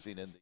losing in the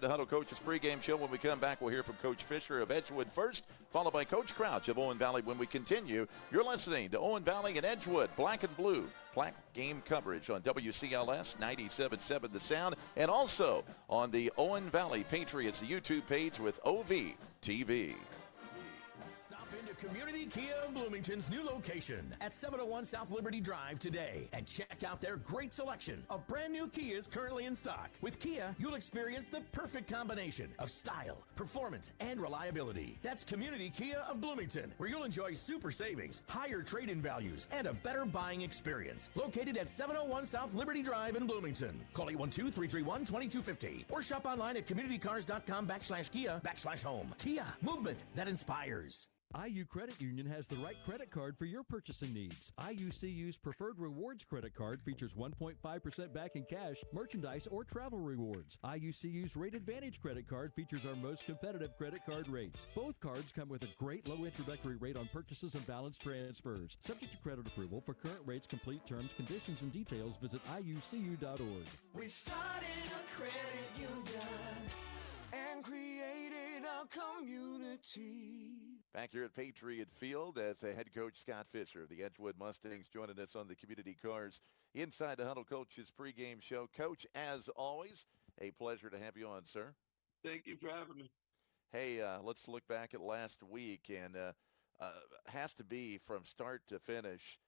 The Huddle Coaches pregame show. When we come back, we'll hear from Coach Fisher of Edgewood first, followed by Coach Crouch of Owen Valley. When we continue, you're listening to Owen Valley and Edgewood, Black and Blue, Black game coverage on WCLS 97.7 The Sound, and also on the Owen Valley Patriots YouTube page with OVTV. Community Kia of Bloomington's new location at 701 South Liberty Drive today and check out their great selection of brand new Kias currently in stock. With Kia, you'll experience the perfect combination of style, performance, and reliability. That's Community Kia of Bloomington, where you'll enjoy super savings, higher trade-in values, and a better buying experience. Located at 701 South Liberty Drive in Bloomington. Call 812-331-2250 or shop online at communitycars.com/Kia/home. Kia, movement that inspires. IU Credit Union has the right credit card for your purchasing needs. IUCU's Preferred Rewards credit card features 1.5% back in cash, merchandise, or travel rewards. IUCU's Rate Advantage credit card features our most competitive credit card rates. Both cards come with a great low introductory rate on purchases and balance transfers. Subject to credit approval. For current rates, complete terms, conditions, and details, visit IUCU.org. We started a credit union and created a community. Back here at Patriot Field as head coach Scott Fisher of the Edgewood Mustangs joining us on the Community Cars Inside the Huddle Coaches pregame show. Coach, as always, a pleasure to have you on, sir. Thank you for having me. Hey, let's look back at last week, and has to be from start to finish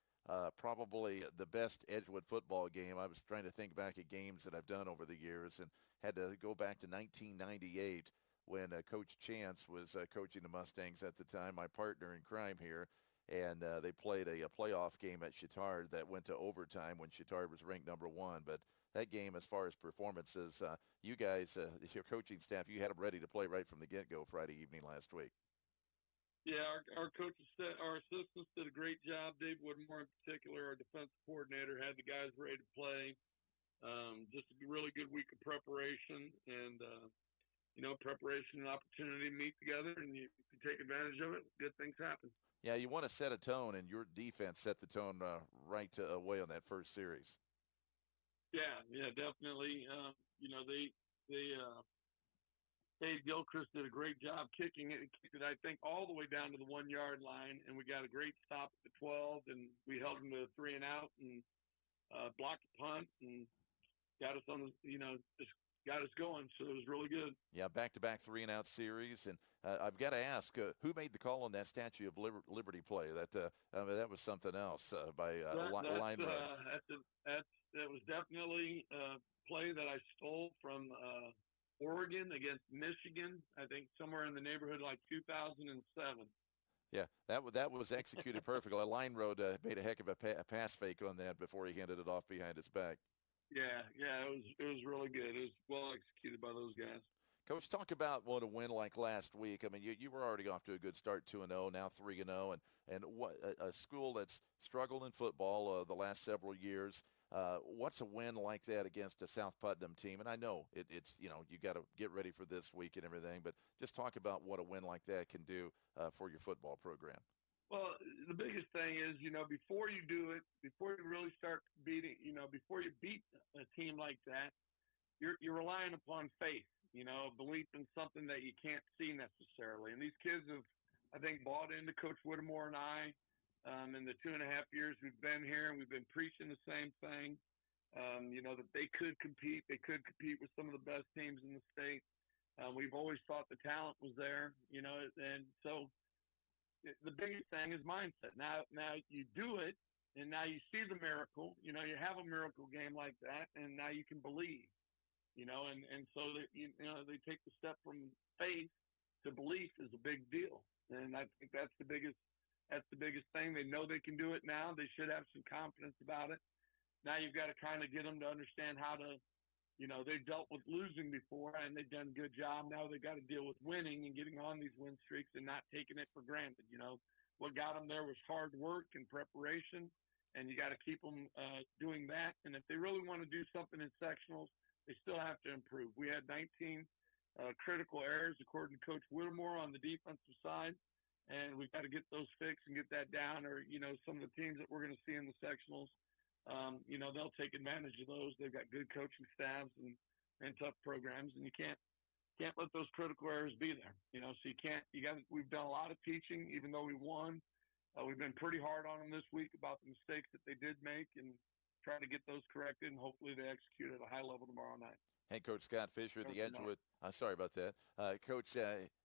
probably the best Edgewood football game. I was trying to think back at games that I've done over the years and had to go back to 1998. When Coach Chance was coaching the Mustangs at the time, my partner in crime here, and they played a playoff game at Chittard that went to overtime when Chittard was ranked #1. But that game, as far as performances, you guys, your coaching staff, you had them ready to play right from the get-go Friday evening last week. Yeah, our coaches, our assistants did a great job. Dave Woodmore in particular, our defensive coordinator, had the guys ready to play. Just a really good week of preparation, and preparation and opportunity to meet together, and you take advantage of it, good things happen. Yeah, you want to set a tone, and your defense set the tone right away on that first series. Yeah, definitely. Dave Gilchrist did a great job kicking it. He kicked it, I think, all the way down to the 1-yard line, and we got a great stop at the 12, and we held them to 3 and out, and blocked the punt, and got us on the, just got us going, so it was really good. Yeah, back-to-back 3-and-out series, and I've got to ask, who made the call on that Statue of Liberty play? That was something else by line run. That was definitely a play that I stole from Oregon against Michigan. I think somewhere in the neighborhood like 2007. Yeah, that was executed perfectly. Line Road made a heck of a pass fake on that before he handed it off behind his back. Yeah, it was really good. It was well executed by those guys. Coach, talk about what a win like last week. I mean, you were already off to a good start, 2-0, now 3-0, and what a school that's struggled in football the last several years. What's a win like that against a South Putnam team? And I know it's you got to get ready for this week and everything, but just talk about what a win like that can do for your football program. Well, the biggest thing is, before you do it, before you really start beating, before you beat a team like that, you're relying upon faith, belief in something that you can't see necessarily. And these kids have, I think, bought into Coach Whittemore and I in the 2.5 years we've been here, and we've been preaching the same thing, that they could compete. They could compete with some of the best teams in the state. We've always thought the talent was there, and so the biggest thing is mindset. Now you do it, and now you see the miracle. You have a miracle game like that, and now you can believe. And so that they take the step from faith to belief is a big deal, and I think that's the biggest thing. They know they can do it now. They should have some confidence about it. Now you've got to kind of get them to understand how to they've dealt with losing before, and they've done a good job. Now they got to deal with winning and getting on these win streaks and not taking it for granted. What got them there was hard work and preparation, and you got to keep them doing that. And if they really want to do something in sectionals, they still have to improve. We had 19 critical errors, according to Coach Whittemore, on the defensive side, and we've got to get those fixed and get that down, or some of the teams that we're going to see in the sectionals, they'll take advantage of those. They've got good coaching staffs and tough programs, and you can't let those critical errors be there. So we've done a lot of teaching, even though we won. We've been pretty hard on them this week about the mistakes that they did make and trying to get those corrected, and hopefully they execute at a high level tomorrow night. Head Coach Scott Fisher, the Edgewood. Sorry about that. Coach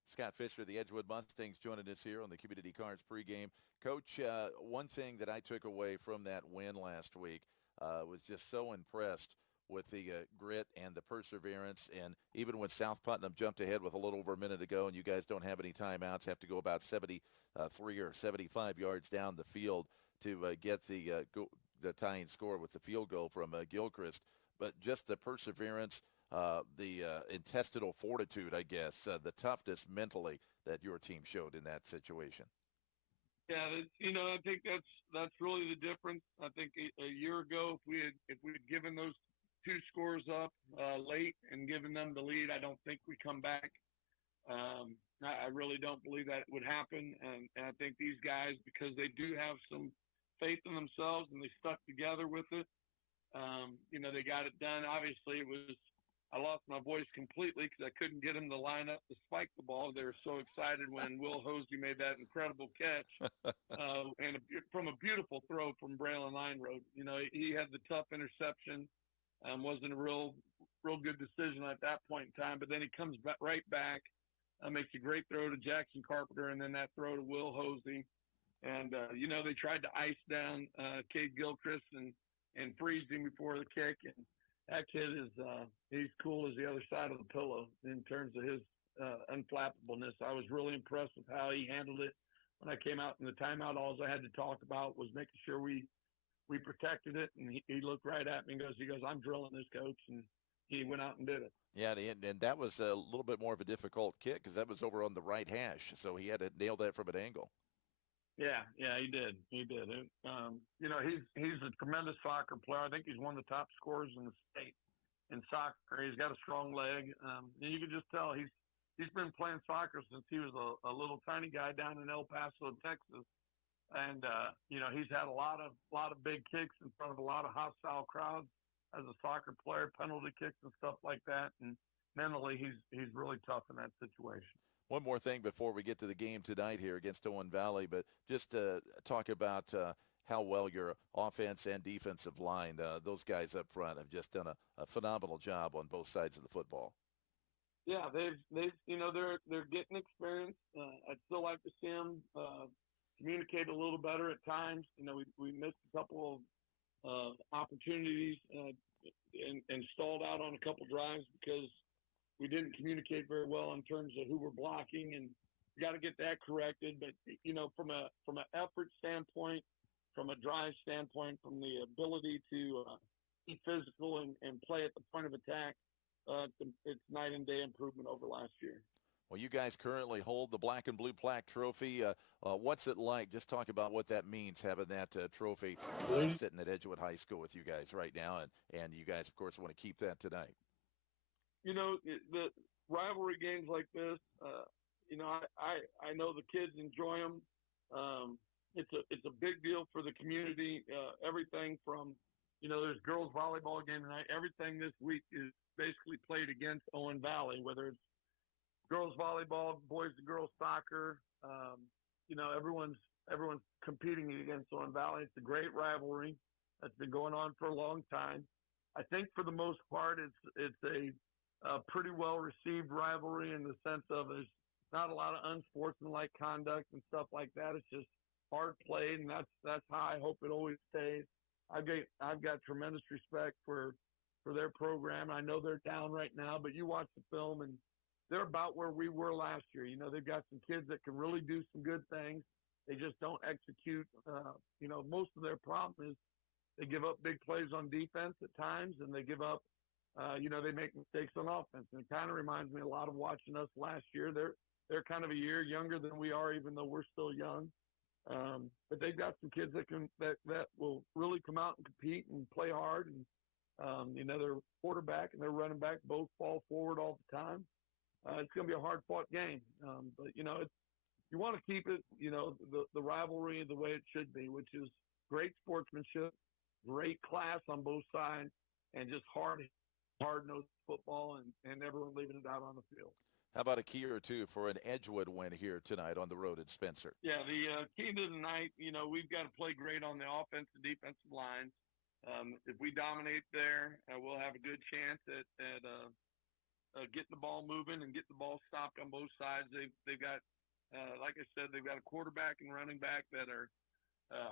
Scott Fisher, the Edgewood Mustangs, joining us here on the Community Cards pregame. Coach, one thing that I took away from that win last week was just so impressed with the grit and the perseverance. And even when South Putnam jumped ahead with a little over a minute to go, and you guys don't have any timeouts, have to go about 73 or 75 yards down the field to get the tying score with the field goal from Gilchrist. But just the perseverance, the intestinal fortitude, I guess, the toughness mentally that your team showed in that situation. Yeah, I think that's really the difference. I think a year ago, if we had given those two scores up late and given them the lead, I don't think we come back. I really don't believe that would happen. And I think these guys, because they do have some faith in themselves and they stuck together with it, they got it done. Obviously, I lost my voice completely because I couldn't get them to line up to spike the ball. They were so excited when Will Hosey made that incredible catch and from a beautiful throw from Braylon Line Road. He had the tough interception. Wasn't a real good decision at that point in time, but then he comes right back, makes a great throw to Jackson Carpenter, and then that throw to Will Hosey. And, they tried to ice down Cade Gilchrist and freeze him before the kick. And that kid he's cool as the other side of the pillow in terms of his unflappableness. I was really impressed with how he handled it. When I came out in the timeout, all I had to talk about was making sure we protected it, and he looked right at me and he goes, I'm drilling this, coach, and he went out and did it. Yeah, and that was a little bit more of a difficult kick because that was over on the right hash, so he had to nail that from an angle. Yeah, he did. He's a tremendous soccer player. I think he's one of the top scorers in the state in soccer. He's got a strong leg, and you can just tell he's been playing soccer since he was a little tiny guy down in El Paso, Texas. And he's had a lot of big kicks in front of a lot of hostile crowds as a soccer player, penalty kicks and stuff like that. And mentally, he's really tough in that situation. One more thing before we get to the game tonight here against Owen Valley, but just talk about how well your offense and defensive line, those guys up front have just done a phenomenal job on both sides of the football. Yeah, they're getting experience. I'd still like to see them communicate a little better at times. We missed a couple of opportunities and stalled out on a couple drives because we didn't communicate very well in terms of who we're blocking, and we got to get that corrected. But from an effort standpoint, from a drive standpoint, from the ability to be physical and play at the point of attack, it's night and day improvement over last year. Well, you guys currently hold the Black and Blue Plaque Trophy. What's it like? Just talk about what that means, having that trophy sitting at Edgewood High School with you guys right now, and you guys, of course, want to keep that tonight. The rivalry games like this, I know the kids enjoy them. It's a big deal for the community. Everything from, there's girls volleyball game tonight. Everything this week is basically played against Owen Valley, whether it's girls volleyball, boys and girls soccer. Everyone's competing against Owen Valley. It's a great rivalry that's been going on for a long time. I think for the most part, it's a pretty well received rivalry in the sense of there's not a lot of unsportsmanlike conduct and stuff like that. It's just hard played, and that's how I hope it always stays. I've got tremendous respect for their program. I know they're down right now, but you watch the film and they're about where we were last year. They've got some kids that can really do some good things. They just don't execute. Most of their problem is they give up big plays on defense at times, and they give up they make mistakes on offense. And it kind of reminds me a lot of watching us last year. They're kind of a year younger than we are, even though we're still young. But they've got some kids that will really come out and compete and play hard. And their quarterback and their running back both fall forward all the time. It's going to be a hard fought game. But you want to keep it, the rivalry the way it should be, which is great sportsmanship, great class on both sides, and just hard-nosed football and everyone leaving it out on the field. How about a key or two for an Edgewood win here tonight on the road at Spencer? Yeah, the key to the night, we've got to play great on the offensive and defensive lines. If we dominate there, we'll have a good chance at getting the ball moving and getting the ball stopped on both sides. They've got, like I said, they've got a quarterback and running back that are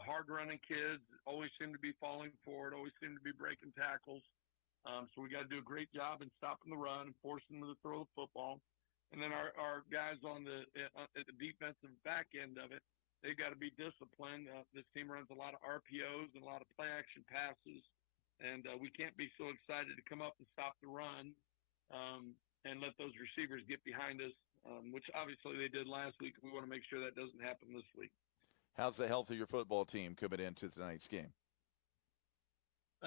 hard-running kids, always seem to be falling forward, always seem to be breaking tackles. So we got to do a great job in stopping the run and forcing them to throw the football. And then our guys at the defensive back end of it, they've got to be disciplined. This team runs a lot of RPOs and a lot of play-action passes, and we can't be so excited to come up and stop the run and let those receivers get behind us, which obviously they did last week. We want to make sure that doesn't happen this week. How's the health of your football team coming into tonight's game?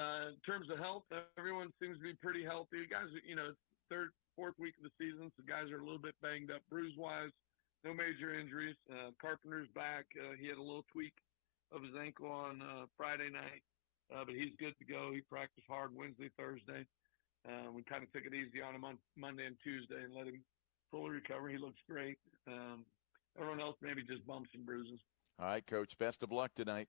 In terms of health, everyone seems to be pretty healthy. Guys, third, fourth week of the season, so guys are a little bit banged up bruise-wise. No major injuries. Carpenter's back. He had a little tweak of his ankle on Friday night, but he's good to go. He practiced hard Wednesday, Thursday. We kind of took it easy on him on Monday and Tuesday and let him fully recover. He looks great. Everyone else maybe just bumps and bruises. All right, Coach, best of luck tonight.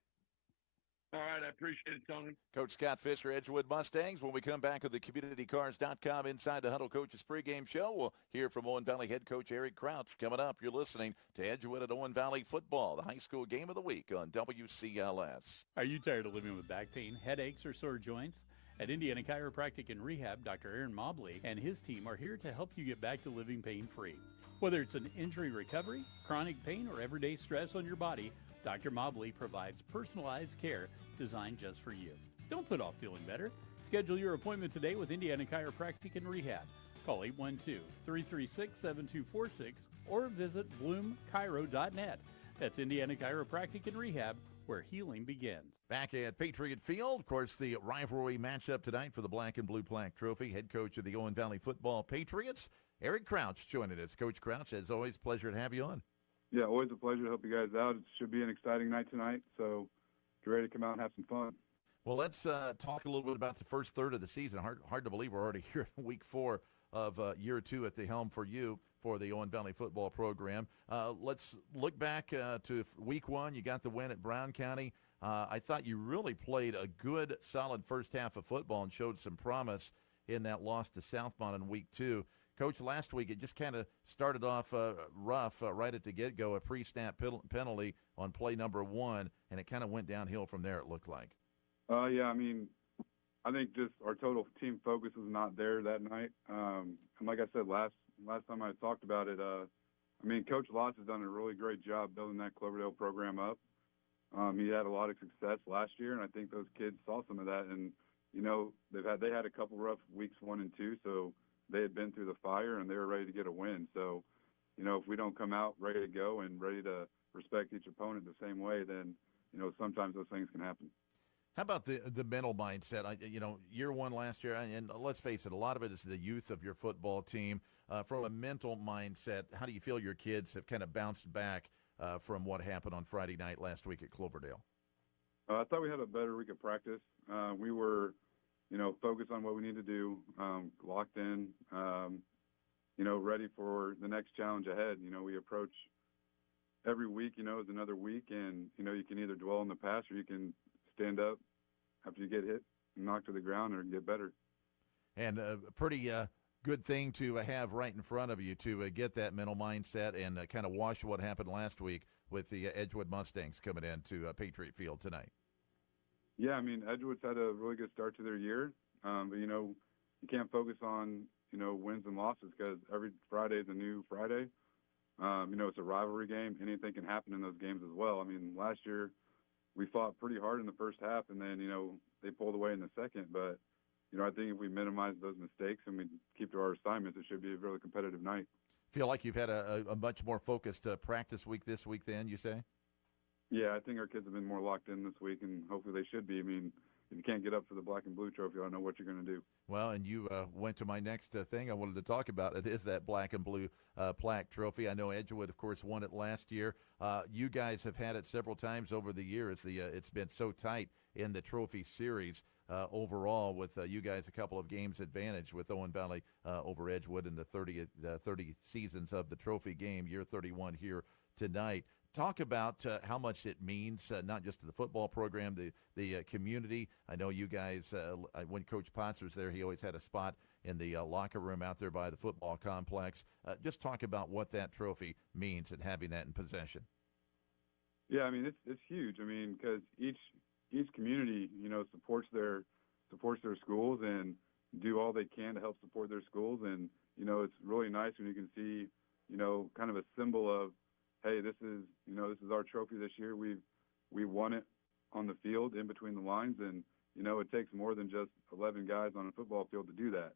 All right, I appreciate it, Tony. Coach Scott Fisher, Edgewood Mustangs. When we come back with the CommunityCars.com Inside the Huddle Coaches pregame show, we'll hear from Owen Valley head coach Eric Crouch. Coming up, you're listening to Edgewood at Owen Valley football, the high school game of the week on WCLS. Are you tired of living with back pain, headaches, or sore joints? At Indiana Chiropractic and Rehab, Dr. Aaron Mobley and his team are here to help you get back to living pain-free. Whether it's an injury recovery, chronic pain, or everyday stress on your body, Dr. Mobley provides personalized care designed just for you. Don't put off feeling better. Schedule your appointment today with Indiana Chiropractic and Rehab. Call 812-336-7246 or visit bloomchiro.net. That's Indiana Chiropractic and Rehab, where healing begins. Back at Patriot Field, of course, the rivalry matchup tonight for the Black and Blue Plaque Trophy. Head coach of the Owen Valley Football Patriots, Eric Crouch, joining us. Coach Crouch, as always, pleasure to have you on. Yeah, always a pleasure to help you guys out. It should be an exciting night tonight, so get ready to come out and have some fun. Well, let's talk a little bit about the first third of the season. Hard to believe we're already here in week 4 of year 2 at the helm for you for the Owen Valley football program. Let's look back to week 1. You got the win at Brown County. I thought you really played a good, solid first half of football and showed some promise in that loss to Southmont in week 2. Coach, last week it just kind of started off rough right at the get-go, a pre-snap penalty on play number 1, and it kind of went downhill from there, it looked like. Yeah, I mean, I think just our total team focus was not there that night. And like I said last time I talked about it, I mean, Coach Lotz has done a really great job building that Cloverdale program up. He had a lot of success last year, and I think those kids saw some of that. And, they had a couple rough weeks 1 and 2, so they had been through the fire and they were ready to get a win. So, if we don't come out ready to go and ready to respect each opponent the same way, then, sometimes those things can happen. How about the mental mindset? Year 1 last year, and let's face it, a lot of it is the youth of your football team. From a mental mindset, how do you feel your kids have kind of bounced back from what happened on Friday night last week at Cloverdale? I thought we had a better week of practice. We were, focused on what we need to do, locked in, ready for the next challenge ahead. We approach every week, as another week, and, you can either dwell in the past or you can stand up after you get hit and knocked to the ground or get better. And a pretty good thing to have right in front of you to get that mental mindset and kind of wash what happened last week with the Edgewood Mustangs coming into Patriot Field tonight. Yeah, I mean, Edgewood's had a really good start to their year, but, you can't focus on, wins and losses because every Friday is a new Friday. It's a rivalry game. Anything can happen in those games as well. I mean, last year we fought pretty hard in the first half, and then, they pulled away in the second. But, I think if we minimize those mistakes and we keep to our assignments, it should be a really competitive night. Feel like you've had a much more focused practice week this week then, you say? Yeah, I think our kids have been more locked in this week, and hopefully they should be. I mean, if you can't get up for the black and blue trophy, I don't know what you're going to do. Well, and you went to my next thing I wanted to talk about. It is that black and blue plaque trophy. I know Edgewood, of course, won it last year. You guys have had it several times over the years. It's been so tight in the trophy series overall, with you guys a couple of games advantage with Owen Valley over Edgewood in the 30 seasons of the trophy game, year 31 here tonight. Talk about how much it means, not just to the football program, the community. I know you guys, when Coach Potts was there, he always had a spot in the locker room out there by the football complex. Just talk about what that trophy means and having that in possession. Yeah, I mean, it's huge. I mean, because each community, supports their schools and do all they can to help support their schools. And, it's really nice when you can see, kind of a symbol of, hey, this is our trophy this year. We won it on the field in between the lines, and it takes more than just 11 guys on a football field to do that.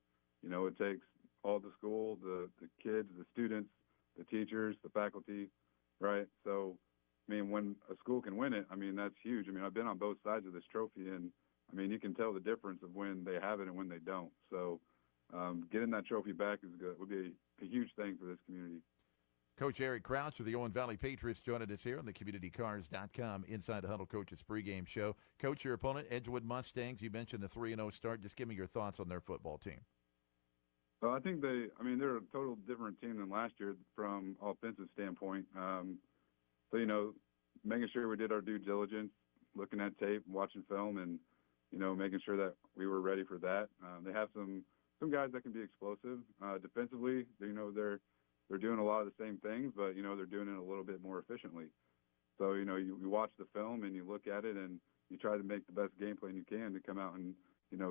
It takes all the school, the kids, the students, the teachers, the faculty, right? So, I mean, when a school can win it, I mean, that's huge. I mean, I've been on both sides of this trophy, and I mean, you can tell the difference of when they have it and when they don't. So, getting that trophy back would be a huge thing for this community. Coach Eric Crouch of the Owen Valley Patriots joining us here on the CommunityCars.com Inside the Huddle Coaches pregame show. Coach, your opponent, Edgewood Mustangs, you mentioned the 3-0 start. Just give me your thoughts on their football team. Well, I think they're a total different team than last year from offensive standpoint. So, making sure we did our due diligence, looking at tape, watching film, and, making sure that we were ready for that. They have some guys that can be explosive. Defensively, they're doing a lot of the same things, but, they're doing it a little bit more efficiently. So, you watch the film and you look at it and you try to make the best game plan you can to come out and,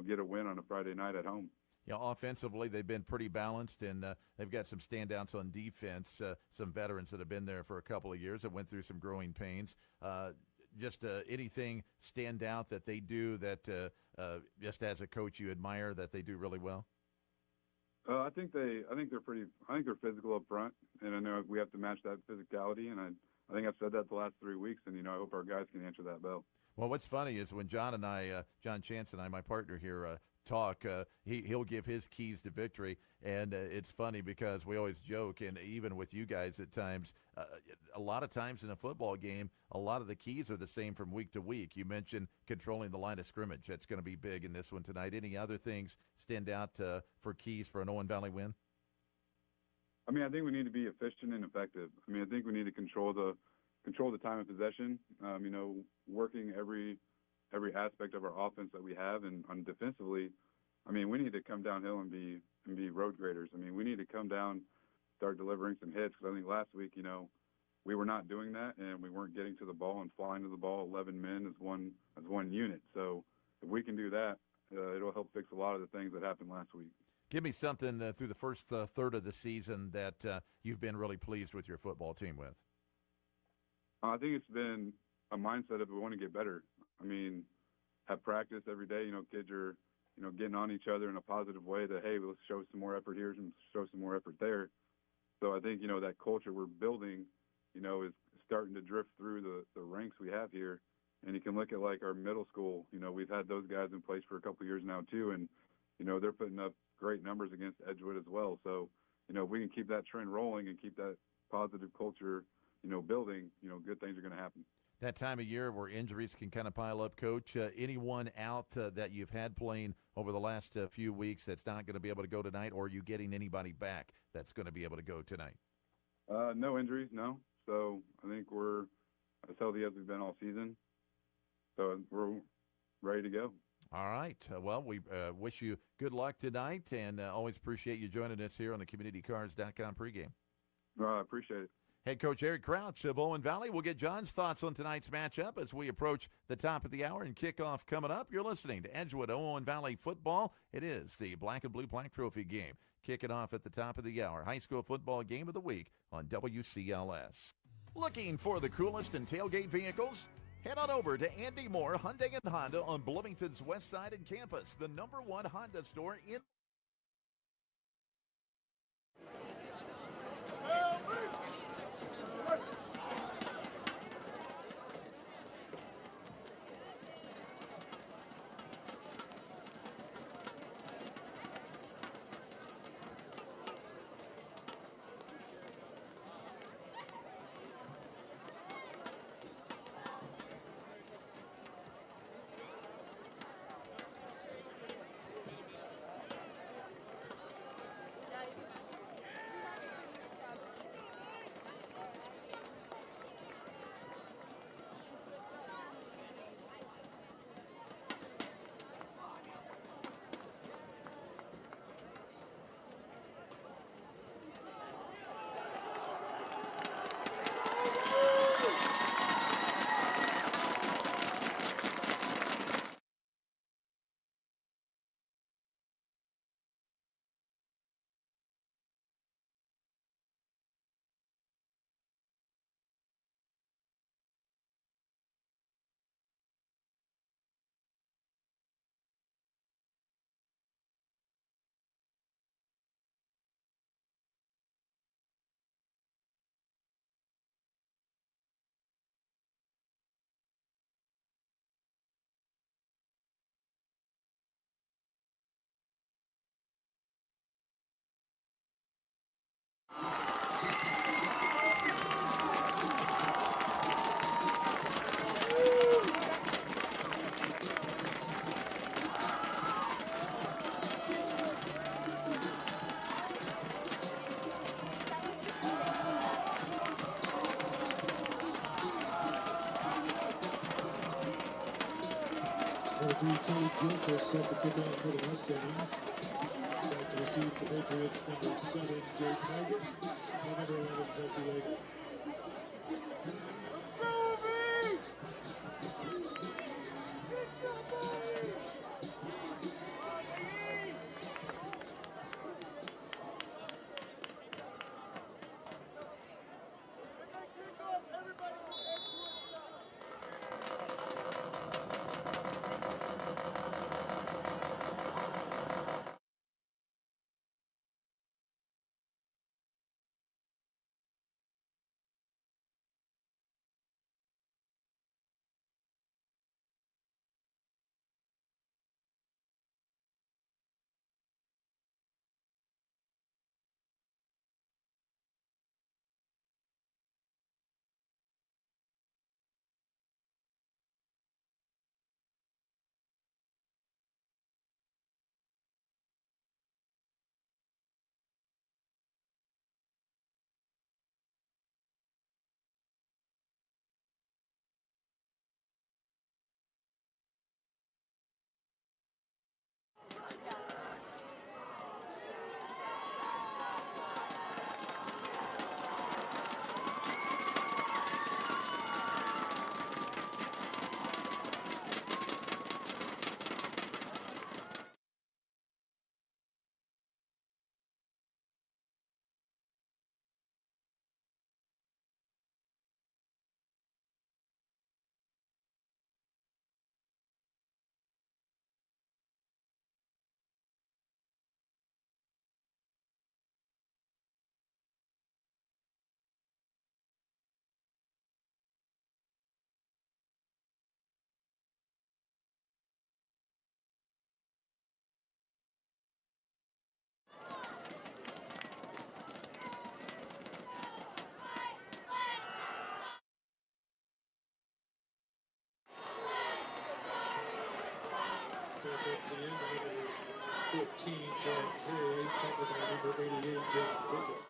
get a win on a Friday night at home. Yeah, offensively, they've been pretty balanced, and they've got some standouts on defense, some veterans that have been there for a couple of years that went through some growing pains. Just anything stand out that they do that just as a coach you admire that they do really well? I think they're physical up front, and I know we have to match that physicality, and I think I've said that the last 3 weeks, and I hope our guys can answer that bell. Well, what's funny is when John Chance and I, my partner here, talk, he'll give his keys to victory, and it's funny because we always joke, and even with you guys at times, a lot of times in a football game, a lot of the keys are the same from week to week. You mentioned controlling the line of scrimmage. That's going to be big in this one tonight. Any other things stand out for keys for an Owen Valley win? I mean, I think we need to be efficient and effective. I mean, I think we need to control the time of possession, working every aspect of our offense that we have, and on defensively, I mean, we need to come downhill and be road graders. I mean, we need to come down, start delivering some hits, because I think last week, we were not doing that, and we weren't getting to the ball and flying to the ball 11 men as one unit. So if we can do that, it'll help fix a lot of the things that happened last week. Give me something through the first third of the season that you've been really pleased with your football team with. I think it's been a mindset of we want to get better. I mean, have practice every day. Kids are, getting on each other in a positive way that, hey, let's show some more effort here and show some more effort there. So I think, that culture we're building, is starting to drift through the ranks we have here. And you can look at, like, our middle school. We've had those guys in place for a couple of years now, too. And, they're putting up great numbers against Edgewood as well. So, if we can keep that trend rolling and keep that positive culture, building, good things are going to happen. That time of year where injuries can kind of pile up, Coach, anyone out that you've had playing over the last few weeks that's not going to be able to go tonight, or are you getting anybody back that's going to be able to go tonight? No injuries, no. So I think we're as healthy as we've been all season. So we're ready to go. All right. Well, we wish you good luck tonight, and always appreciate you joining us here on the CommunityCars.com pregame. I appreciate it. Head coach Eric Crouch of Owen Valley. We'll get John's thoughts on tonight's matchup as we approach the top of the hour and kickoff coming up. You're listening to Edgewood Owen Valley football. It is the Black and Blue Plaque Trophy game. Kicking off at the top of the hour. High school football game of the week on WCLS. Looking for the coolest in tailgate vehicles? Head on over to Andy Moore Hyundai and Honda on Bloomington's West Side and campus, the #1 Honda store in. OVTV Gilt is set to kick off for the Mustangs. Back to receive the Patriots, number 7, Jake Margaret, and number 11, Jesse Leggett. Pass up to the end, number 14, John Terry, covered by number 88, Jake Margaret.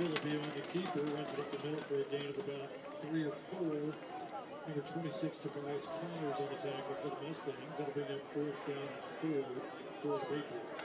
Philippi on the keeper, runs it up the middle for a gain of about 3 or 4. Number 26, Tobias Connors on the tackle for the Mustangs. That'll bring up 4th down and 4 for the Patriots.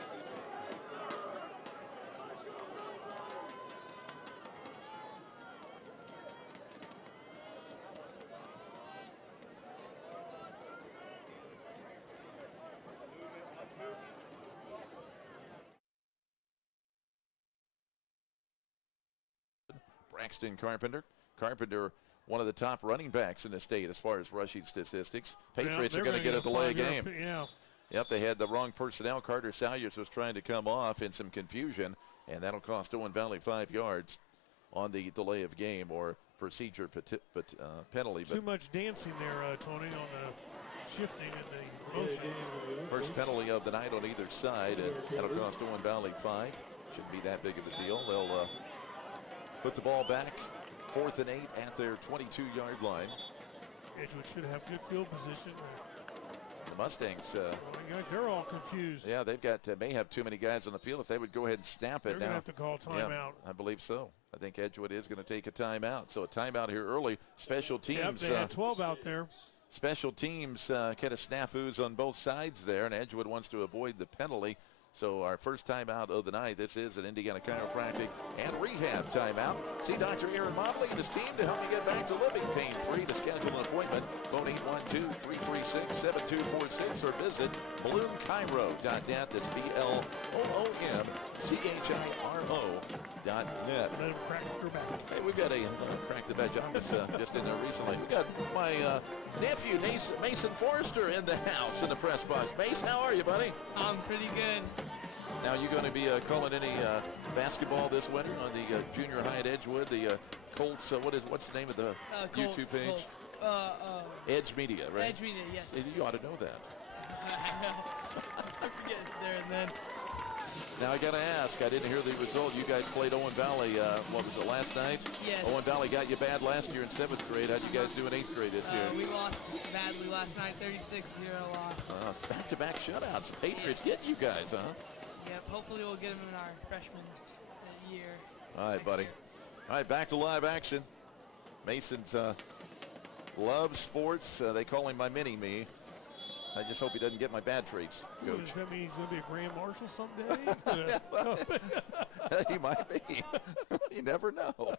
Braxton Carpenter. Carpenter, one of the top running backs in the state as far as rushing statistics. Patriots are going to get a delay of game. Yep, they had the wrong personnel. Carter Salyers was trying to come off in some confusion, and that'll cost Owen Valley 5 yards on the delay of game or procedure penalty. Too much dancing there, Tony, on the shifting and the motion. First penalty of the night on either side, and that'll cost Owen Valley 5. Shouldn't be that big of a deal. They'll put the ball back, 4th and 8 at their 22-yard line. Edgewood should have good field position. The Mustangs, guys, they're all confused. Yeah, they've got may have too many guys on the field. If they would go ahead and snap it, they're going to have to call timeout. Yeah, I believe so. I think Edgewood is going to take a timeout. So a timeout here early. Special teams. Yep, they had 12 out there. Special teams kind of snafus on both sides there, and Edgewood wants to avoid the penalty. So our first timeout of the night. This is an Indiana Chiropractic and Rehab timeout. See Dr. Aaron Mobley and his team to help you get back to living pain-free. To schedule an appointment, phone 812-336-7246 or visit bloomchiro.net. That's BLOOMCHIRO.net. Let him crack your back. Hey, we've got a crack the badge. I was just in there recently. We got my nephew, Mason Forrester, in the house in the press box. Mace, how are you, buddy? I'm pretty good. Now, you going to be calling any basketball this winter on the junior high at Edgewood? The Colts, what's the name of the Colts, YouTube page? Colts. Edge Media, right? Edge Media, yes. You ought to know that. I know. I forget it's there and then. Now, I got to ask, I didn't hear the result. You guys played Owen Valley, what was it, last night? Yes. Owen Valley got you bad last year in 7th grade. How'd you guys do in 8th grade this year? We lost badly last night, 36-0 loss. Back-to-back shutouts. Patriots getting you guys, huh? Yep, hopefully we'll get them in our freshman year. All right, buddy. Year. All right, back to live action. Mason's loves sports. They call him my mini-me. I just hope he doesn't get my bad traits, Coach. Does that mean he's going to be a grand marshal someday? He might be. You never know.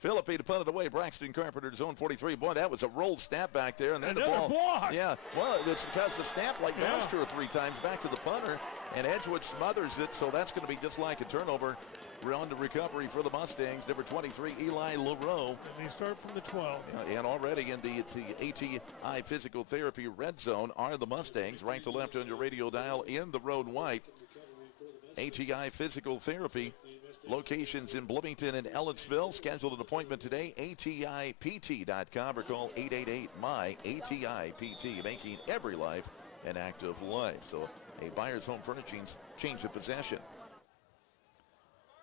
Philippi to punt it away. Braxton Carpenter to zone 43. Boy, that was a rolled snap back there. And then another the ball. block. Yeah, well, it's because the snap bounced 2 or 3 times back to the punter, and Edgewood smothers it, so that's going to be just like a turnover. We're on to recovery for the Mustangs. Number 23, Eli LaRoe. And they start from the 12. And already in the ATI Physical Therapy red zone are the Mustangs. Right to left on your radio dial in the road white. ATI Physical Therapy. Locations in Bloomington and Ellettsville. Schedule an appointment today. ATIPT.com or call 888-MY-ATI-PT. Making every life an active life. So a Buyer's Home Furnishings change of possession.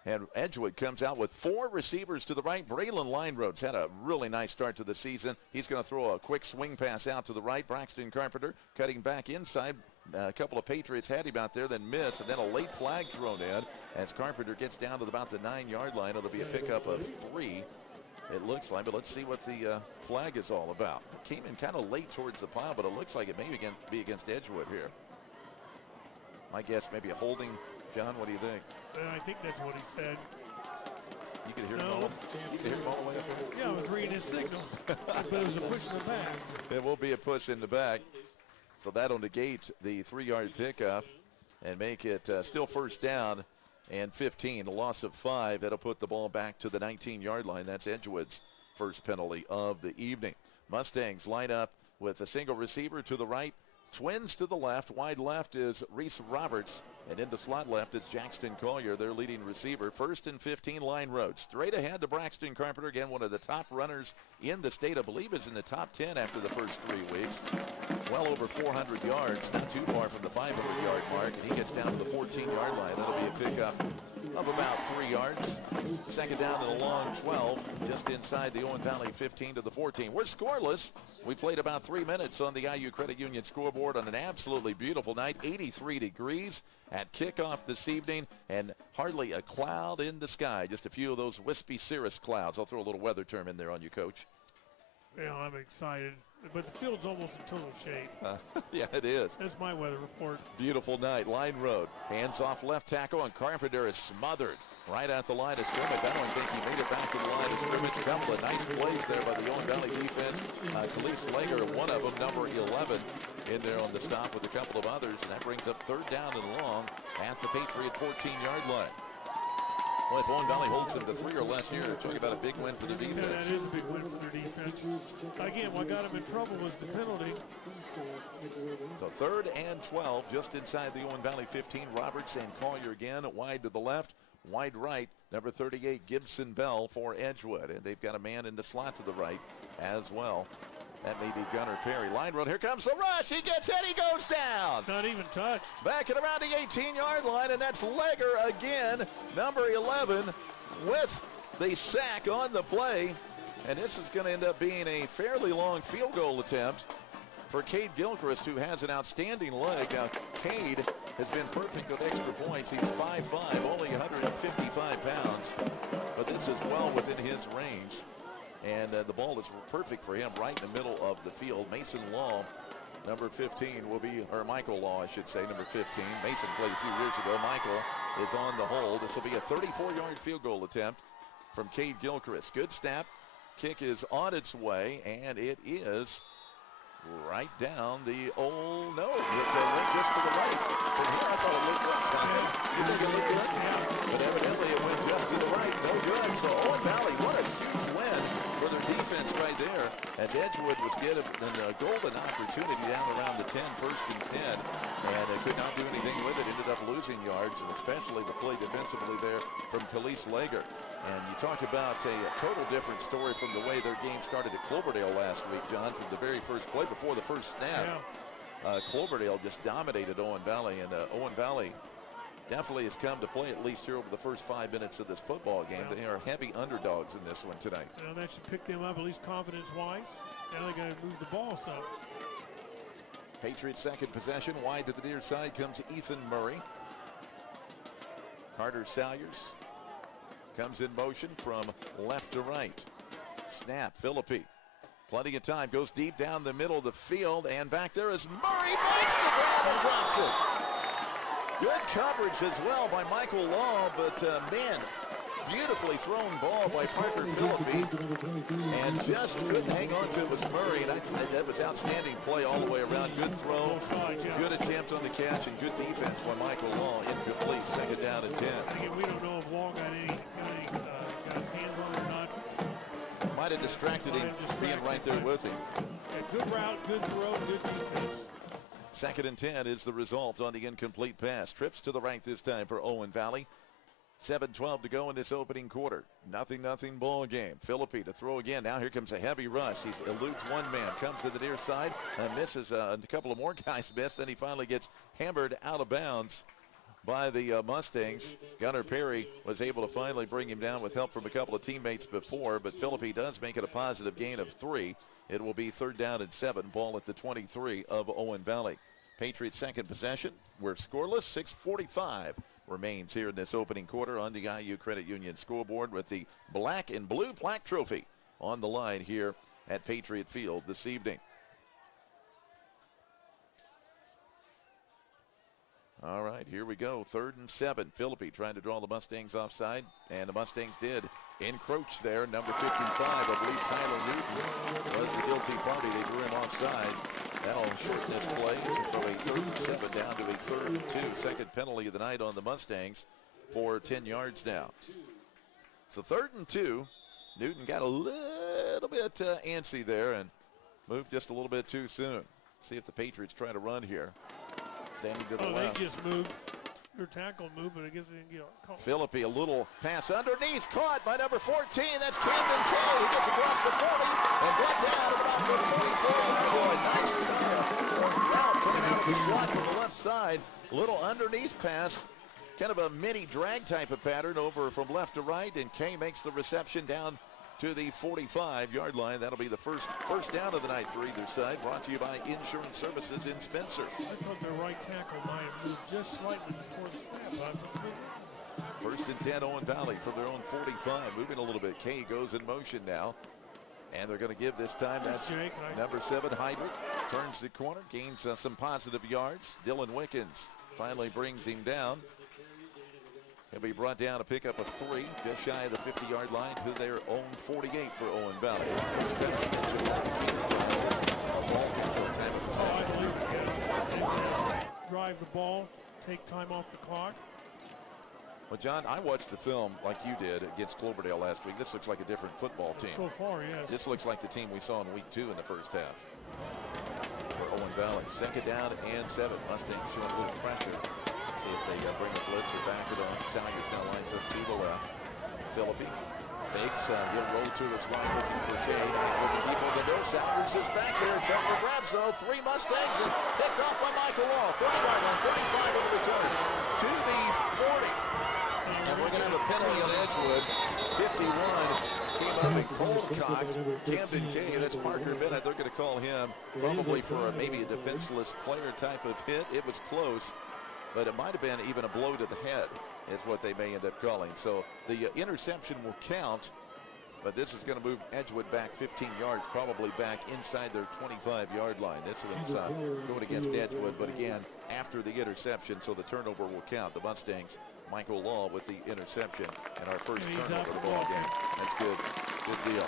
And Edgewood comes out with 4 receivers to the right. Braylon Linerhodes had a really nice start to the season. He's going to throw a quick swing pass out to the right. Braxton Carpenter cutting back inside. A couple of Patriots had him out there, then missed, and then a late flag thrown in as Carpenter gets down to about the 9-yard line. It'll be a pickup of 3, it looks like, but let's see what the flag is all about. It came in kind of late towards the pile, but it looks like it may be against Edgewood here. My guess, maybe a holding. John, what do you think? I think that's what he said. You could hear him all the way up there? Yeah, I was reading his signals, but it was a push in the back. There will be a push in the back. So that'll negate the 3-yard pickup and make it still first down and 15. A loss of 5. That'll put the ball back to the 19-yard line. That's Edgewood's first penalty of the evening. Mustangs line up with a single receiver to the right. Twins to the left. Wide left is Reese Roberts. And into slot left is Jackson Collier, their leading receiver. 1st and 15, Linerhodes. Straight ahead to Braxton Carpenter. Again, one of the top runners in the state. I believe is in the top 10 after the first 3 weeks. Well over 400 yards. Not too far from the 500-yard mark. And he gets down to the 14-yard line. That'll be a pickup of about 3 yards. Second down to the long 12. just inside the Owen Valley 15 to the 14. We're scoreless. We played about 3 minutes on the IU Credit Union scoreboard on an absolutely beautiful night. 83 degrees at kickoff this evening, and hardly a cloud in the sky. Just a few of those wispy cirrus clouds. I'll throw a little weather term in there on you, Coach. Well, I'm excited, but the field's almost in total shade. Yeah, it is. That's my weather report. Beautiful night. Line road. Hands off left tackle, and Carpenter is smothered right at the line of scrimmage. I don't think he made it back to the line of scrimmage. A couple of nice plays there by the Owen Valley defense. Khalees Slager, one of them, number 11, in there on the stop with a couple of others, and that brings up third down and long at the Patriot 14-yard line. Well, if Owen Valley holds them to 3 or less here, talk about a big win for the defense. Yeah, that is a big win for their defense. Again, what got them in trouble was the penalty. So 3rd and 12, just inside the Owen Valley 15. Roberts and Collier again, wide to the left, wide right. Number 38, Gibson Bell for Edgewood. And they've got a man in the slot to the right as well. That may be Gunnar Perry. Line run. Here comes the rush. He gets it. He goes down. Not even touched. Back at around the 18-yard line, and that's Legger again, number 11, with the sack on the play. And this is going to end up being a fairly long field goal attempt for Cade Gilchrist, who has an outstanding leg. Now, Cade has been perfect with extra points. He's 5'5", only 155 pounds, but this is well within his range. And the ball is perfect for him right in the middle of the field. Mason Law, number 15, will be, or Michael Law, I should say, number 15. Mason played a few years ago. Michael is on the hold. This will be a 34-yard field goal attempt from Cade Gilchrist. Good snap. Kick is on its way, and it is right down the old, no, it went just to the right. From here, I thought it looked good. You think it looked good? But evidently it went just to the right. No good. So Owen Valley, what a huge win for their defense right there, as Edgewood was given a golden opportunity down around the 10, 1st and 10, and they could not do anything with it. Ended up losing yards, and especially the play defensively there from Khalees Slager. And you talk about a total different story from the way their game started at Cloverdale last week, John, from the very first play before the first snap. Yeah. Cloverdale just dominated Owen Valley, and Owen Valley definitely has come to play at least here over the first 5 minutes of this football game. They are heavy underdogs in this one tonight. Now that should pick them up at least confidence-wise. Now they got to move the ball some. Patriots' second possession. Wide to the near side comes Ethan Murray. Carter Salyers comes in motion from left to right. Snap, Philippi. Plenty of time, goes deep down the middle of the field, and back there is Murray, makes the grab and drops it. Good coverage as well by Michael Law, but man, beautifully thrown ball by Parker Philippi, and just couldn't hang on to it was Murray, and that was outstanding play all the way around. Good throw, good attempt on the catch, and good defense by Michael Law. Incomplete, 2nd down and 10. Again, we don't know if Law got his hands on it or not. Might have distracted him being right there with him. Yeah, good route, good throw, good defense. 2nd and 10 is the result on the incomplete pass. Trips to the right this time for Owen Valley. 7:12 to go in this opening quarter. 0-0 ball game. Philippi to throw again. Now here comes a heavy rush. He eludes one man, comes to the near side, and misses a couple of more guys miss. Then he finally gets hammered out of bounds by the Mustangs. Gunnar Perry was able to finally bring him down with help from a couple of teammates before, but Philippi does make it a positive gain of 3. It will be 3rd down and 7, ball at the 23 of Owen Valley. Patriots' second possession. We're scoreless. 6:45 remains here in this opening quarter on the IU Credit Union scoreboard, with the black and blue plaque trophy on the line here at Patriot Field this evening. All right, here we go. 3rd and 7. Philippi trying to draw the Mustangs offside, and the Mustangs did encroach there. Number 55, I believe Tyler Newton was the guilty party. They drew him offside. That'll shorten this play from a 3rd and 7 down to a 3rd and 2. Second penalty of the night on the Mustangs for 10 yards now. So 3rd and 2. Newton got a little bit antsy there and moved just a little bit too soon. See if the Patriots try to run here. Standing to the left. They just moved. Their tackle moved, but I guess they didn't get caught. Philippi, a little pass underneath, caught by number 14. That's Camden Kay. He gets across the 40 and brought down at about the 44. Nice route coming out of the slot from the left side. A little underneath pass, kind of a mini drag type of pattern over from left to right, and Kay makes the reception down to the 45-yard line. That'll be the first down of the night for either side. Brought to you by Insurance Services in Spencer. I thought their right tackle might have moved just slightly before the snap. First and 10, Owen Valley from their own 45. Moving a little bit. Kay goes in motion now. And they're going to give this time. That's number 7, Hydrick. Turns the corner, gains some positive yards. Dylan Wickens finally brings him down. He'll be brought down a pickup of 3, just shy of the 50-yard line to their own 48 for Owen Valley. Drive the ball, take time off the clock. Well, John, I watched the film like you did against Cloverdale last week. This looks like a different football team. So far, yes. This looks like the team we saw in week 2 in the first half. For Owen Valley, 2nd down and 7. Mustangs showing a little pressure. See if they bring the blitz or back it on. Salyers now lines up to the left. Philippi fakes. He'll roll to his right, looking for Kay. He's looking deep over the middle. Salyers is back there. It's up for grabs, though. 3 Mustangs and picked off by Michael Law. 30-yard line, 35 on the return to the 40. And we're going to have a penalty on Edgewood. 51 came up and cold-cocked Camden Kay. That's Parker Bennett. They're going to call him probably for maybe a defenseless player type of hit. It was close, but it might have been even a blow to the head is what they may end up calling. So the interception will count, but this is going to move Edgewood back 15 yards, probably back inside their 25-yard line. This one's going against Edgewood, but again, after the interception, so the turnover will count. The Mustangs, Michael Law with the interception, and our first turnover of the ball game. That's good. Good deal.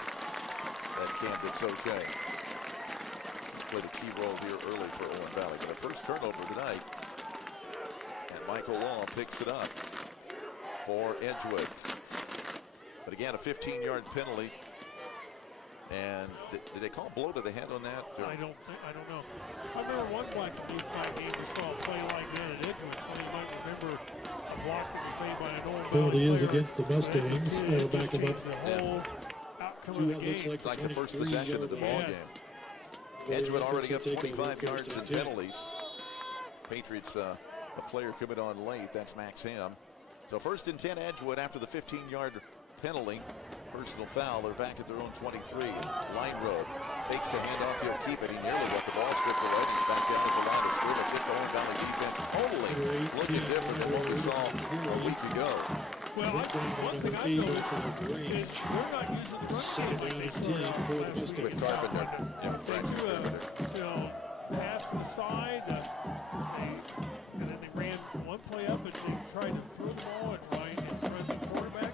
That Camden's okay. Played a key role here early for Owen Valley, but a first turnover tonight. And Michael Law picks it up for Edgewood. But again, a 15-yard penalty. And did they call blow to the head on that? I don't know. I remember one black and blue game we saw a play like that at Edgewood. You might remember a block that was made by an Owen Valley penalty is player. against the Mustangs. They'll back them up. The whole outcome of the game. It's like the first possession of the ball game. Edgewood already got 25 yards in penalties. Patriots, a player coming on late. That's Max Ham. So first and 10 Edgewood after the 15-yard penalty. Personal foul. They're back at their own 23. Line road. Fakes the handoff. He'll keep it. He nearly got the ball stripped away. He's back down at the line of scrimmage. This Owen Valley defense totally looking different than what we saw a week ago. Well, one thing I noticed is they're not using the run game with Carpenter. They threw a pass to the side, and then they ran one play up, and they tried to throw the ball and Ryan in front of the quarterback.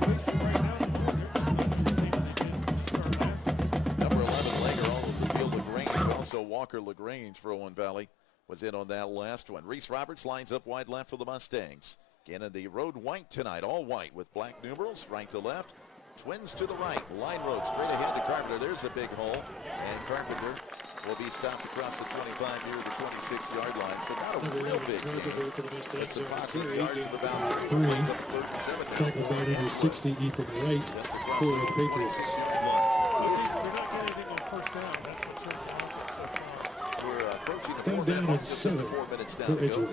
Basically, right now, they're just not the same as they did at the start last year. Number 11, Langer, all over the field. LaGrange, also Walker LaGrange for Owen Valley was in on that last one. Reese Roberts lines up wide left for the Mustangs. Again in the road white tonight, all white with black numerals, right to left. Twins to the right, line road straight ahead to Carpenter. There's a big hole, and Carpenter will be stopped across the 25 near the 26-yard line. So not a real big game. It's a positive yards of about 3. Tackle by number 60, Ethan Wright for the Patriots. We're approaching the 4 minutes down to go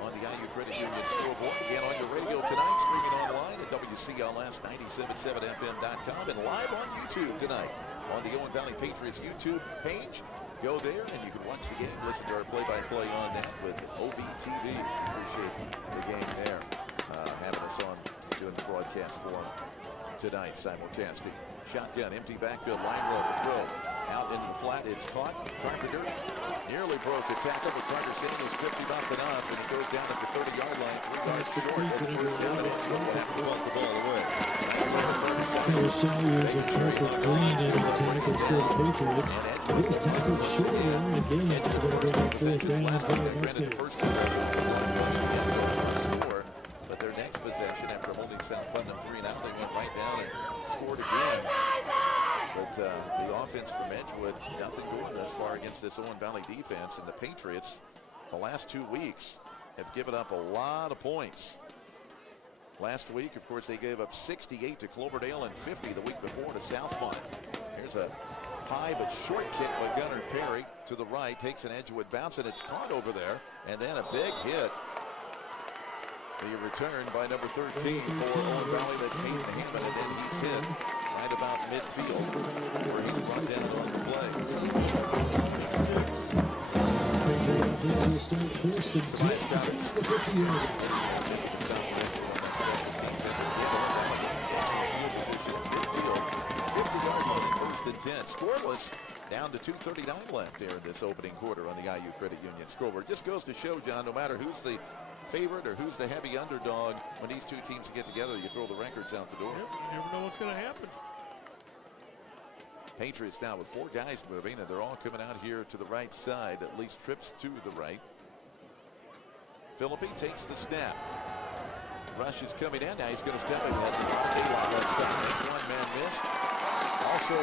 on the IU Credit Union scoreboard. Again on your radio tonight, streaming online at WCLS977fm.com and live on YouTube tonight on the Owen Valley Patriots YouTube page. Go there and you can watch the game, listen to our play-by-play on that with OVTV. Appreciate the game there, having us on doing the broadcast for tonight, simulcasting. Shotgun, empty backfield, line road to throw. Out into the flat, it's caught. Carpenter nearly broke a tackle, but Carter saying was 50 up and up, and it goes down at the 30-yard line, 3 yards short of the first down, and we'll have to punt the ball away. Salyers and Parker Green in the tackles for the Patriots. This is tackled short of the line again. It's going to bring up 4th down for the Mustangs. But their next possession, after holding South Putnam 3 out, they went right down and scored again. But the offense from Edgewood, nothing going thus far against this Owen Valley defense. And the Patriots, the last 2 weeks, have given up a lot of points. Last week, of course, they gave up 68 to Cloverdale and 50 the week before to Southmont. Here's a high but short kick by Gunnar Perry to the right, takes an Edgewood bounce, and it's caught over there. And then a big hit. The return by number 13 for Owen Valley. That's Hayden Hammond, and then he's hit right about midfield, where he's brought down on his legs. Tobias got it. The 50-yard. First and 10. Scoreless. Down to 2:39 left there in this opening quarter on the IU Credit Union scoreboard. Just goes to show, John, no matter who's the favorite or who's the heavy underdog, when these two teams get together, you throw the records out the door. Yep, you never know what's going to happen. Patriots now with 4 guys moving, and they're all coming out here to the right side, at least trips to the right. Philippi takes the snap. Rush is coming in. Now he's going to step in. Has a lot of makes one-man miss. Also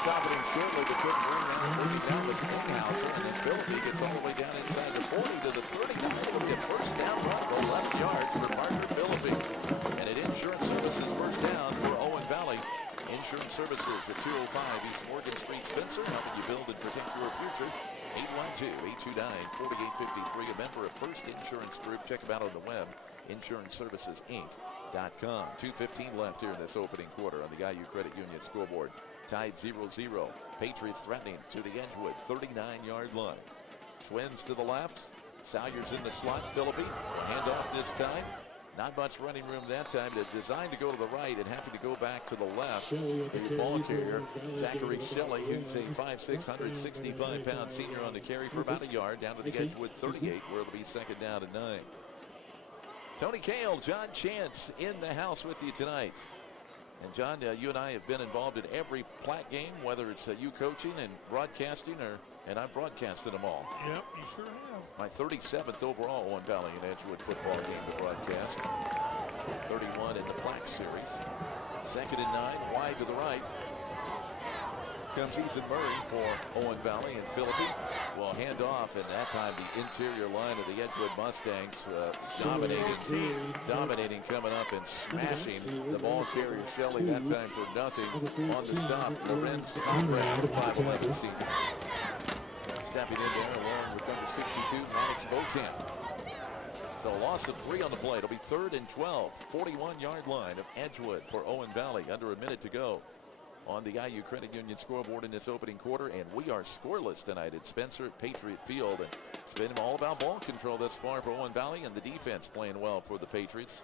stopping him shortly, but couldn't bring down was Inhauser, and then Philippi gets all the way down inside the 40 to the 30. That's going to be a first down run of 11 yards for Parker Philippi. And at Insurance Services, first down for Owen Valley. Insurance Services at 205 East Morgan Street, Spencer, helping you build and protect your future. 812-829-4853, a member of First Insurance Group. Check them out on the web, insuranceservicesinc.com. 2:15 left here in this opening quarter on the IU Credit Union scoreboard. Tied 0-0. Patriots threatening to the Edgewood 39-yard line. Twins to the left. Salyer's in the slot. Philippi will hand off this time. Not much running room that time. They're designed to go to the right and having to go back to the left. The ball carrier, Zachary Shelley, who's a 5'6", 165-pound senior on the carry for about a yard down to the Edgewood 38, where it'll be second down and 9. Tony Cale, John Chance in the house with you tonight. And John, you and I have been involved in every Platte game, whether it's you coaching and broadcasting, and I've broadcasted them all. Yep, you sure have. My 37th overall Owen Valley and Edgewood football game to broadcast. 31 in the Platte series. Second and 9, wide to the right. Comes Ethan Murray for Owen Valley, and Philippi will hand off, and that time the interior line of the Edgewood Mustangs dominating coming up and smashing the ball carrier Shelley that time for nothing on the stop. Lorenz Conrad, 5'11" senior. Stepping in there along with number 62, Maddox Bokamp. So a loss of 3 on the play. It'll be 3rd and 12, 41-yard line of Edgewood for Owen Valley. Under a minute to go on the IU Credit Union scoreboard in this opening quarter, and we are scoreless tonight at Spencer at Patriot Field. And it's been all about ball control thus far for Owen Valley, and the defense playing well for the Patriots.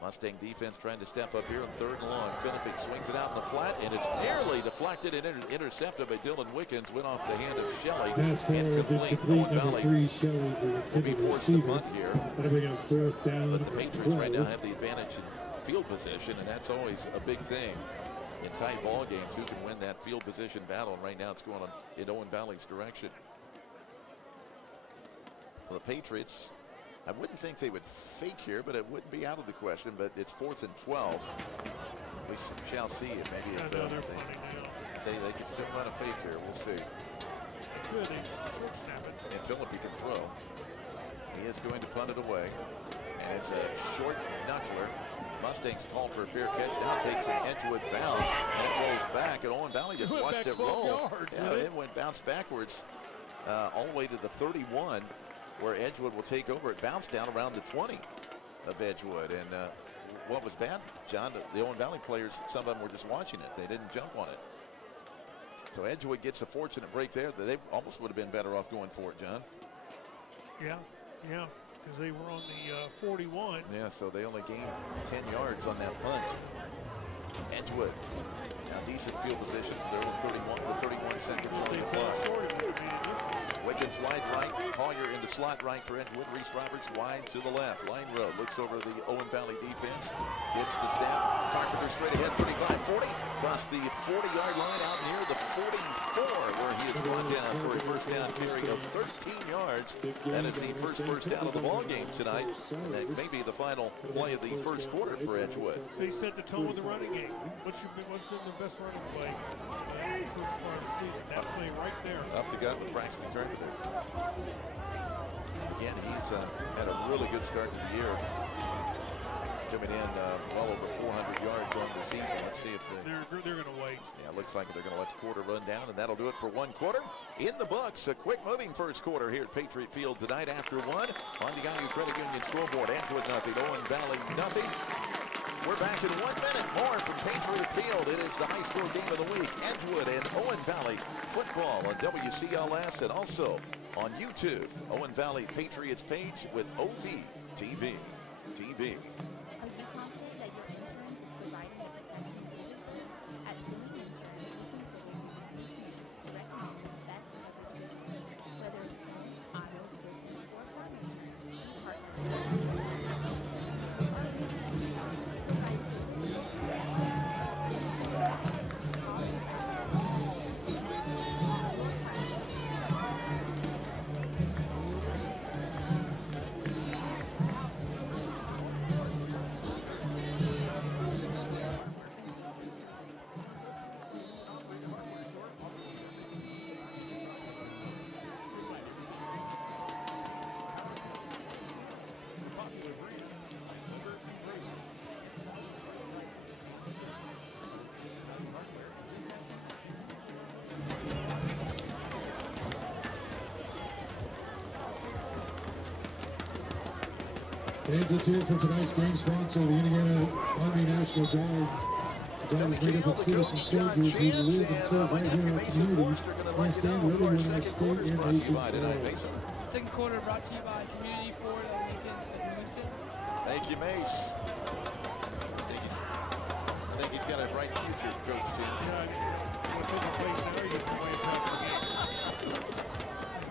Mustang defense trying to step up here on 3rd and long. Philippi swings it out in the flat, and it's nearly deflected and intercepted by Dylan Wickens. Went off the hand of Shelley. Pass far is incomplete. Number 3, Shelley, the intended receiver. That'll bring up 4th down. But the Patriots right now have the advantage in field position, and that's always a big thing in tight ball games. Who can win that field position battle? And right now it's going on in Owen Valley's direction. So the Patriots, I wouldn't think they would fake here, but it wouldn't be out of the question. But it's 4th and 12. We shall see if maybe if they can still run a fake here. We'll see. Good, short snap it. And Philippi can throw. He is going to punt it away, and it's a short knuckler. Mustangs called for a fair catch. Now takes an Edgewood bounce, and it rolls back. And Owen Valley just watched it roll. It went bounce backwards all the way to the 31. Where Edgewood will take over. It bounced down around the 20 of Edgewood. And what was bad, John, the Owen Valley players, some of them were just watching it. They didn't jump on it. So Edgewood gets a fortunate break there. They almost would have been better off going for it, John. Yeah, because they were on the 41. Yeah, so they only gained 10 yards on that punt. Edgewood, now decent field position. They're in 31 seconds on the clock. Wiggins wide right, Collier in the slot right for Edgewood. Reese Roberts wide to the left. Line road looks over the Owen Valley defense. Gets the snap. Carpenter straight ahead, 35-40. Across the 40-yard line out near the 44, where he is brought down for a first down carry of 13 yards. That is the first down of the ball game tonight. And that may be the final play of the first quarter for Edgewood. So he set the tone of the running game. What's been the best running play in the first part of the season? That play right there. Up the gut with Braxton Carpenter. Again, he's had a really good start to the year. Coming in well over 400 yards on the season. Let's see if they're going to wait. Yeah, it looks like they're going to let the quarter run down, and that'll do it for one quarter. In the books, a quick moving first quarter here at Patriot Field tonight after 1 on the IU Credit Union scoreboard. Edgewood nothing, Owen Valley nothing. We're back in 1 minute. More from Patriot Field. It is the high school game of the week. Edgewood and Owen Valley football on WCLS and also on YouTube. Owen Valley Patriots page with OVTV. TV. Are you confident that your insurance is providing the protection you need? At Tooling Insurance, we consider your recommend the best coverage for you. Whether it's home, auto, business, or farm insurance, we partner with And let's hear from tonight's game sponsor, the Indiana Army National Guard. The Guard is made up of citizen soldiers who live and serve right here in our communities and stand ready when our state and nation call. Second quarter brought to you by Community Ford of Lincoln Edmonton. Thank you, Mace. I think he's got a bright future, Coach James.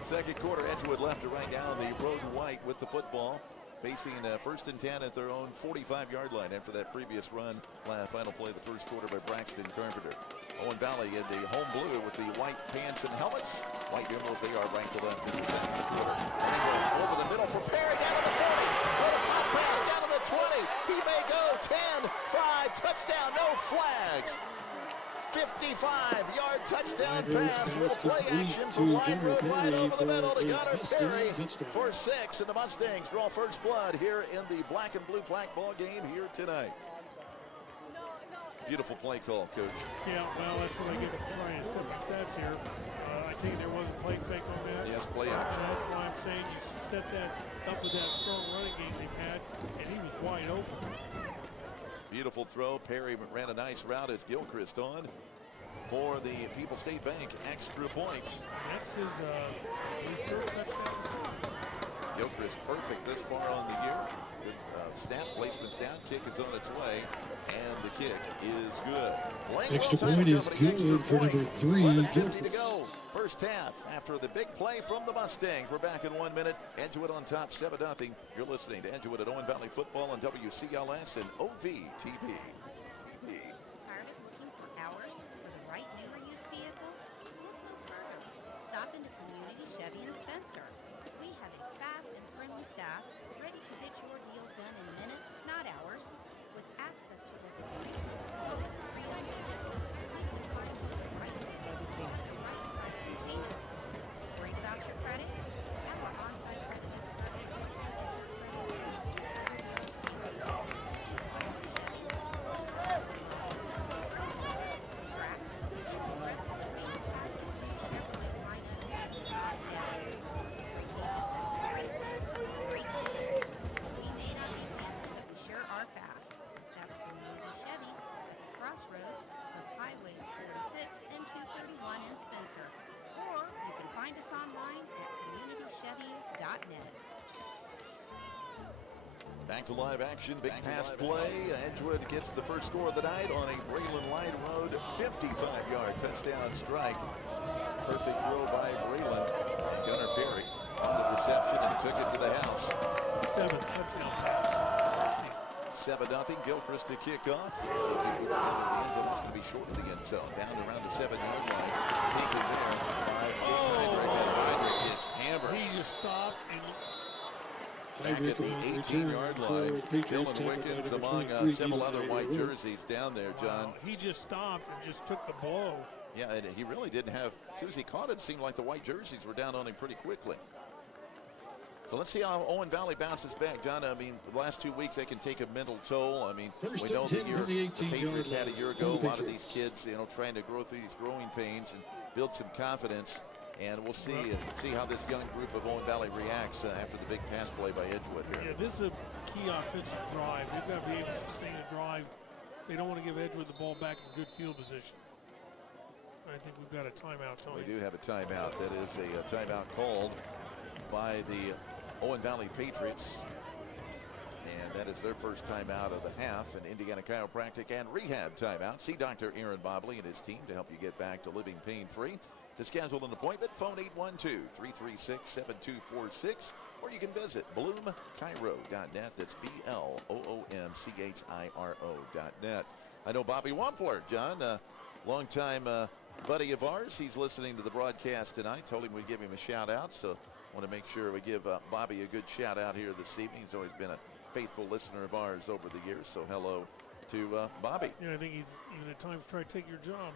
Second quarter, Edgewood left to right down the road white with the football. Facing first and 10 at their own 45-yard line after that previous run. Final play of the first quarter by Braxton Carpenter. Owen Valley in the home blue with the white pants and helmets. White numerals, they are right to left in the second quarter. Anyway, over the middle for Perry, down to the 40. Let a pop pass down to the 20. He may go 10, 5, touchdown, no flags. 55-yard touchdown pass, little play action to wide road right over the middle to Gunnar Perry for 6, and the Mustangs draw first blood here in the black and blue flag ball game here tonight. Beautiful play call, Coach. Yeah, well, that's what I get to trying to set the stats here. I think there was a play fake on that. Yes, play action. That's why I'm saying you set that up with that strong running game they've had, and he was wide open. Beautiful throw. Perry ran a nice route as Gilchrist on for the People's State Bank extra point. That's his third touchdown this season. Gilchrist perfect this far on the year. Good snap, placement's down, kick is on its way, and the kick is good. Extra point is good for number 3. 11:50 to go. First half after the big play from the Mustangs. We're back in 1 minute. Edgewood on top, 7-0. You're listening to Edgewood at Owen Valley Football on WCLS and OVTV. Tired of looking for hours for the right new or used vehicle? Look no further. Stop into Community Chevy in Spencer. We have a fast and friendly staff ready to get your deal done in minutes, not hours, with access to over 300 pre-owned vehicles. We can find you the right vehicle at the right price and payment. Worried about your credit? Our on-site credit expert will help you get your credit Back to live action, big pass play. Edgewood gets the first score of the night on a Braylon Light Road 55-yard touchdown strike. Perfect throw by Braylon. And Gunnar Perry on the reception and took it to the house. 7 touchdown pass. 7-0. Gilchrist to kick off. So if he puts it into the end zone, that's going to be short of the end zone. Down to around the 7-yard line. Taken there by Heinrich. And Heinrich gets hammered. He just stopped and back at the 18-yard line. Dylan Wickens among several other white jerseys down there, John. Wow. He just stopped and just took the blow. Yeah, and he really didn't have, as soon as he caught it, it seemed like the white jerseys were down on him pretty quickly. So let's see how Owen Valley bounces back. John, I mean, the last 2 weeks, they can take a mental toll. I mean, we know the Patriots had a year ago. A lot of these kids, you know, trying to grow through these growing pains and build some confidence. And we'll see how this young group of Owen Valley reacts after the big pass play by Edgewood here. Yeah, this is a key offensive drive. They've got to be able to sustain a drive. They don't want to give Edgewood the ball back in good field position. I think we've got a timeout, Tony. We do have a timeout. That is a timeout called by the Owen Valley Patriots. And that is their first timeout of the half. An Indiana Chiropractic and Rehab timeout. See Dr. Aaron Mobley and his team to help you get back to living pain-free. To schedule an appointment, phone 812-336-7246. Or you can visit bloomchiro.net. That's BLOOMCHIRO.net. I know Bobby Wampler, John, a longtime buddy of ours. He's listening to the broadcast tonight. Told him we'd give him a shout-out, so I want to make sure we give Bobby a good shout-out here this evening. He's always been a faithful listener of ours over the years, so hello to Bobby. Yeah, I think he's even at times trying to take your job.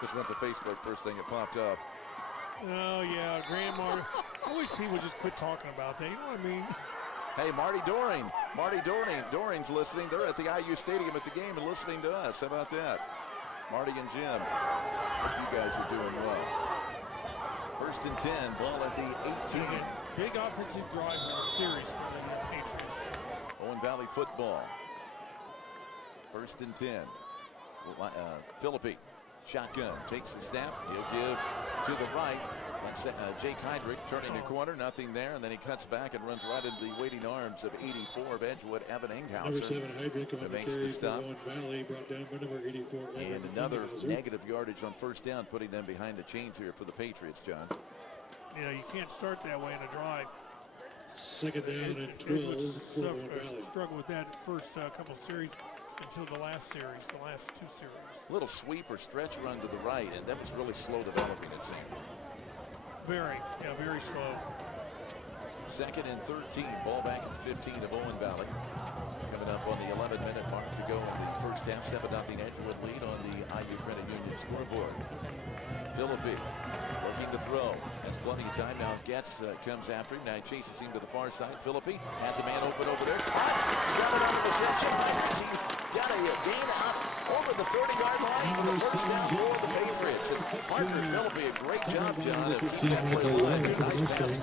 Just went to Facebook, first thing that popped up. Oh, yeah, Grandma. I wish people just quit talking about that. You know what I mean? Hey, Marty Doring's listening. They're at the IU Stadium at the game and listening to us. How about that? Marty and Jim, hope you guys are doing well. First and 10, ball at the 18. Big offensive drive in the series for the Patriots. Owen Valley football. First and 10. Philippi, shotgun, takes the snap. He'll give to the right. That's Jake Heydrich turning the corner, nothing there, and then he cuts back and runs right into the waiting arms of 84 of Edgewood, Evan Inghauser. Number 7, Heydrich on the makes carry the stop. for Owen Valley, brought down by number 84. And another negative yardage on first down, putting them behind the chains here for the Patriots, John. Yeah, you can't start that way in a drive. Second down and 12 for Owen Valley. Struggle with that first couple series until the last series, the last two series. Little sweep or stretch run to the right, and that was really slow developing, it seemed. Very slow. Second and 13, ball back at 15 of Owen Valley. Coming up on the 11-minute mark to go in the first half. 7-0 Edgewood lead on the IU Credit Union scoreboard. Philippi looking to throw. Has plenty of time now. Getz comes after him. Now he chases him to the far side. Philippi has a man open over there. 7 on the reception. He's got a gain out over the 30-yard line for the first down for the Patriots. And Parker Philippi, a great job, John, of keeping that play alive. Nice pass.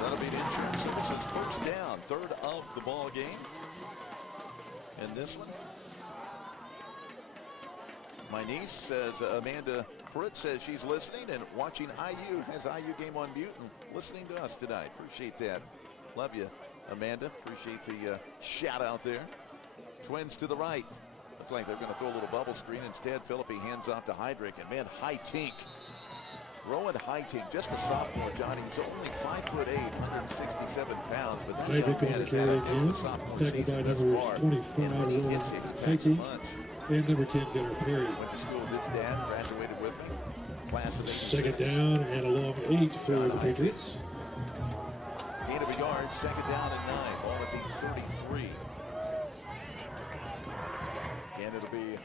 That'll be the insurance. So this is first down, third of the ball game. And this one, my niece says, Amanda Pruitt says she's listening and watching IU, has IU game on mute and listening to us tonight. Appreciate that. Love you, Amanda. Appreciate the shout out there. Twins to the right. Looks like they're going to throw a little bubble screen. Instead, Philippi hands off to Heydrich. And man, Hightink. Rowan Hightink, just a sophomore, Johnny. He's only 5'8", 167 pounds, but that young man has had a good sophomore season thus far. And when he hits it, he packs a punch. And number 10, Gunnar Perry. Went to school with his dad, graduated with me. Class of Second down and a long 8 for the Patriots. Gain of a yard, second down and 9. Ball at the 33. And it'll be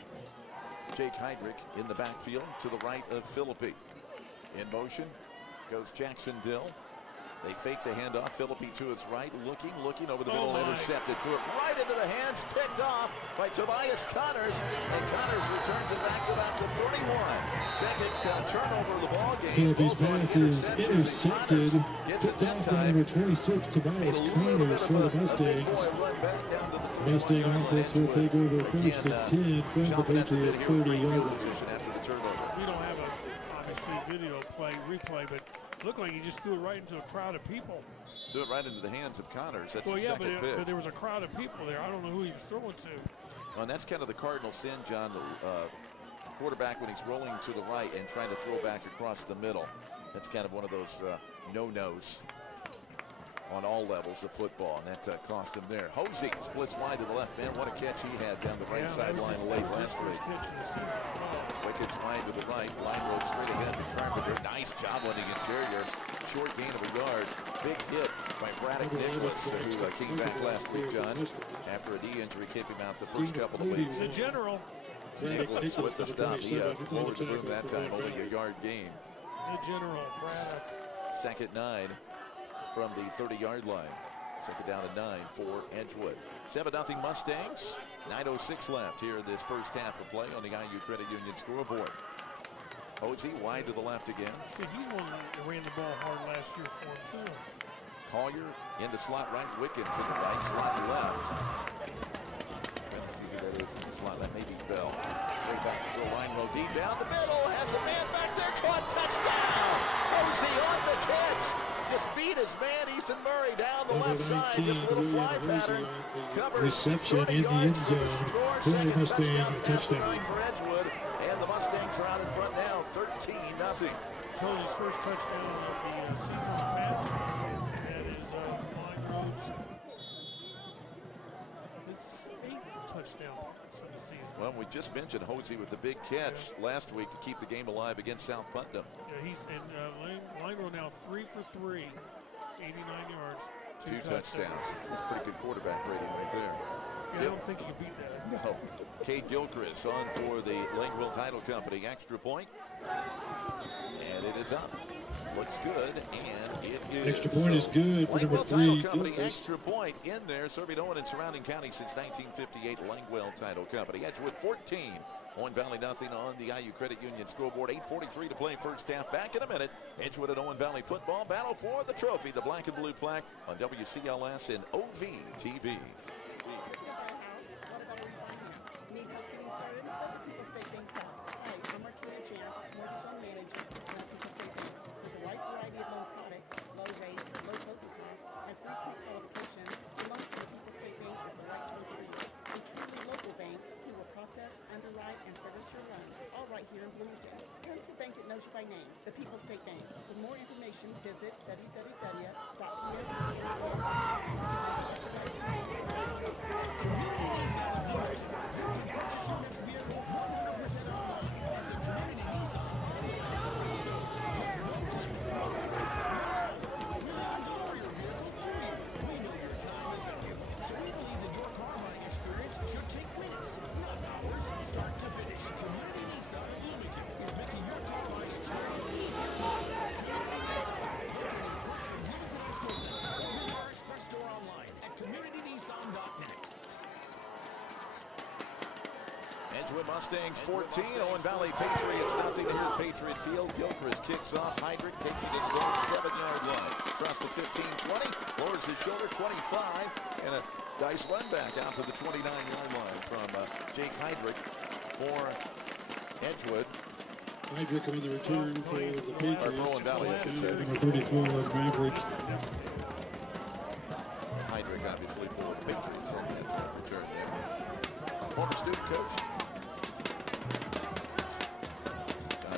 Jake Heydrich in the backfield to the right of Philippi. In motion goes Jackson Dill. They fake the handoff. Philippi to his right, looking over the middle, intercepted. Threw it right into the hands, picked off by Tobias Connors, and Connors returns it back to about the 31. Second turnover of the ball game. Philippi's pass is intercepted. Picked off by number 26, Tobias Connors for the Mustangs. Mustang offense will take over first and 10 from the Patriot 30-yard line. We don't have a obviously video replay, but looked like he just threw it right into a crowd of people. Threw it right into the hands of Connors. That's the yeah, second pick. But there was a crowd of people there. I don't know who he was throwing to. Well, and that's kind of the cardinal sin, John. Quarterback when he's rolling to the right and trying to throw back across the middle. That's kind of one of those no-nos on all levels of football, and that cost him there. Hosey splits wide to the left. Man, what a catch he had down the right sideline late last week. Wickets wide to the right. Line road straight ahead to Carpenter. Nice job on the interior. Short gain of a yard. Big hit by Braddock Nicholas, who came back last week, John, after a knee injury kept him out the first couple of weeks. The general. Nicholas with the stop. He lowered the boom that time, only a yard gain. The general, Braddock. Second 9. from the 30-yard line. Second down and 9 for Edgewood. 7-0 Mustangs. 9:06 left here in this first half of play on the IU Credit Union scoreboard. Hosey wide to the left again. See, he's one that ran the ball hard last year for him, too. Collier into slot right. Wickens in the right, slot left. Trying to see who that is in the slot. That may be Bell. Straight back to the line, row deep down the middle. Has a man back there. Caught, touchdown. Hosey on the catch. Just beat his man, Ethan Murray, down the left side. Just a little fly pattern. Covers reception in the end zone. Second Mustang touchdown. For Edgewood, and the Mustangs are out in front now, 13-0. Told his first touchdown of the season on pass, and that is Line Road's his 8th touchdown pass of the season. Well, we just mentioned Hosey with the big catch last week to keep the game alive against South Putnam. Yeah, he's and Line Road now 3 for 3, 89 yards, 2 touchdowns. That's a pretty good quarterback rating right there. Yeah, I don't think you can beat that. No. Cade Gilchrist on for the Lakeville Title Company. Extra point. And it is up. Looks good, and it is. Extra point is good for number 3. Title Company, extra point in there, serving Owen and surrounding county since 1958. Langwell Title Company. Edgewood 14. Owen Valley nothing on the IU Credit Union scoreboard. 8:43 to play first half. Back in a minute. Edgewood and Owen Valley football battle for the trophy. The black and blue plaque on WCLS and OVTV. By name, the People's State Bank. For more information, visit Edgewood Mustangs 14, Owen Valley Patriots nothing here at Patriot Field. Gilchrist kicks off, Heydrich takes it to his own 7-yard line. Across the 15-20, lowers his shoulder, 25, and a dice run back out to the 29-yard line from Jake Heydrich for Edgewood. Heydrich on the return for the Patriots. Or for Owen Valley, I should say. Number 34, Maverick. Heydrich obviously for the Patriots on that return there. Former student coach.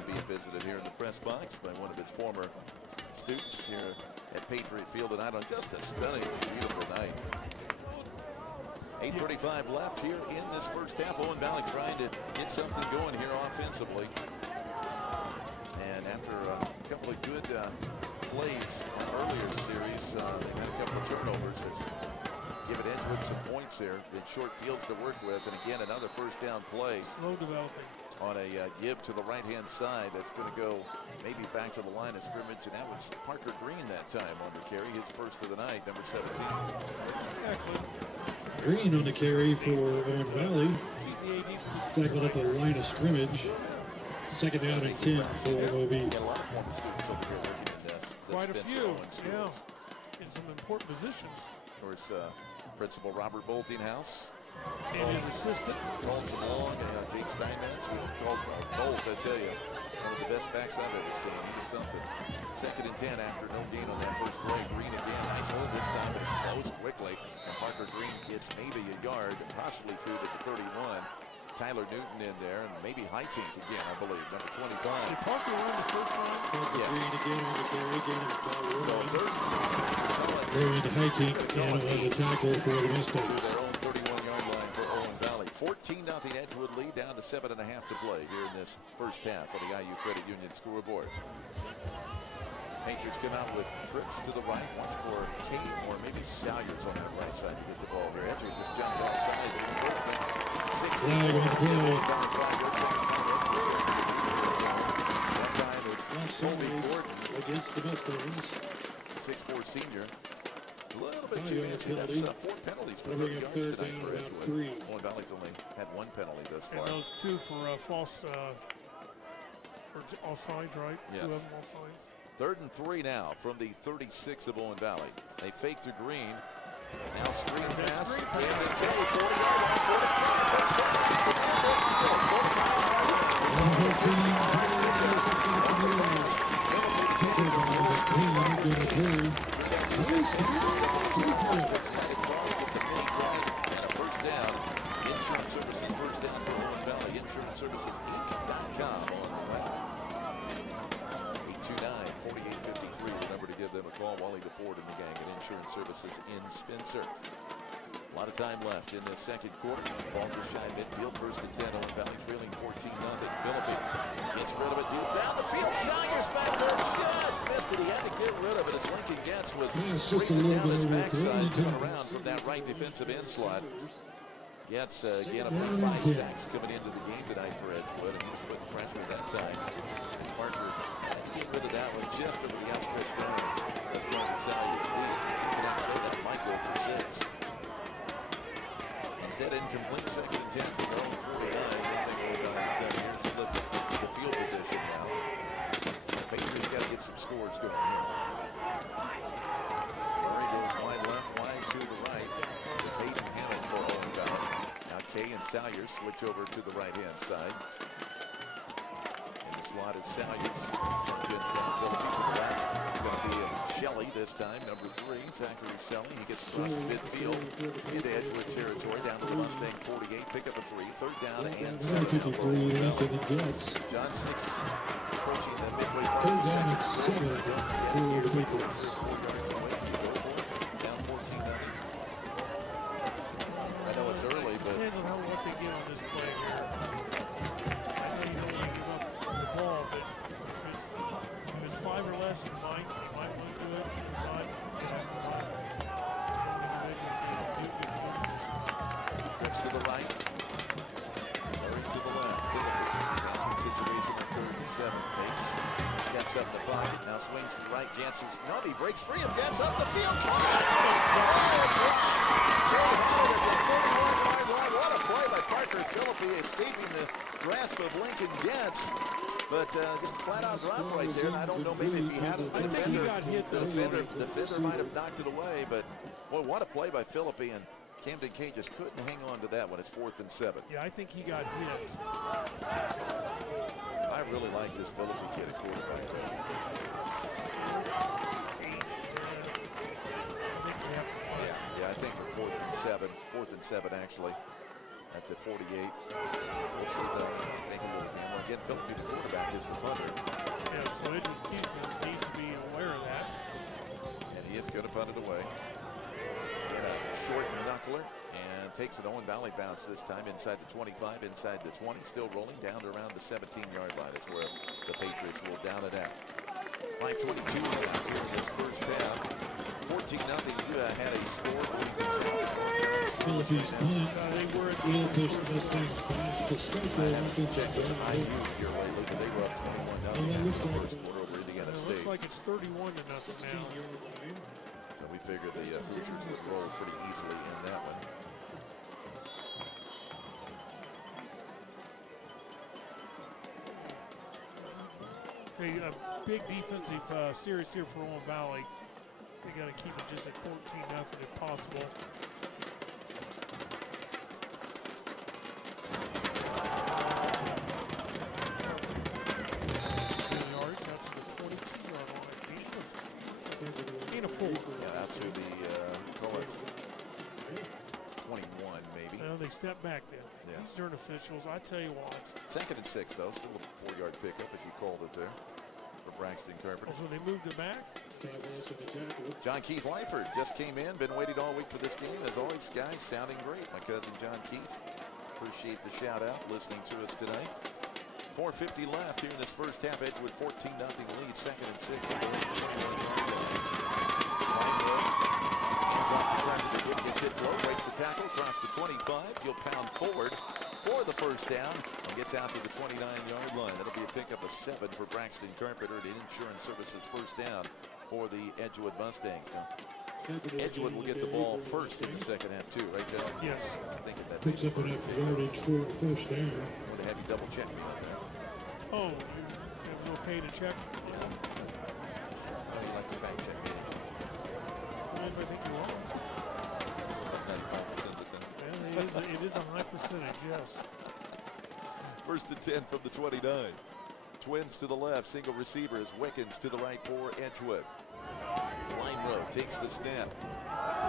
Being visited here in the press box by one of his former students here at Patriot Field tonight on just a stunning, beautiful night. 8:35 left here in this first half. Owen Valley trying to get something going here offensively. And after a couple of good plays on earlier series, they had a couple of turnovers that's given Edgewood some points there. In short fields to work with. And again, another first down play. Slow developing. On a yib to the right-hand side. That's going to go maybe back to the line of scrimmage, and that was Parker Green that time on the carry, his first of the night, number 17. Green on the carry for Owen Valley. Tackled at the line of scrimmage. Second down and 10 for OV. A lot of former students over here working in this. Quite a few, yeah, in some important positions. Of course, Principal Robert Boltinghouse. And his assistant. Colson Long and Jake Steinmetz. We called Bolt, I tell you, one of the best backs I've ever seen. He was something. Second and 10 after no gain on that first play. Green again. Nice hold this time, but it's closed quickly. And Parker Green gets maybe a yard, possibly two to the 31. Tyler Newton in there, and maybe Hightink again, I believe, number 25. Did Parker run the first one? Parker Green again on the carry, again on the foul. So third. And Hightink and on the tackle for the Mustangs. Their own 31-yard line for Owen Valley. 14-0 Edgewood lead, down to 7.5 to play here in this first half on the IU Credit Union scoreboard. Patriots come out with trips to the right. Watch for Kate or maybe Salyers on that right side to get the ball here. Edgewood just jumped off sides. Flag on the play. One time it's Colby Gordon against the Mustangs. 6'4" senior. A little bit too fancy. That's 4 penalties for 30 yards tonight for Edgewood. Owen Valley's only had 1 penalty thus far. And those 2 for false or offsides, right? Yes. 2 of them offsides. 3rd and 3 now from the 36 of Owen Valley. They fake to Green. Now screen pass. Camden K, 40-yard line, 45, first down. And a first down. Insurance Services first down for Owen Valley. InsuranceServicesInc.com on the way. 829-4853, the number to give them a call. Wally DeFord and the gang at Insurance Services in Spencer. A lot of time left in the second quarter. Ball just shy midfield, 1st and 10. Owen Valley trailing 14-0. Philippi gets rid of it deep down the field. Salyers back there, just missed it. He had to get rid of it as Lincoln Getz was breathing down his backside, coming around from that right defensive end slot. Getz again about 5 sacks coming into the game tonight for Edgewood, and he was putting pressure that time. Parker had to get rid of that one just over the outstretched arms of Marvin Salyers. He can actually that might go for 6. Instead, incomplete, 2nd and 10 from their own 49. One thing Owen Valley's done here is flip the field position now. The Patriots got to get some scores going here. Murray goes wide left, wide to the right. It's Hayden Hammond for Owen Valley. Now Kay and Salyers switch over to the right-hand side. In the slot is Salyers. Gets down Philippi to the left. Going to be Shelley this time, number 3, Zachary Shelley. He gets across the midfield into Edgewood territory, down to the Mustang 48, pick up a 3, 3rd down and 7 now for Owen Valley. John 6 approaching the midway part of the second. Down 14-0. I know it's early, but depends on what they get on this play here. I know you don't want to give up the ball, but if it's 5 or less, it might look good. If not, Trips to the right. Murray to the left. Passing situation on 3rd and 7. Fakes. Steps up in the pocket. Now swings to the right. Getz is no, he breaks free of Getz up the field. What a play by Parker Philippi, escaping the grasp of Lincoln Getz. But just flat out drop right there, and I don't know, maybe if he had it, the defender might have knocked it away, but boy, what a play by Philippi, and Camden Kay just couldn't hang on to that one. It's 4th and 7. Yeah, I think he got hit. I really like this Philippi kid at quarterback. Yeah, I think we're 4th and 7 actually. At the 48. We'll see the make a little game. Again, Philippi, the quarterback, is the punter. Yeah, so Edgewood's defense needs to be aware of that. And he is going to punt it away. Get a short knuckler and takes an Owen Valley bounce this time inside the 25, inside the 20. Still rolling down to around the 17-yard line. That's where the Patriots will down it out. 5:22 left here in this first half. 14-0. You had a score. Philippi's punt will push those things back to start their offensive drive. Here lately, but they were up 21-0 in the first quarter over Indiana State. It looks like it's 31-0 now. So we figure the Hoosiers would roll pretty easily in that one. Okay, a big defensive series here for Owen Valley. They got to keep it just at 14-0 if possible. Step back then. Yeah. These Eastern officials, I tell you what. 2nd and 6, though. Still a 4-yard pickup, as you called it there, for Braxton Carpenter. So they moved it back. John Keith Lyford just came in. Been waiting all week for this game. As always, guys, sounding great. My cousin John Keith. Appreciate the shout-out, listening to us tonight. 4:50 left here in this first half. Edgewood 14-0 lead. 2nd and 6. Gets hit low, breaks the tackle, across the 25. He'll pound forward for the first down and gets out to the 29-yard line. That'll be a pickup of 7 for Braxton Carpenter at Insurance Services first down. for the Edgewood Mustangs. Now, Edgewood will get the ball first in the second half too, right, John? Yes. I think that Picks up enough yardage for a first down. I'm going to have you double check me on that. Oh, it was okay to check? Yeah. How do you like to fact check me? Well, if I think you are. It's about 95% of the time. Well, it is a high percentage, yes. First and 10 from the 29. Twins to the left, single receivers. Wickens to the right for Edgewood. Line road takes the snap.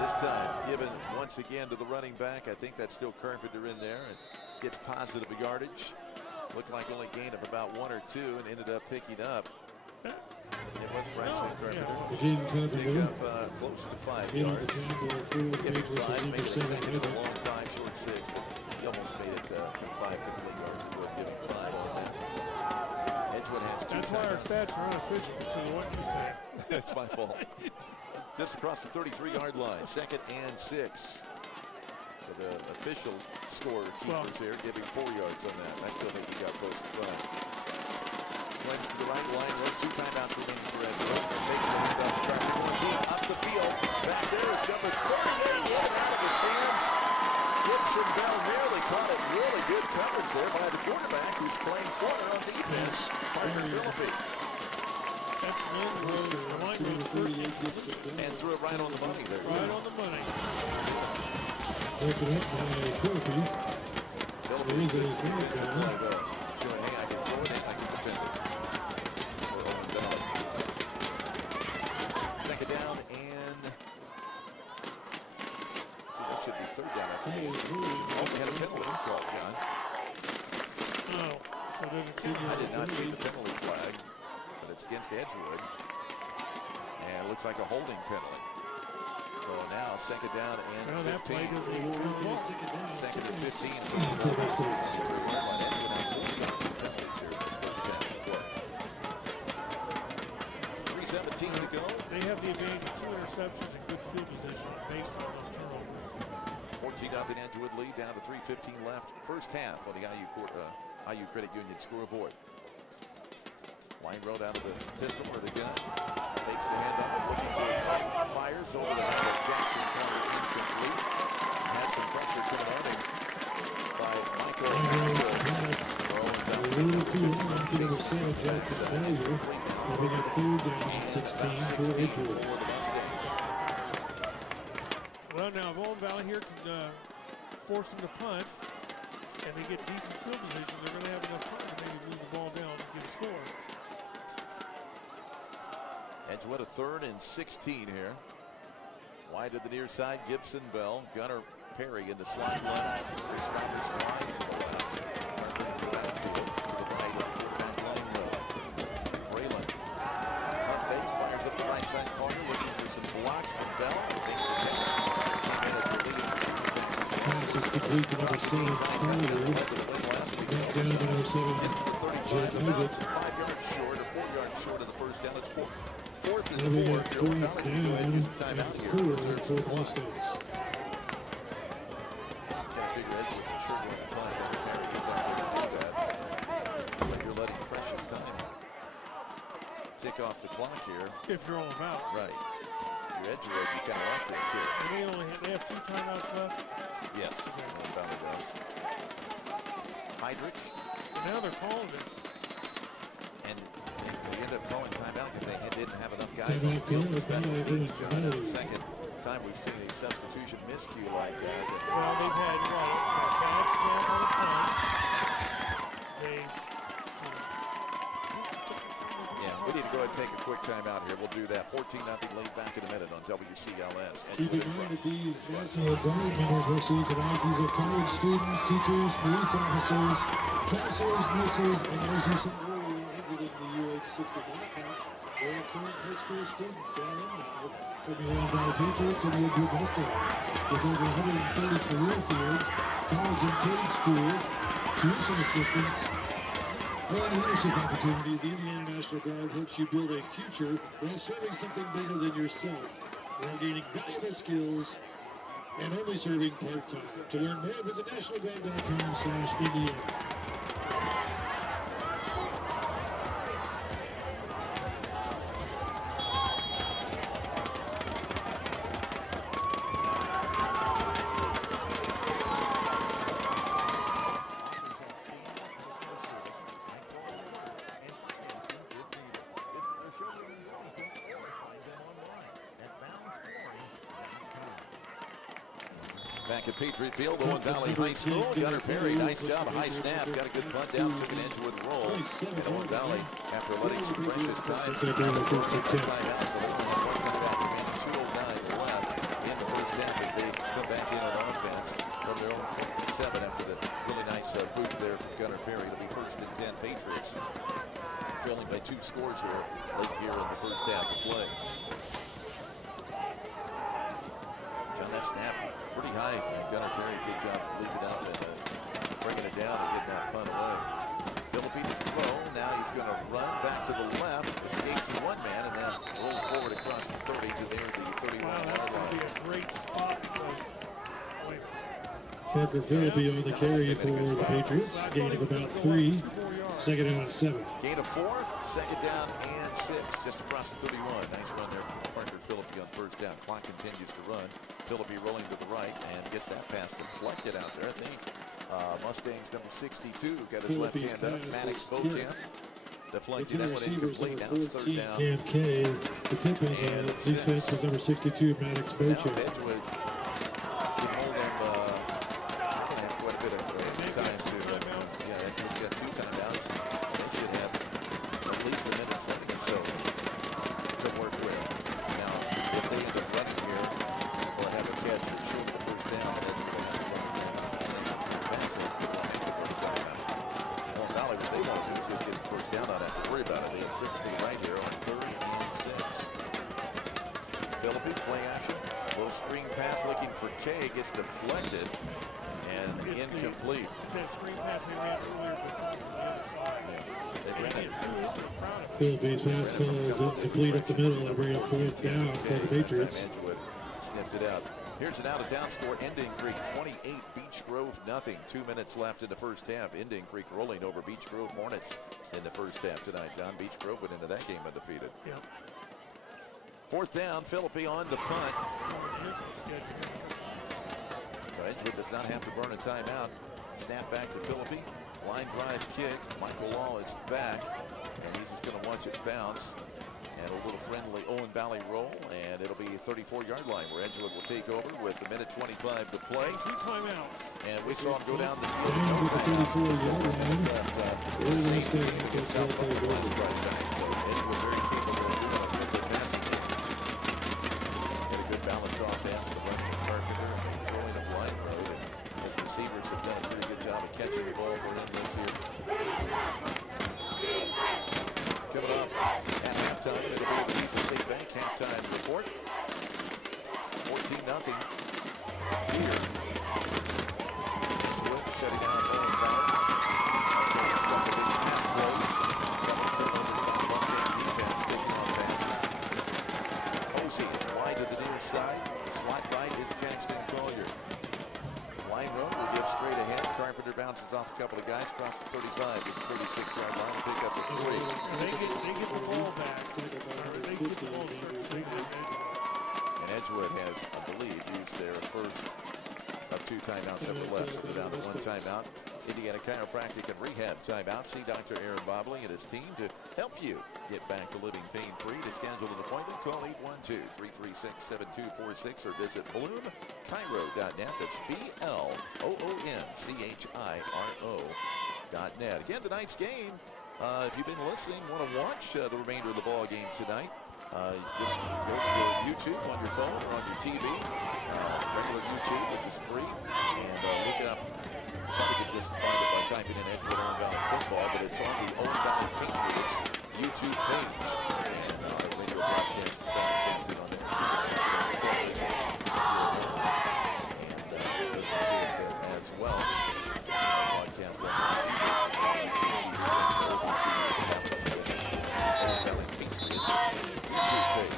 This time given once again to the running back. I think that's still Carpenter in there, and gets positive yardage. Looked like only gain of about 1 or 2 and ended up picking up. It was Bryson Carpenter. Pick up close to 5 yards. Give it 5, made it a second and a long 5, short 6. He almost made it from 5 complete yards. He would give him 5 on that. Edgewood has 2 That's why our stats are unofficial, because of what you say. That's my fault. Just across the 33-yard line, 2nd and 6. So the official score keepers here giving 4 yards on that. I still think he got close to 5. Twins to the right line, road 2 timeouts remaining for Edgewood. Takes the hand off the track, going deep up the field. Back there is number 38 in and out of the stands. Gibson Bell nearly caught it. Really good coverage there by the quarterback who's playing corner on defense, Parker Philippi. That's the line goes first. And threw it right on the money there. Right on the money. Broken up by Philippi. There is a third down. Hey, I can throw it and I can defend it. For Owen Valley. 2nd down and... See, that should be 3rd down. I think. Oh, we had a penalty call, John. Oh, so there's a 2-yard. I did not see the penalty flag, but it's against Edgewood. And it looks like a holding penalty. So now 2nd down and 15. 2nd and 15 for the Edgewood have 4 penalties here in this first half of play. 3:17 to go. They have the advantage of 2 interceptions and good field position based on those turnovers. 14-0 Edgewood lead, down to 3:15 left. First half on the IU Credit Union scoreboard. Line road out of the pistol or the gun. Takes the hand up, looking for his right. Fires over the head of Jackson Carter, incomplete. Had some pressure coming on him by Michael. A little too long to the side of Jackson Carter. Having a 3rd down and 16 for Edgewood. Well, now if Owen Valley here can force them to punt and they get decent field position, they're going to have enough time to maybe move the ball down and get a score. Edgewood a 3rd and 16 here. Wide to the near side, Gibson Bell. Gunner Perry in the slot left. Chris Roberts wide to the left. Carter in the backfield to the right. Quarterback line road. Braylon. Pump fakes, fires up the right side corner, looking for some blocks from Bell. Makes the catch. Pass is complete to number 7, Carter. Back down to number 7, Jack Nugget. 5 yards short or 4 yards short of the first down. It's 4th and 4. If you're Owen Valley, go ahead and use the timeout here. For the Mustangs. Gotta figure Edgewood for sure going to play. Perry gets out there to do that. But you're letting precious time tick off the clock here. If you're all about. Right. Your Edgewood, you kind of like this here. And they have 2 timeouts left? Yes, Owen Valley does. Heydrich. Now they're calling it. And they end up calling timeout because they didn't have enough guys on the field for special teams. That's the second time we've seen a substitution miscue like that. Well, they've had a bad snap on the punt. Yeah, we need to go ahead and take a quick timeout here. We'll do that. 14-0 lead back in a minute on WCLS. Keep in mind that these National Guard members we're seeing tonight, these are college students, teachers, police officers, counselors, nurses, and as you said earlier, exiting the UH-60 camp, they're current high school students and alumni from the Owen Valley Patriots and the Edgewood Mustangs. With over 130 career fields, college and trade school, tuition assistance, and leadership opportunities, the Indiana National Guard helps you build a future while serving something bigger than yourself, while gaining valuable skills and only serving part-time. To learn more, visit nationalguard.com/Indiana. Back at Patriot Field, Owen Valley High School. Gunnar Perry, nice job, high snap, got a good punt down, took an Edgewood roll. And Owen Valley, after letting some precious time, timeouts, so they only have one timeout remaining, 2:09 left in the first half as they come back in on offense from their own 27 after the really nice boot there from Gunnar Perry. It'll be first and 10 Patriots. Trailing by 2 scores here late here in the first half of play. John, that snap pretty high. Gunnar Perry, good job leaving it out and bringing it down and getting that punt away. Philippe to throw. Now he's going to run back to the left, escapes in one man, and then rolls forward across the 30 to near the 31-yard line. That's going to be a great spot. Parker Phillippe on the carry for the Patriots. Gain of about 3. Second down and 7. Gain of 4. Second down and 6. Just across the 31. Nice run there from Parker Phillippe on first down. Clock continues to run. Phillippe rolling to the right and gets that pass deflected out there. I think Mustangs number 62 got his left hand up. Maddox Beauchamp deflected that one incomplete. Now it's third down. Cam K. The tip of the defense was number 62, Maddox Beauchamp. Edgewood can hold them. They're going to have quite a bit of time to. Yeah, Edgewood's got 2 timeouts. They should have at least a minute 20 or so to work with. Now, if they end up running here, they'll have a catch that short the first down. And Edgewood will have to run pass it. Owen Valley, what they want to do is just get the first down. Not have to worry about it. They have trips to the right here on 3rd and 6. Phillippe, play action. Little screen pass looking for K. Gets deflected and incomplete. It's that screen pass they ran earlier, but on the other side. They ran it. Phillippe's pass falls incomplete up the middle and bring up 4th down for the Patriots. Edgewood sniffed it out. Here's an out-of-town score. Indian Creek 28, Beech Grove nothing. 2 minutes left in the first half. Indian Creek rolling over Beech Grove Hornets in the first half tonight. John, Beech Grove went into that game undefeated. Yep. 4th down, Phillippe on the punt. So Edgewood does not have to burn a timeout. Snap back to Phillippe. Line drive kick. Michael Law is back, and he's just going to watch it bounce. And a little friendly Owen Valley roll, and it'll be a 34-yard line where Edgewood will take over with a minute 25 to play. 2 timeouts. And we saw him go down the field. No timeouts. Against South Buffalo last Friday night. So Edgewood very capable of doing a good passing game. Got a good balanced offense. The run from Carpenter and the throwing of Line Road. And the receivers have done a pretty good job of catching the ball for him this year. Coming up at halftime, it'll be a Keith State Bank halftime report. 14-0 here. Edgewood shutting down Owen Valley. Mustangs got the big pass plays. Double turnovers by the Mustang defense, taking on passes. Posey wide to the near side. Slot right is Caxton Collier. Line road will give straight ahead. Carpenter bounces off a couple of guys, across the 35 to the 36-yard line, pick up the 3. They get the ball back. They get the ball And Edgewood has, I believe, used their first of 2 timeouts ever left. So they're down to 1 timeout. Indiana Chiropractic and Rehab timeout. See Dr. Aaron Bobley and his team to help you get back to living pain-free. To schedule an appointment, call 812-336-7246 or visit bloomchiro.net. That's BLOONCHIRO.net. Again, tonight's game, if you've been listening, want to watch the remainder of the ball game tonight, just go to YouTube on your phone or on your TV, regular YouTube, which is free, and look up. Probably could just find it by typing in Edgewood Owen Valley football, but it's on the Owen Valley Patriots YouTube page. And our radio broadcast is simulcasted on there. And listen to it as well. Broadcast on Owen Valley Patriots YouTube page.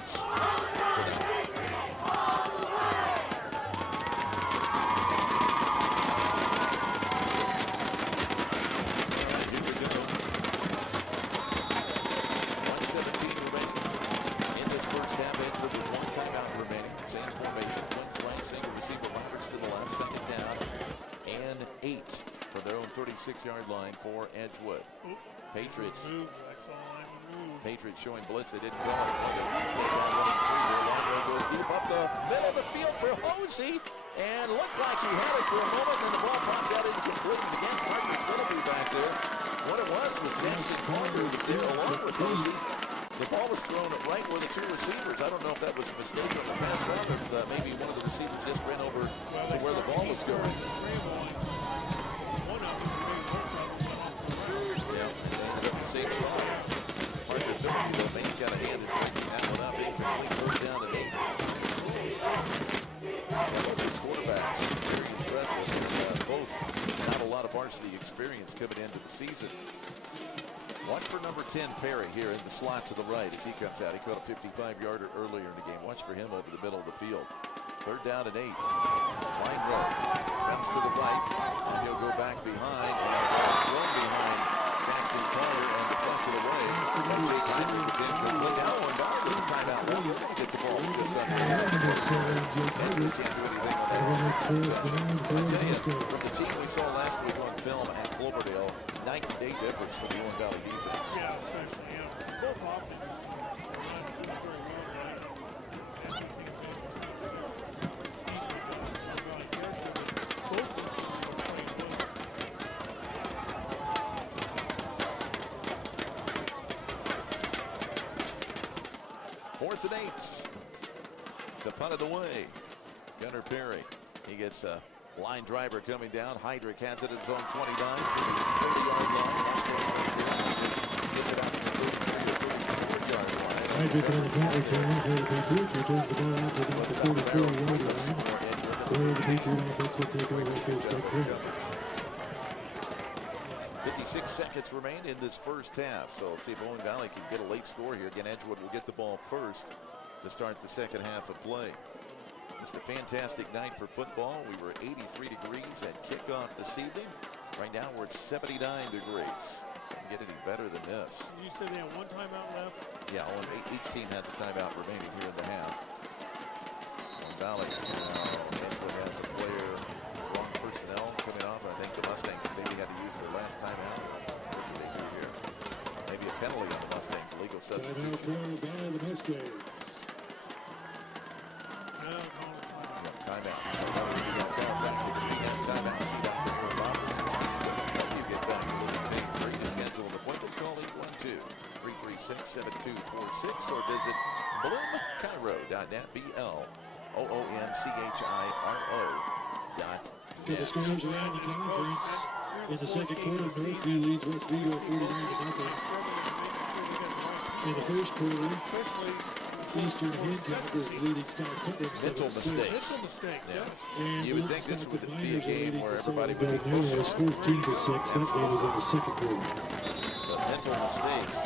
And 8 from their own 36-yard line for Edgewood. Patriots. Patriots showing blitz. They didn't go. Line goes deep up the middle of the field for Hosey. And looked like he had it for a moment, and the ball popped out incomplete. And again, Parker Philippi back there. What it was Justin Parker was there along with Hosey. The ball was thrown right where the two receivers. I don't know if that was a mistake on the pass route, or if maybe one of the receivers just ran over to where the ball was going. Yeah, they ended up in the same spot. Parker Philippi, though, maybe got a hand in picking that one up. Incomplete, first down and 8. These quarterbacks, very impressive. Both not a lot of varsity experience coming into the season. Watch for number 10, Perry, here in the slot to the right as he comes out. He caught a 55-yarder earlier in the game. Watch for him over the middle of the field. Third down and 8. Line road comes to the right, and he'll go back behind, and thrown behind Jackson Carter on the front of the way. Jake Heinrich is incomplete. Now Owen Valley with a timeout. We're going to get the ball just under there. Henry can't do anything on that. I'll tell you, from the team we saw last week on film at Cloverdale, night and day difference for the Owen Valley defense. Yeah, especially, both offenses are not very well tonight. And they take Fourth and 8. To punt it away. Gunnar Perry. He gets a line driver coming down. Heydrich has it at his own 29 to the 30-yard line. Gets it out to the 33 or 34-yard line. Heydrich on the punt return for the Patriots. Returns the ball out to about the 44-yard line. Where the Patriot offense will take over first and 10. 56 seconds remain in this first half. So we'll see if Owen Valley can get a late score here. Again, Edgewood will get the ball first to start the second half of play. Just a fantastic night for football. We were 83 degrees at kickoff this evening. Right now we're at 79 degrees. Can't get any better than this. You said they have one timeout left? Yeah, each team has a timeout remaining here in the half. Owen Valley Edgewood has a player, wrong personnel coming off. I think the Mustangs maybe had to use their last timeout. What do they do here? Maybe a penalty on the Mustangs, illegal substitution. Timeout by the Mustangs. Timeout. Timeout. See that for Bob. You get back to the big free to schedule an appointment. Call 812-336-7246 or visit bloomcairo.net. BLOONCHIRO.net. As the scores around the conference in the second quarter, Northview leads West Vigo 49-0. In the first quarter, Eastern Hancock is leading South Clinton. Mental mistakes. Yeah. You would think this would be a game where everybody would be focused. 14-6. That game was in the second quarter. But mental mistakes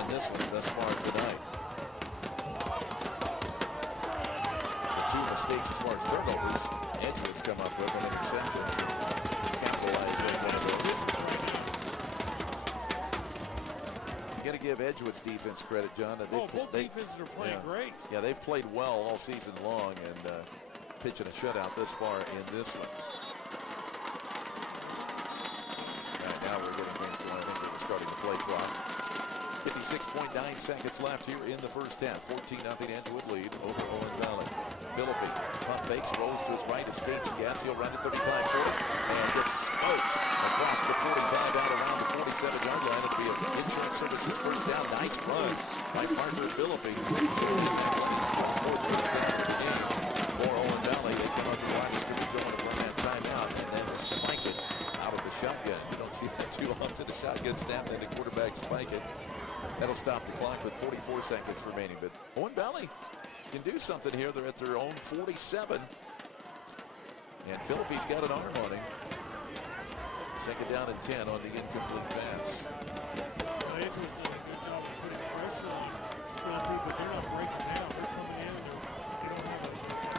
in this one thus far tonight. The two mistakes as far as turnovers, Edgewood's come up with an interception. Capitalize on one of those. You got to give Edgewood's defense credit, John. Both defenses are playing great. Yeah, they've played well all season long and pitching a shutout this far in this one. Right, now we're getting things going. I think they were starting to play clock. 56.9 seconds left here in the first half. 14-0 Edgewood lead over Owen Valley. Philippi pump fakes, rolls to his right, escapes gas. He'll run to 35-40 and gets smoked across the 45 out around the 47-yard line. It'll be an insurance services first down. Nice run by Parker Philippi. Fourth first down of the game for Owen Valley. They come up to wide scrimmage zone to run that timeout and then spike it out of the shotgun. You don't see that too often. The shotgun snap and the quarterback spike it. That'll stop the clock with 44 seconds remaining. But Owen Valley can do something here. They're at their own 47. And Philippi's got an arm on him. Second down and 10 on the incomplete pass. Well, Edgewood's doing a good job of putting pressure on Philippi, but they're not breaking down. They're coming in and they don't have a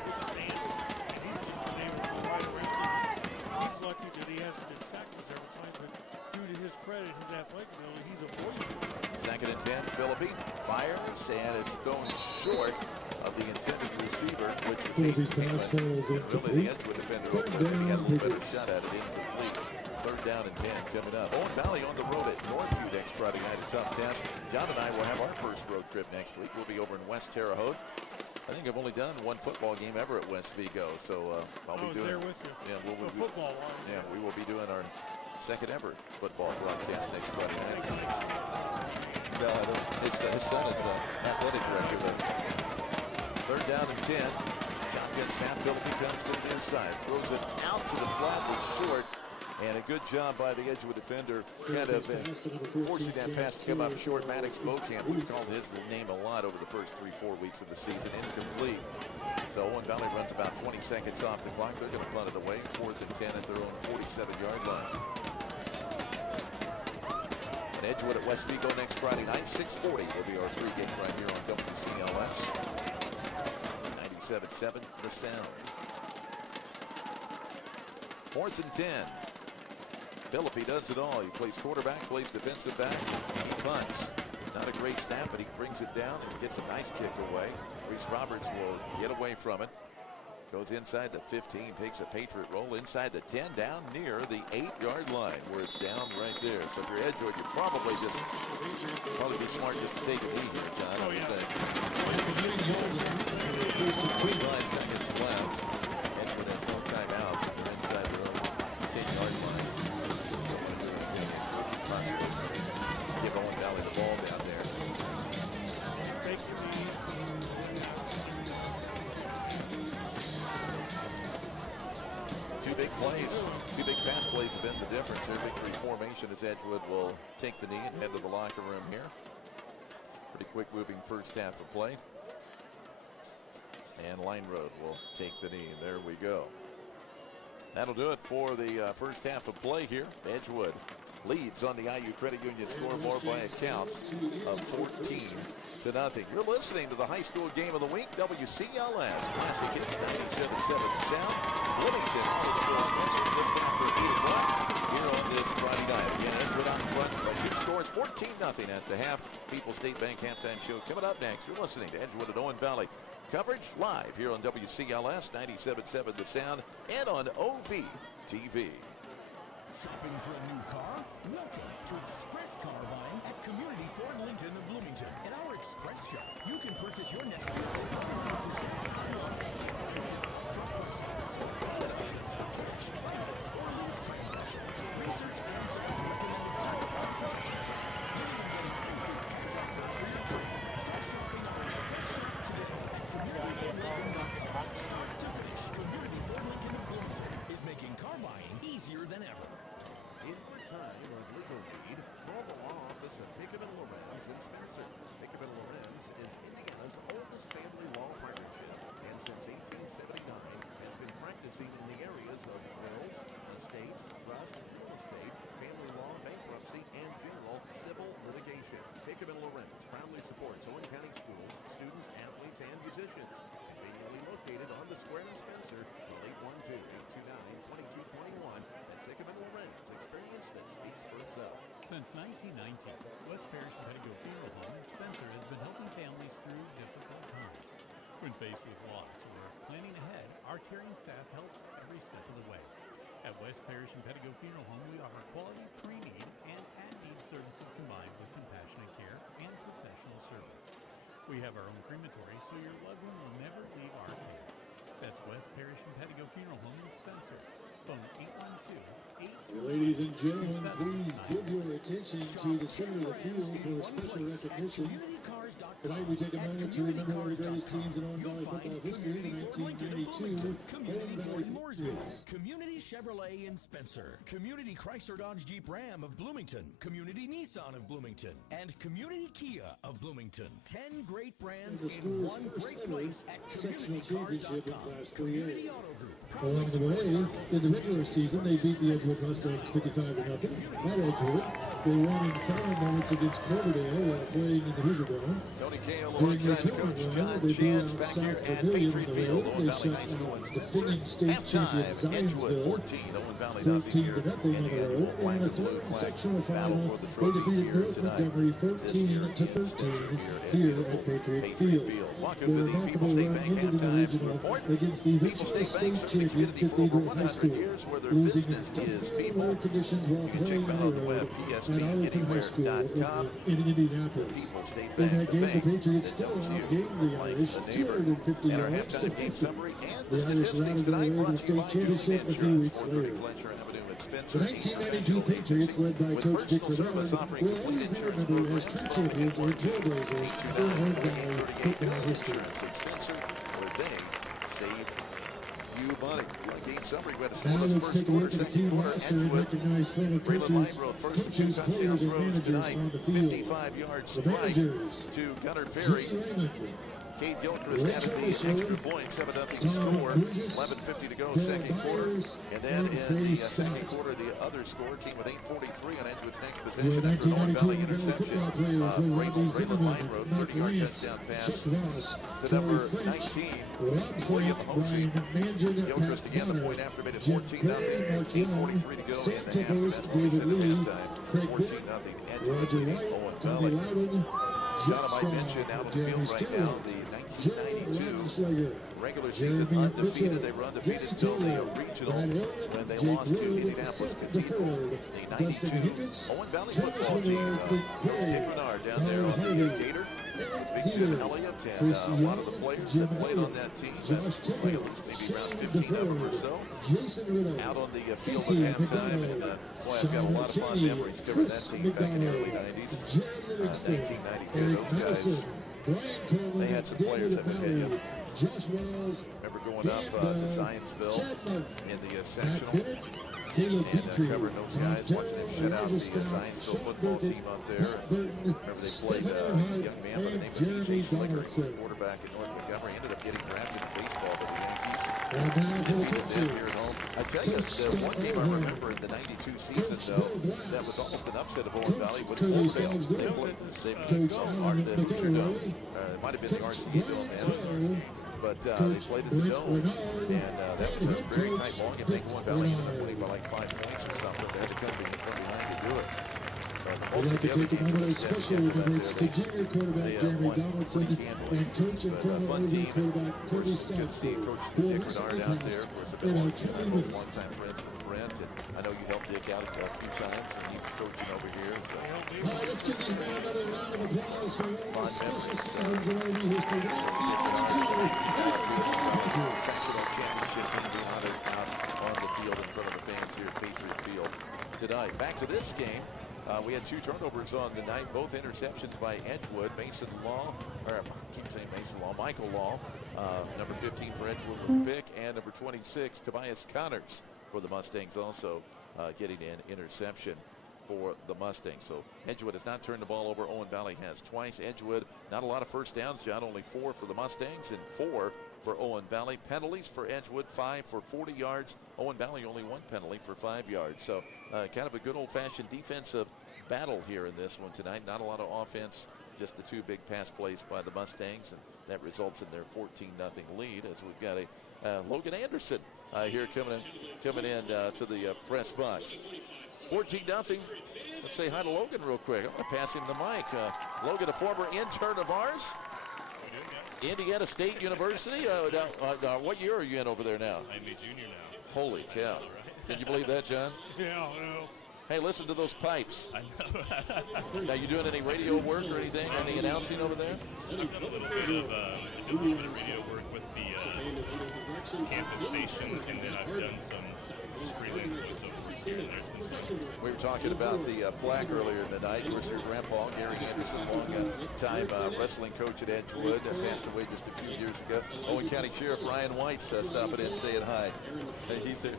good stance. And he's just been able to go right around him. He's lucky that he hasn't been sacked this every time, but due to his credit, his athletic ability, he's avoiding it. Second and 10, Philippi fires, and it's thrown short of the intended receiver, which was really the Edgewood defender over there. He had a little better shot at it, incomplete. Third down and 10 coming up. Owen Valley on the road at Northview next Friday night, a tough test. John and I will have our first road trip next week. We'll be over in West Terre Haute. I think I've only done one football game ever at West Vigo, so I'll be doing. there with you. Yeah, we'll be football wise. Yeah, we will be doing our second ever football broadcast next Friday night. His son is athletic director. But third down and 10. Shotgun snap. Philippi comes to the near side, throws it out to the flat but short. And a good job by the Edgewood defender, kind of forcing that pass to come up short. Maddox Beaucamp, we've called his name a lot over the first 3-4 weeks of the season, incomplete. So Owen Valley runs about 20 seconds off the clock. They're going to punt it away, 4th and 10 at their own 47-yard line. And Edgewood at West Vigo next Friday night, 6:40 will be our pregame right here on WCLS. 97.7 The Sound. 4th and 10. Philippi does it all. He plays quarterback, plays defensive back, he punts. Not a great snap, but he brings it down and gets a nice kick away. Reese Roberts will get away from it. Goes inside the 15, takes a Patriot roll inside the 10, down near the 8-yard line, where it's down right there. So if you're Edgewood, you'd probably be smart just to take a knee here, John. Oh, yeah. 25 seconds left. Edgewood has no timeouts if they're inside their own 10-yard line. Give Owen Valley the ball down there. Two big plays, two big pass plays have been the difference. Their victory formation as Edgewood will take the knee and head to the locker room here. Pretty quick moving first half of play. And Line Road will take the knee. There we go. That'll do it for the first half of play here. Edgewood leads on the IU Credit Union scoreboard by a count of 14-0. You're listening to the high school game of the week, WCLS Classic Hits 97.7 Sound. Bloomington just after 8 o'clock here on this Friday night. Again, Edgewood out in front by 2 scores, 14-0 at the half. People's State Bank halftime show coming up next. You're listening to Edgewood at Owen Valley. Coverage live here on WCLS 97.7 The Sound and on OVTV. Shopping for a new car? Welcome to Express Car Buying at Community Ford Lincoln of Bloomington. In our Express shop, you can purchase your next vehicle Research and recommended service Start shopping our Express shop today at CommunityFordLincoln.com. Start to finish, Community Ford Lincoln of Bloomington is making car buying easier than ever. In your time of legal need, call the law office of Pregame and Lorenz in Spencer. Pregame and Lorenz is Indiana's oldest family law partnership, and since 1879 has been practicing in the areas of wills, estates, trust, real estate, family law, bankruptcy, and general civil litigation. Pregame and Lorenz proudly supports Owen County schools, students, athletes, and musicians. Conveniently located on the square in Spencer, call 812-829-2221. Pregame and Lorenz, experience that speaks for itself. Since 1919, West Parish and Pettigo Funeral Home in Spencer has been helping families through difficult times. When faced with loss or planning ahead, our caring staff helps every step of the way. At West Parish and Pettigo Funeral Home, we offer quality pre-need and at-need services combined with compassionate care and professional service. We have our own crematory, so your loved one will never leave our care. That's West Parish and Pettigo Funeral Home in Spencer. Phone 812-822. Ladies and gentlemen, please give your attention to the center of the field for special recognition. Tonight we take a moment to remember one of the greatest teams in Owen Valley football history, the 1992 Owen Valley Patriots. Community Chevrolet in Spencer, Community Chrysler Dodge Jeep Ram of Bloomington, Community Nissan of Bloomington, and Community Kia of Bloomington. 10 great brands in one great place at sectional championship in Class 3A. Community Auto Group. Along the way, in the regular season, they beat the Edgewood Mustangs 55-0. At Edgewood, they won in final moments against Cloverdale while playing in the Hoosier Dome. Tony Cahill During their alongside tournament Coach run, John they blew Chance out back South here at Pavilion Patriot on the Field. road. Owen They Valley shut High School out in defending Spencer. state champion Halftime, Edgewood Zionsville 14, Owen Valley nothing 13-0 here. on the And road. we'll And in the third flag sectional battle final, for the they trophy defeated here North tonight. Montgomery This year 14-13 in here at Patriot Field. Welcome Their to the remarkable People's State run Bank ended in the halftime regional report. against the People's eventual State Bank state serving champion community for over Cathedral High 100 School, years, where their losing in business tough is weather people. conditions while You can check playing them on out on the the road web, at OVTV.com. in Indianapolis. In that game, the Patriots still outgained the Irish 250 and our yards to halftime game 50. summary and The the Irish statistics routed tonight away brought the to you by state championship a few weeks 430 later. Fletcher Avenue and Spencer. The 1992 Patriots, led by Coach Dick Bernard, will always be remembered as true champions and trailblazers in Owen Valley football history. Spencer, where they saved you money. Game summary, we had a Now scoreless let's first take a quarter, look at the second team quarter. roster and Edgewood, recognize former Braylon coaches, Light rode first two touchdowns players, and roads managers tonight. on the field. 55 yards The strike managers, to Gunnar Perry. Jim Raymond, Kate Gilchrist added the extra point, 7-0 score, 11:50 to go, second quarter. And then in the second quarter, the other score came with 8:43 on Edgewood's next possession after an Owen Valley interception. Braylon Light rode 30-yard touchdown pass to number 19, William Hosey. Gilchrist again the point after, made it 14-0, 8:43 to go in the half. That's what we said at halftime, 14-0 Edgewood leading Owen Valley. John, I might mention out on the field right now, the 1992 regular season undefeated. They were undefeated until the regional when they lost to Indianapolis Cathedral. The 92 Owen Valley football team, Dick Bernard down there on the Gator. Big Jim Elliott and a lot of the players that played on that team, that played at least maybe around 15 of them or so, out on the field at halftime. And boy, I've got a lot of fond memories covering that team back in the early 90s. 1992, those guys, they had some players that would hit you. Remember going up to Zionsville in the sectional and covering those guys, watching them shut out the Zionsville football team up there. Remember they played a young man by the name of B.J. Slinger, who was a quarterback in North Montgomery, ended up getting drafted in baseball by the Yankees. Defeated them here at home. I tell you, the one game I remember in the 92 season, though, that was almost an upset of Owen Valley was Fulvale. They played the Hoosier Dome. It might have been the RCA Dome, man. But they played at the Dome, and that was a very tight ball game. I think Owen Valley ended up winning by like 5 points or something. They had to come behind to do it. I'd like to take a moment of special remembrance to junior quarterback Jeremy Donaldson and coach and former OV quarterback Cody Stockton, who are recently passed and are truly missed. One-time friend with Brent, and I know you helped Dick out a few times, and he was coaching over here. So. Let's give these men another round of applause for one of the special seasons in OV history. 1992. Sectional championship going to be honored out on the field in front of the fans here at Patriot Field tonight. Back to this game. We had 2 turnovers on the night, both interceptions by Edgewood. Mason Law, or I keep saying Mason Law, Michael Law, number 15 for Edgewood with a pick, and number 26, Tobias Connors for the Mustangs, also getting an interception for the Mustangs. So Edgewood has not turned the ball over. Owen Valley has twice. Edgewood, not a lot of first downs, John, only 4 for the Mustangs and 4 for Owen Valley. Penalties for Edgewood, 5 for 40 yards. Owen Valley only 1 penalty for 5 yards. So kind of a good old-fashioned defensive battle here in this one tonight. Not a lot of offense, just the 2 big pass plays by the Mustangs, and that results in their 14-0 lead as we've got a Logan Anderson here coming in to the press box. 14-0. Let's say hi to Logan real quick. I'm going to pass him the mic. Logan, a former intern of ours. Indiana State University. What year are you in over there now? I'm a junior now. Holy cow. Can you believe that, John? Yeah, I know. Hey, listen to those pipes. I know. Now, you doing any radio work or anything? Any announcing over there? I've done a little bit of radio work with the campus station, and then I've done some freelance voiceovers here and there. We were talking about the plaque earlier in the night. Of course, your grandpa, Gary Anderson, long-time wrestling coach at Edgewood, passed away just a few years ago. Owen County Sheriff Ryan White's stopping in saying hi. He said,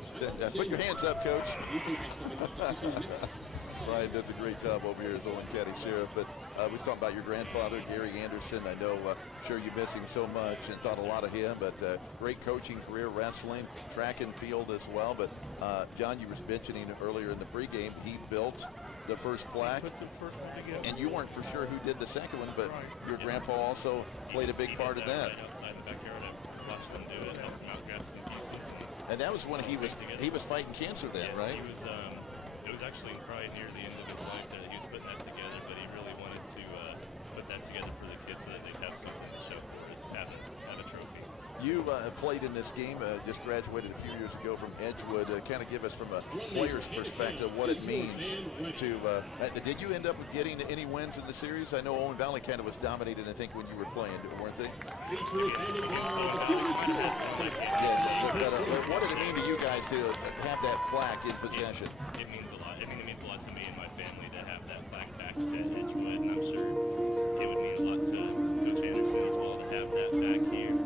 put your hands up, Coach. Ryan does a great job over here as Owen County Sheriff. But we was talking about your grandfather, Gary Anderson. I know, sure you miss him so much and thought a lot of him. But great coaching career, wrestling, track and field as well. But John, you were mentioning earlier in the pregame, he built the first plaque. Put the first one together. And you weren't for sure who did the second one, but your grandpa also played a big part of that. Right outside the backyard, I watched him do it, helped him out, grab some pieces. And that was when he was fighting cancer then, yeah, right? He was. It was actually probably near the end of his life that he was putting that together, but he really wanted to put that together for the kids so that they'd have something to show for it, have a trophy. You have played in this game, just graduated a few years ago from Edgewood. Kind of give us from a player's perspective what it means to, did you end up getting any wins in the series? I know Owen Valley kind of was dominated, I think, when you were playing, weren't they? But what did it mean to you guys to have that plaque in possession? It means a lot. I mean, it means a lot to me and my family to have that plaque back to Edgewood, and I'm sure it would mean a lot to Coach Anderson as well to have that back here.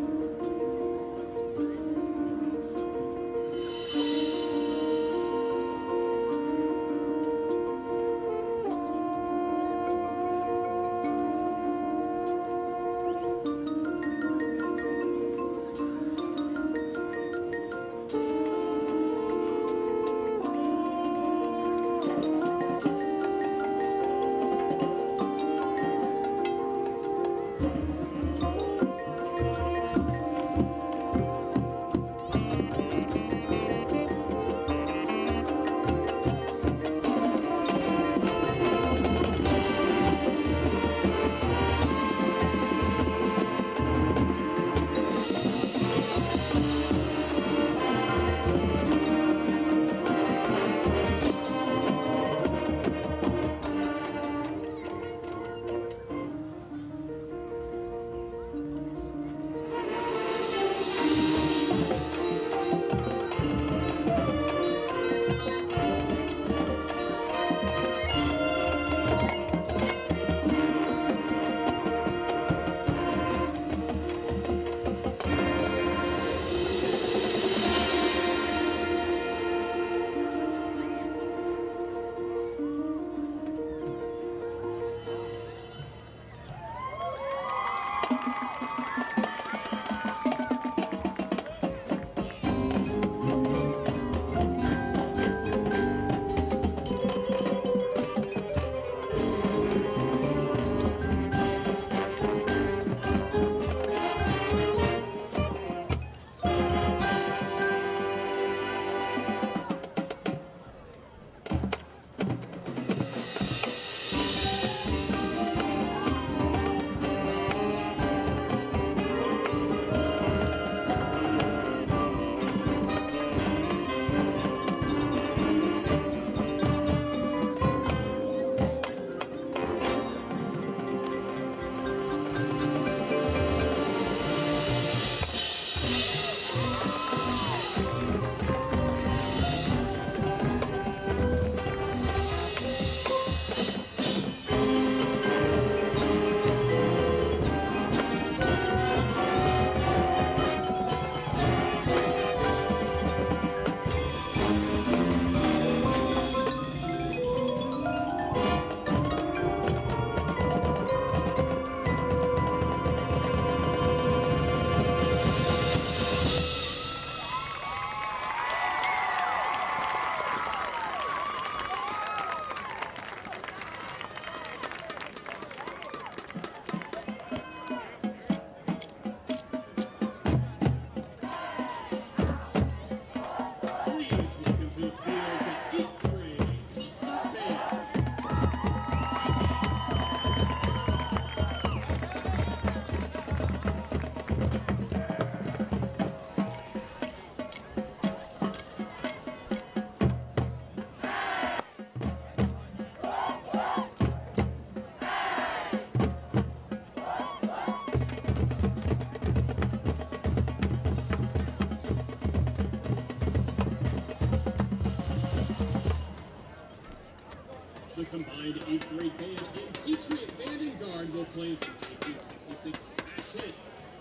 The combined 8th grade band and Patriot Band and Guard will play the 1966 smash hit,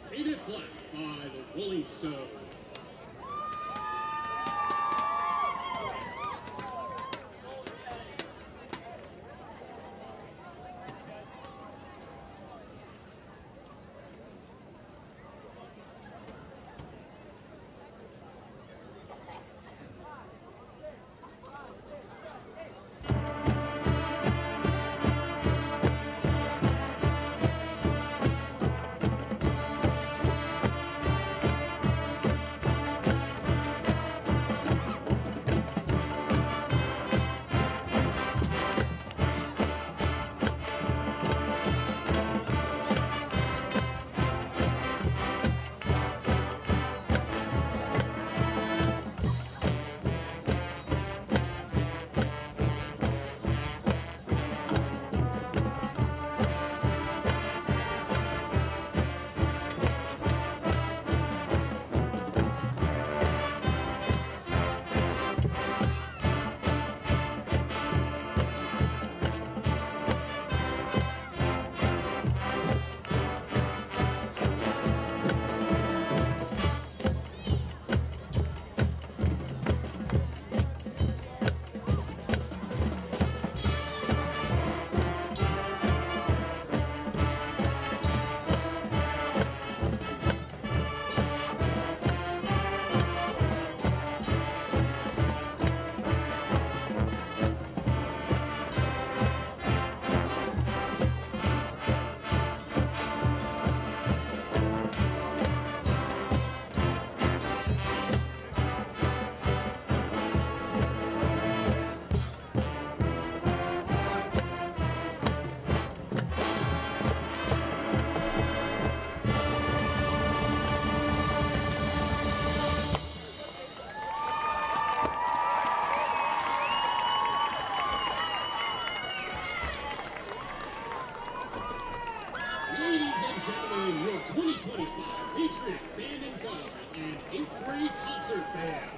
Painted Black by the Rolling Stones. Patriot Band and Guard, and 8th grade concert band.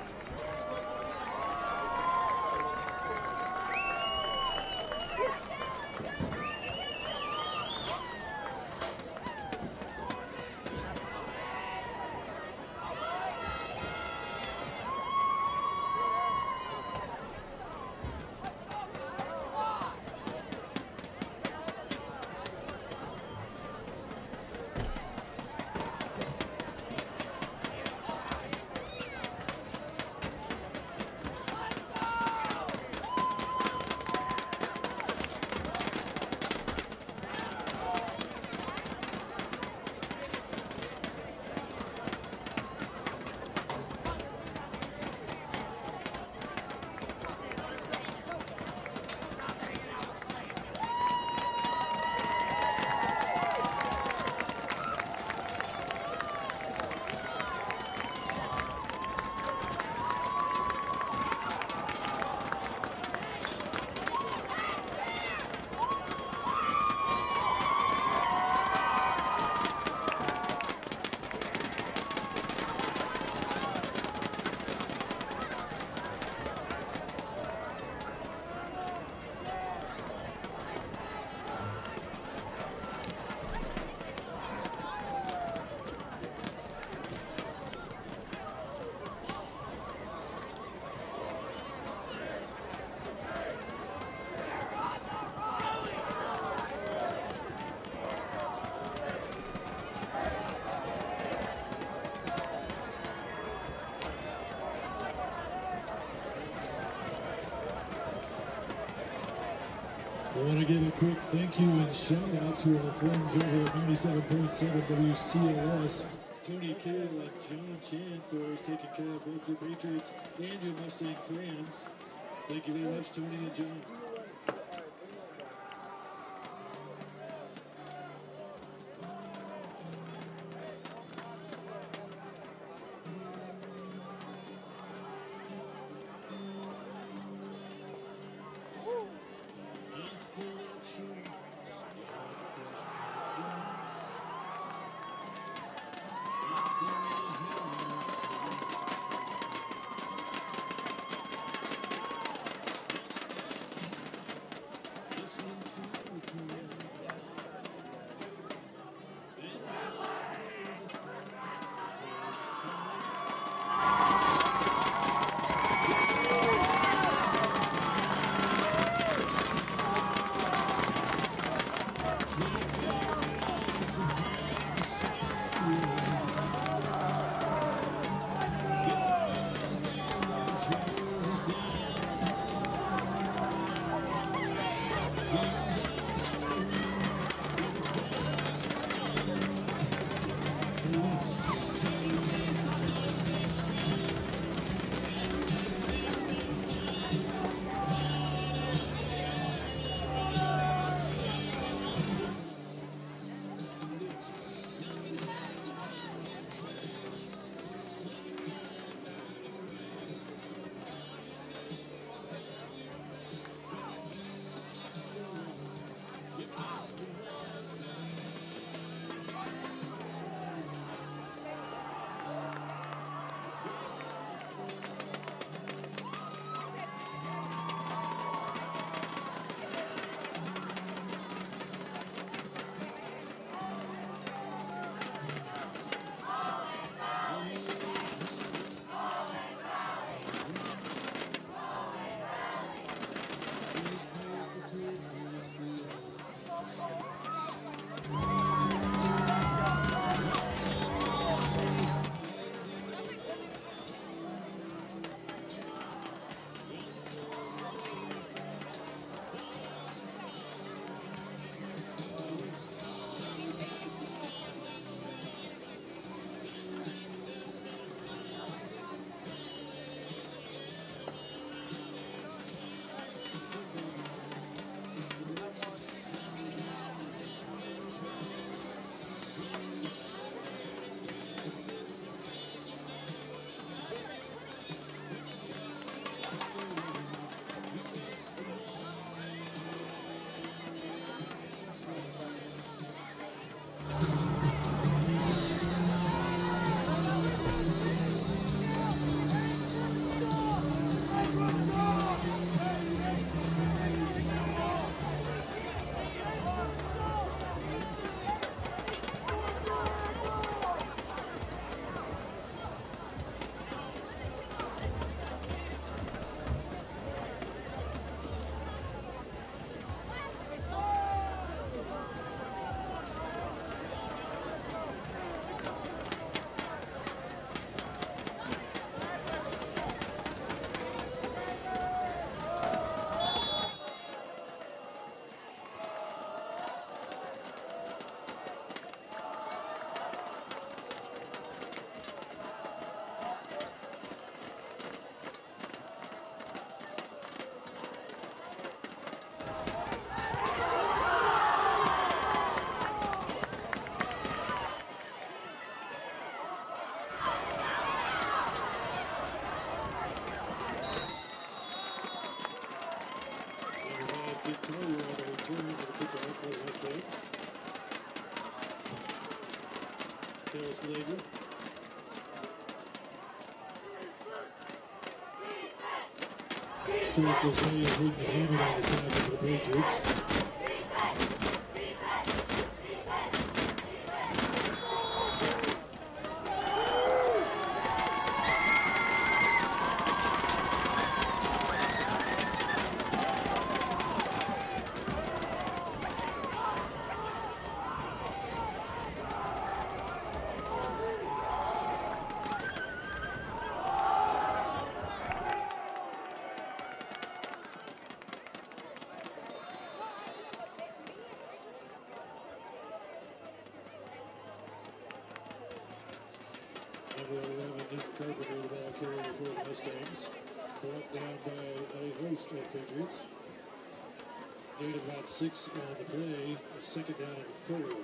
I want to give a quick thank you and shout out to our friends over at 97.7 WCLS. Tony Kill and John Chance, who are always taking care of both your Patriots and your Mustang fans. Thank you very much, Tony and John. Dallas Labor. Dallas was ready to lead the hammer on the tackle for the Patriots. Number 11, Nick Carpenter, the ball carrier for the Mustangs. Brought down by a host of Patriots. Gain of about 6 on the play. A second down and 4.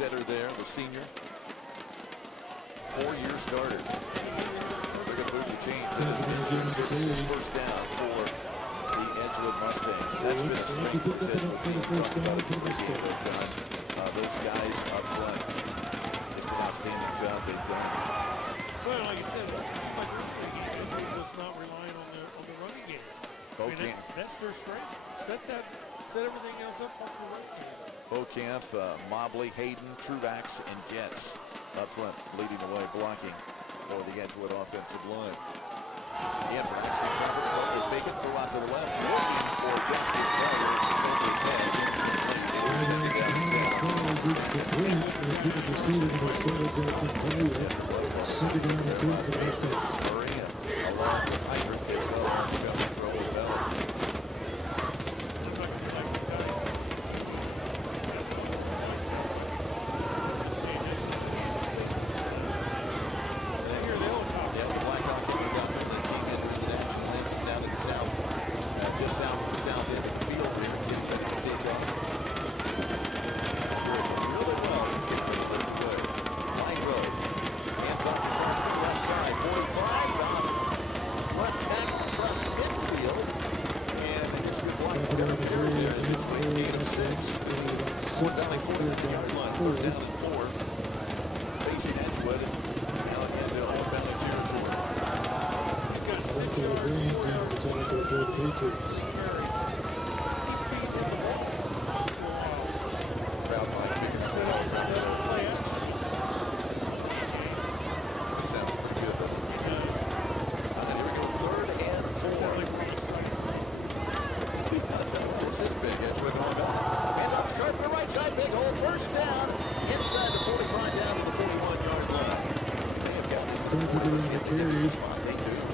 Setter there, the senior. 4-year starter. Look at the change. This is first down for the Edgewood Mustangs. That's been a strength for those guys up front. Just an outstanding job they've done. Well, like you said, it seems like Edgewood was not relying on the running game. I mean, that's their strength. Set everything else up off the running game. Beaucamp, Mobley, Hayden, Truax, and Getz up front, leading the way, blocking for the Edgewood offensive line. Again, Braxton Carter, fake it, throw out to the left, looking for Jackson Carter over his head. Second down and 2 for the Mustangs. Along with Hydrick, they go for Owen Valley.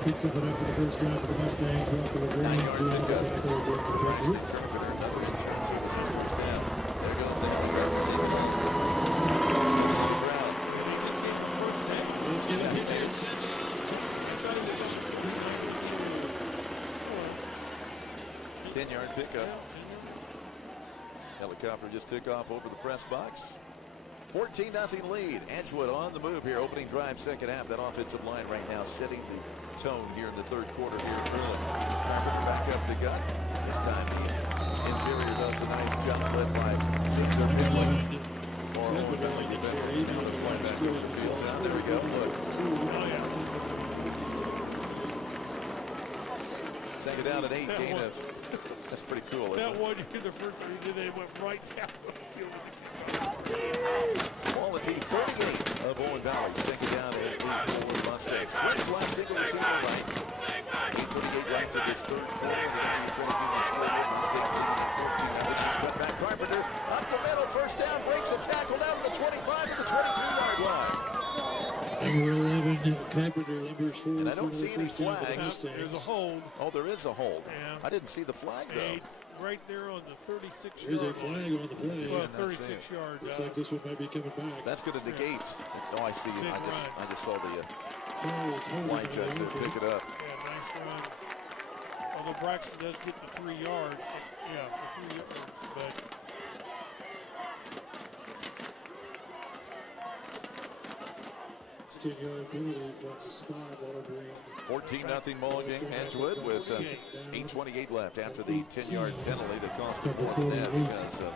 Picks up it after the first down for the Mustangs. Walker LeGrand doing the tackle again for the Patriots. Let's get a Patriots. 10-yard pickup. Helicopter just took off over the press box. 14-0 lead. Edgewood on the move here. Opening drive, second half. That offensive line right now setting the tone here in the third quarter here at Berlin. Carpenter back up the gut. This time the interior does a nice job, led by Xander Midley. Or Owen Valley defensive fly back over the field. Now there we go. Look. Second down and 8. Gain of. That's pretty cool. That one year, the first thing they did, they went right down the field with the Ball at the 38 of Owen Valley. Second down and 8 for Mustangs. Quick's left single receiver right. 8:38 left of this third quarter. The Union Credit Union scored it. Mustangs leading at 14. Nice cut back. Carpenter up the middle. First down. Breaks a tackle down to the 25 to the 22-yard line. Number 11, Carpenter, number 4. And I don't see any flags. There's a hold. Oh, there is a hold. Yeah. I didn't see the flag, though. It's right there on the 36 There's yard a flag on the play. Well, 36 yards. Looks like this one might be coming back. That's going to negate. Oh, I see. Big I just saw the holding line judge on there pick it up. Yeah, nice run. Although Braxton does get the 3 yards. Yeah, for 3 yards. But it's a 10-yard penalty from the spot. That'll bring 14-0 ball game. Edgewood with 8:28 left after the 10-yard penalty that cost him more than that because of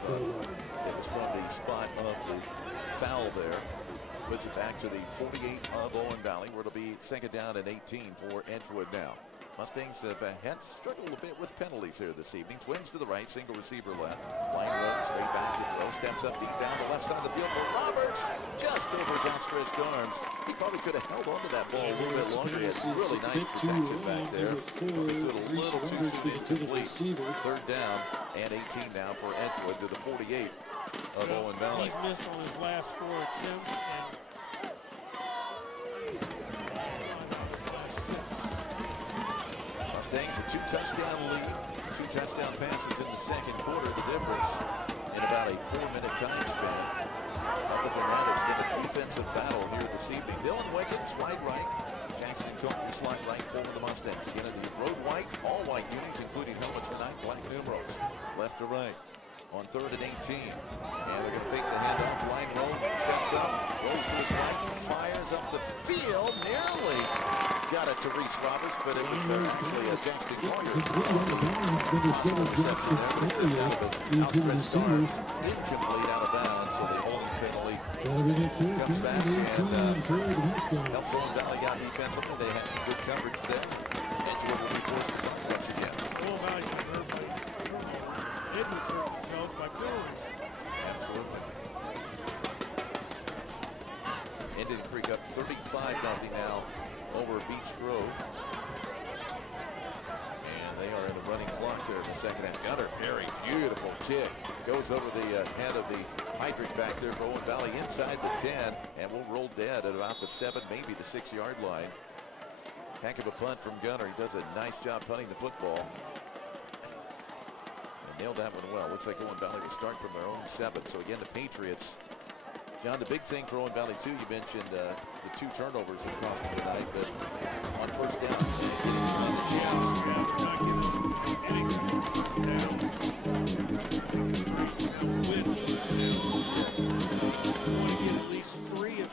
it was from the spot of the foul there. Puts it back to the 48 of Owen Valley, where it'll be second down and 18 for Edgewood now. Mustangs have had struggled a bit with penalties here this evening. Twins to the right, single receiver left. Line run straight back to throw. Steps up deep down the left side of the field for Roberts. Just over his outstretched arms. He probably could have held onto that ball a little bit longer. He had really nice protection back there. He threw it a little too soon incomplete. Third down and 18 now for Edgewood to the 48 of Owen Valley. He's missed on his last 4 attempts. Mustangs a 2-touchdown lead. 2 touchdown passes in the second quarter. The difference in about a 4-minute time span. Other than that, it's been a defensive battle here this evening. Dylan Wiggins, wide right. Jackson Coker, slide right for the Mustangs. Again, in the road white, all white unis, including helmets tonight, black numerals. Left to right on 3rd and 18. And they're going to fake the handoff. Line roll, steps up, rolls to his right, fires up the field, nearly got it to Reese Roberts, but it was actually a Jackson Collier. Reception there, but it's out of his outstretched arms. Incomplete out of bounds, so the holding penalty comes back and helps Owen Valley out defensively. They had some good coverage there. Edgewood will be forced to punt once again. Owen Valley's been hurt by Edgewood hurt themselves by penalties. Absolutely. Indian Creek up 35-0 now over Beach Grove. And they are in a running clock there in the second half. Gunner Perry, beautiful kick. Goes over the head of the hydrant back there for Owen Valley inside the 10. And will roll dead at about the 7, maybe the 6-yard line. Heck of a punt from Gunner. He does a nice job punting the football. And nailed that one well. Looks like Owen Valley will start from their own 7. So again, the Patriots. John, the big thing for Owen Valley, too, you mentioned the 2 turnovers that cost them tonight, but on first down. Want to get at least 3 to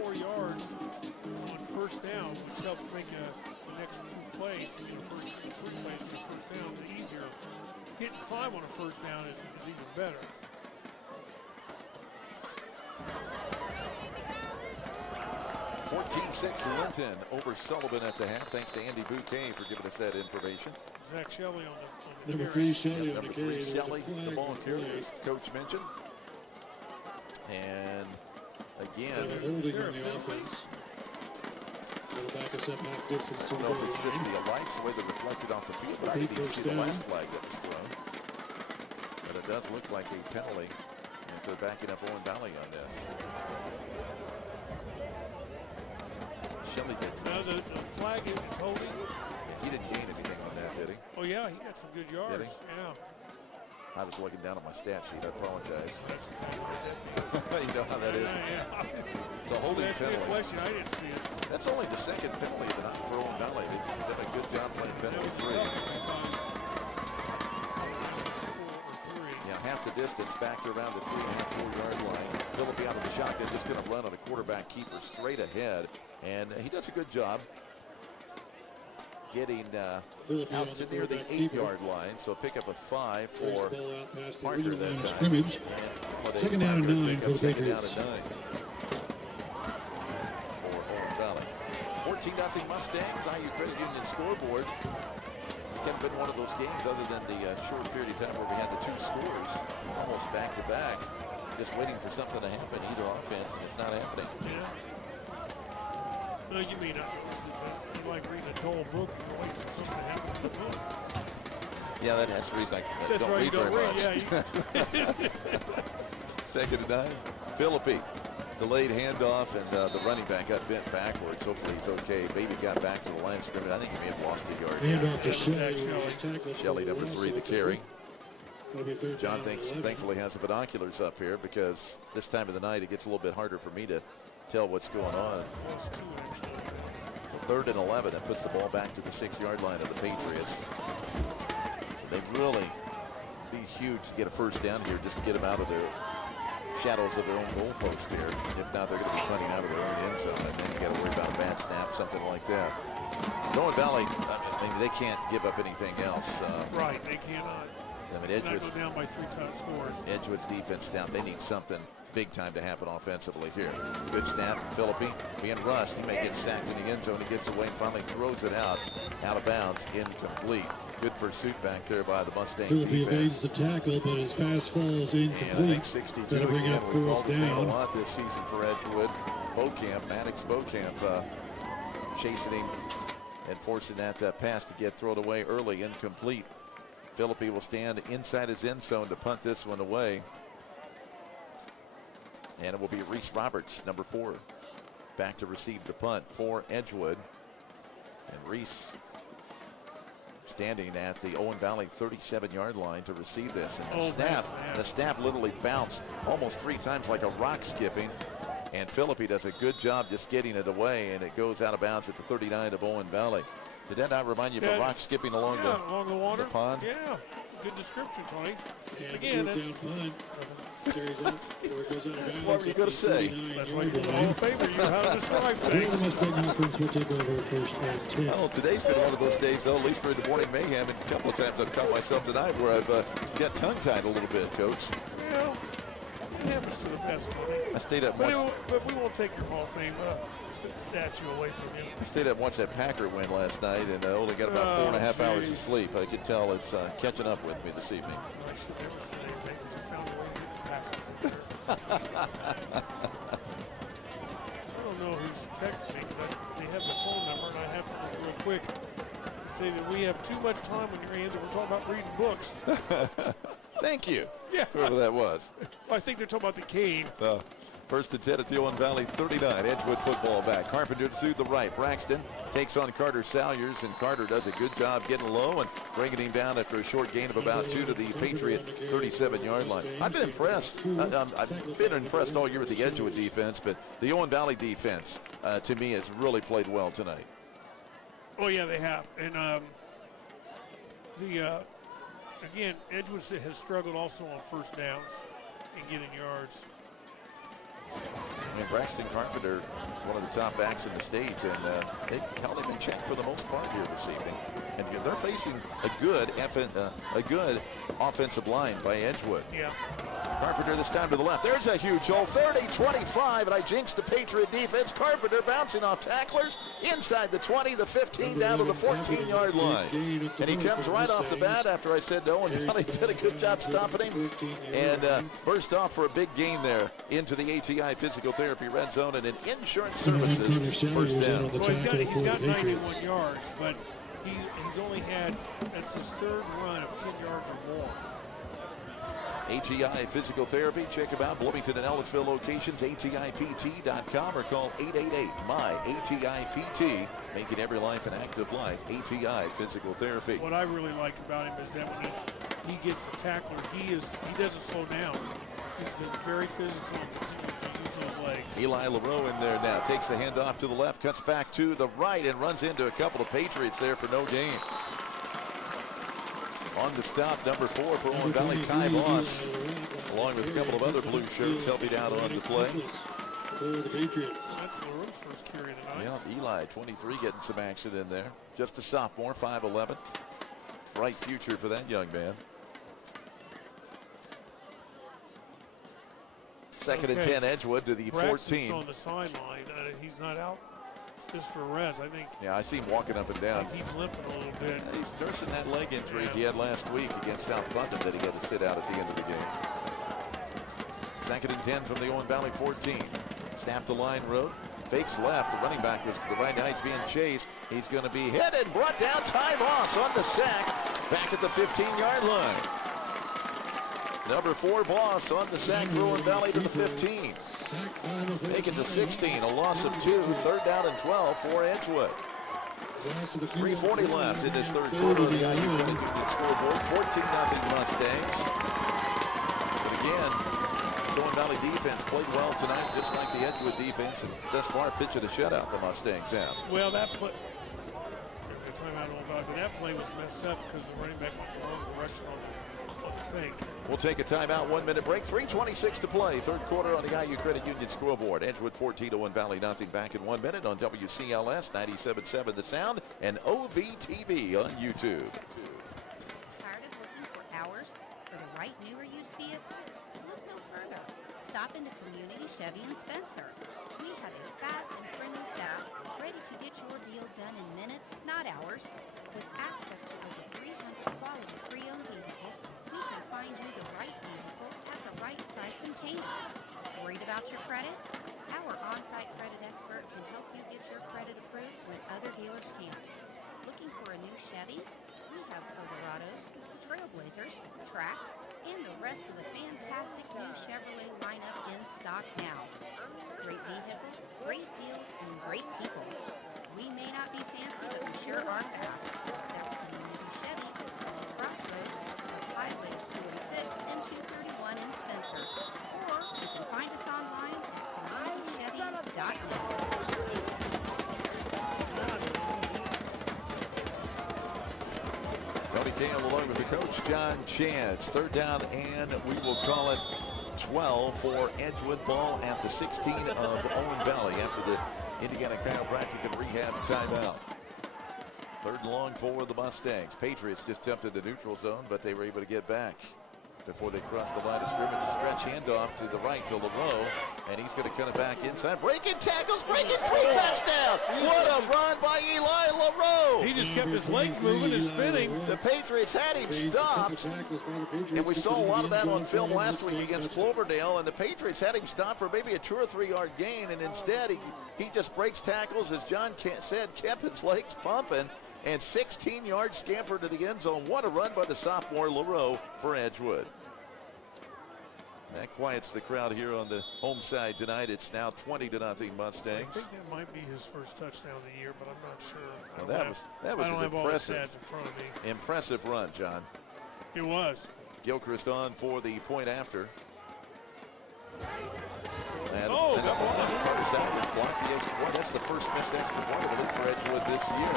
4 yards on first down, which helps make the next 2 plays, you know, first 3 plays on the first down easier. Getting 5 on a first down is even better. 14-6 Linton over Sullivan at the half. Thanks to Andy Bouquet for giving us that information. Zach Shelley on the number 3 Shelley on number the 3 carry. Shelley, the ball carrier, as Coach mentioned. And again, holding on the offense. It'll back us up half distance. I don't know if it's just the lights, the way they're reflected off the field, but I didn't even see the last flag that was thrown. But it does look like a penalty if they're backing up Owen Valley on this. Shelley did. No, the flag is holding. He didn't gain anything on that, did he? Oh, yeah, he got some good yards. Did he? Yeah. I was looking down at my stat sheet. I apologize. You know how that is. It's a holding That's penalty. a good question. I didn't see it. That's only the second penalty of the night for Owen Valley. They've done a good job playing penalty 3. Yeah, half the distance back to around the 3.5-4 yard line. Phillippe out of the shotgun, just going to run on a quarterback keeper straight ahead. And he does a good job getting out to near the 8-yard line. So pick up a 5 for Parker that time. Scrimmage. Second down and 9 for the Patriots. For Owen Valley. 14-0 Mustangs. IU Credit Union scoreboard. It's kind of been one of those games other than the short period of time where we had the 2 scores almost back-to-back. Just waiting for something to happen, either offense, and it's not happening. Yeah. No, you mean you like reading a dull book and you're waiting for something to happen in the book. Yeah, that's the reason I don't read very much. Yeah, Second and 9. Phillippe delayed handoff, and the running back got bent backwards. Hopefully he's okay. Maybe got back to the line of scrimmage. I think he may have lost a yard. Handoff to Shelley. Shelley, number 3, the carry. John thankfully has the binoculars up here, because this time of the night it gets a little bit harder for me to tell what's going on. 3rd and 11. That puts the ball back to the 6-yard line of the Patriots. They really be huge to get a first down here, just to get them out of their shadows of their own goalpost here. If not, they're going to be punting out of their own end zone, and then you got to worry about a bad snap, something like that. Owen Valley, I mean, they can't give up anything else. Right, they cannot. I mean, Edgewood's go down by 3 scores. Edgewood's defense down. They need something big time to happen offensively here. Good snap. Philippi being rushed. He may get sacked in the end zone. He gets away and finally throws it out of bounds, incomplete. Good pursuit back there by the Mustang Philippi defense. evades the tackle, but his pass falls incomplete. And I think 62 That'll bring again. up We've called 4th his name a down. lot this season for Edgewood. Bocamp, Maddox Bocamp, chasing him and forcing that pass to get thrown away early, incomplete. Philippi will stand inside his end zone to punt this one away. And it will be Reese Roberts, number 4, back to receive the punt for Edgewood. And Reese standing at the Owen Valley 37-yard line to receive this. And the snap literally bounced almost 3 times like a rock skipping. And Philippi does a good job just getting it away, and it goes out of bounds at the 39 of Owen Valley. Did that not remind you of a rock skipping along the water? The pond? Yeah, good description, Tony. Again, that's... What were you going to say? That's why you all favor you how to describe things. Well, today's been one of those days, though, at least during the morning mayhem, and a couple of times I've caught myself tonight where I've got tongue-tied a little bit, Coach. Yeah, it happens to the best, Tony. I stayed up but we won't take your Hall of Fame statue away from you. I stayed up and watched that Packer win last night, and I only got about 4.5 hours of sleep. I can tell it's catching up with me this evening. I should never say anything because you found a way to get the Packers in there. I don't know who's texting me because they have the phone number, and I have to look real quick to say that we have too much time on your hands and we're talking about reading books. Thank you. Yeah. Whoever that was. I think they're talking about the cane. 1st and 10 at the Owen Valley 39. Edgewood football back. Carpenter to the right. Braxton takes on Carter Salyers, and Carter does a good job getting low and bringing him down after a short gain of about 2 to the Patriot 37-yard line. I've been impressed. I've been impressed all year with the Edgewood defense, but the Owen Valley defense, to me, has really played well tonight. Oh, yeah, they have. And again, Edgewood has struggled also on first downs and getting yards. And Braxton Carpenter, one of the top backs in the state, and they held him in check for the most part here this evening. And they're facing a good offensive line by Edgewood. Yeah. Carpenter this time to the left. There's a huge hole. 30-25, and I jinxed the Patriot defense. Carpenter bouncing off tacklers inside the 20, the 15, down to the 14-yard line. And he comes right off the bat after I said no, and Valley did a good job stopping him. And burst off for a big gain there into the ATI Physical Therapy red zone and an Insurance Services first down. So he's got 91 yards, but he's only had, that's his 3rd run of 10 yards or more. ATI Physical Therapy. Check them out. Bloomington and Ellisville locations, ATIPT.com, or call 888-MY-ATIPT. Making every life an active life. ATI Physical Therapy. What I really like about him is that when he gets a tackler, he doesn't slow down. He's been very physical and continues to use those legs. Eli LaRoe in there now. Takes the handoff to the left, cuts back to the right, and runs into a couple of Patriots there for no gain. On the stop, number 4 for Owen Valley, Ty Moss, along with a couple of other blue shirts helping out on the play. That's LaRoe's first carry of the night. Yeah, Eli, 23, getting some action in there. Just a sophomore, 5'11". Bright future for that young man. 2nd and 10, Edgewood to the 14. On the sideline, he's not out just for rest, I think. Yeah, I see him walking up and down. Like he's limping a little bit. He's nursing that leg injury he had last week against South London that he had to sit out at the end of the game. 2nd and 10 from the Owen Valley 14. Snap to line road. Fakes left. The running back goes to the right. Now he's being chased. He's going to be hit and brought down. Ty Moss on the sack. Back at the 15-yard line. Number 4, Voss on the sack for Owen Valley to the 15. Make it to 16, a loss of 2. 3rd down and 12 for Edgewood. 3:40 left in this third quarter of the IU Credit Union scoreboard. 14-0 Mustangs. But again, this Owen Valley defense played well tonight, just like the Edgewood defense, and thus far pitching a shutout the Mustangs have. Well, that play, but that play was messed up because the running back went the wrong direction on the fake. We'll take a timeout, 1-minute break. 3:26 to play. Third quarter on the IU Credit Union scoreboard. Edgewood 14, Owen Valley nothing. Back in 1 minute on WCLS 97.7 The Sound and OVTV on YouTube. Tired of looking for hours for the right new or used vehicle? Look no further. Stop into Community Chevy in Spencer. We have a fast and friendly staff ready to get your deal done in minutes, not hours. With access to over 300 quality pre-owned vehicles, we can find you the right vehicle at the right price and payment. Worried about your credit? Our on-site credit expert can help you get your credit approved when other dealers can't. Looking for a new Chevy? We have Silverados, Trailblazers, Trax, and the rest of the fantastic new Chevrolet lineup in stock now. Great vehicles, great deals, and great people. We may not be fancy, but we sure are fast. There's Community Chevy, Crossroads, Highways 206 and 231 in Spencer. Or you can find us online at communitychevy.net. Tony Cahill along with the coach, John Chance. 3rd down, and we will call it 12 for Edgewood. Ball at the 16 of Owen Valley after the Indiana Chiropractic and Rehab timeout. 3rd and long for the Mustangs. Patriots just jumped into neutral zone, but they were able to get back before they crossed the line of scrimmage. Stretch handoff to the right to LaRoe, and he's going to cut it back inside. Breaking tackles, breaking free, touchdown! What a run by Eli LaRoe! He just kept his legs moving and spinning. The Patriots had him stopped, and we saw a lot of that on film last week against Cloverdale, and the Patriots had him stopped for maybe a 2 or 3 yard gain, and instead he just breaks tackles, as John said, kept his legs pumping, and 16-yard scamper to the end zone. What a run by the sophomore LaRoe for Edgewood. That quiets the crowd here on the home side tonight. It's now 20-0 Mustangs. I think that might be his first touchdown of the year, but I'm not sure. Well, that was an impressive run, John. It was. Gilchrist on for the point after. And Carter's out and blocked the extra point. That's the first missed extra point, I believe, for Edgewood this year.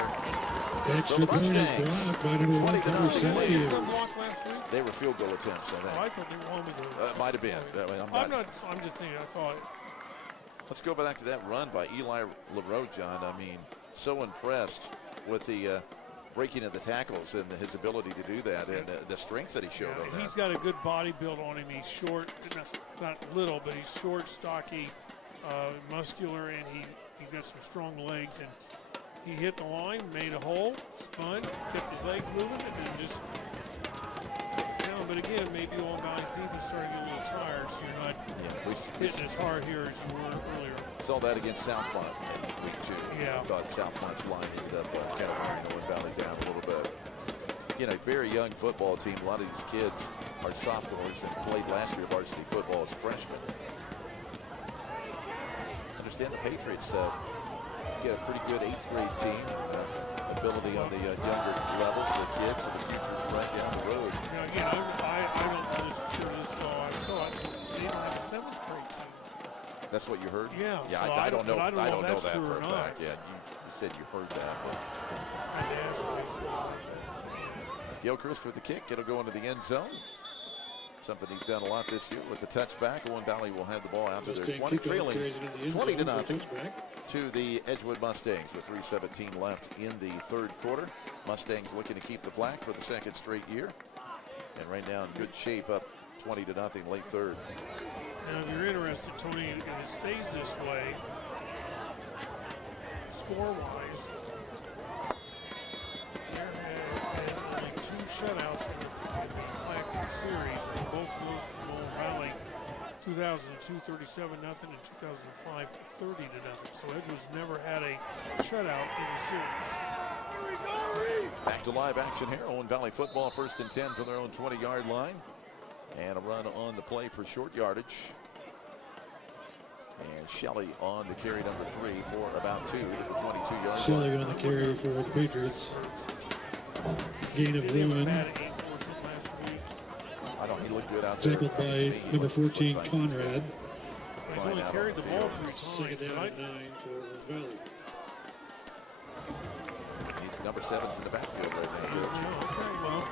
Extra point blocked by number 1, Carter Savage. They were field goal attempts, I think. Oh, I thought they one was a... It might have been. I'm just thinking, I thought... Let's go back to that run by Eli LaRoe, John. I mean, so impressed with the breaking of the tackles and his ability to do that, and the strength that he showed on that. He's got a good body build on him. He's short, not little, but he's short, stocky, muscular, and he's got some strong legs. And he hit the line, made a hole, spun, kept his legs moving, and then just... But again, maybe Owen Valley's defense starting to get a little tired, so you're not hitting as hard here as you were earlier. Saw that against Southmont in week 2. Yeah. I thought Southmont's line ended up kind of wearing Owen Valley down a little bit. You know, very young football team. A lot of these kids are sophomores and played last year varsity football as freshmen. Understand the Patriots get a pretty good 8th grade team. Ability on the younger levels, the kids, and the future's right down the road. Now, again, I don't know this for sure. I thought they didn't have a 7th grade team. That's what you heard? Yeah. Yeah, so I don't know. I don't know that for a not. fact. Yeah, you said you heard that. But Gilchrist with the kick. It'll go into the end zone. Something he's done a lot this year with the touchback. Owen Valley will have the ball out to their 20, trailing 20-0 to the Edgewood Mustangs with 3:17 left in the third quarter. Mustangs looking to keep the black for the 2nd straight year. And right now in good shape, up 20-0 late third. Now, if you're interested, Tony, and it stays this way, score-wise, there have been only 2 shutouts in the Black Series, and both of those from Owen Valley, 2002 37-0 and 2005 30-0. So Edgewood's never had a shutout in the series. Back to live action here. Owen Valley football, 1st and 10 from their own 20-yard line. And a run on the play for short yardage. And Shelley on the carry number 3 for about 2 to the 22-yard line. Shelley on the carry for the Patriots. Gain of 1. I don't. He looked good out there. Tackled by number 14, Conrad. He's only carried the ball 3 times. Second down and 9 for Owen Valley. Number 7's in the backfield right now. Okay, well.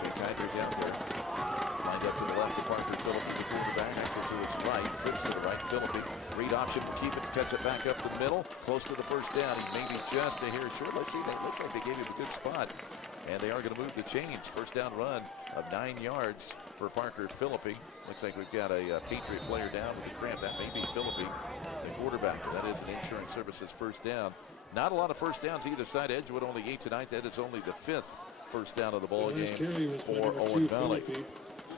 Jake Hydrick down there. Lined up to the left of Parker Phillips, the quarterback. Actually to his right. Trips to the right. Phillips. Read option will keep it. Cuts it back up the middle. Close to the first down. He's maybe just a hair short. Let's see. That looks like they gave him a good spot. And they are going to move the chains. First down run of 9 yards for Parker Phillips. Looks like we've got a Patriot player down with a cramp. That may be Phillips, the quarterback. That is an Insurance Services first down. Not a lot of first downs either side. Edgewood only 8 tonight. That is only the 5th first down of the ball game for Owen Valley.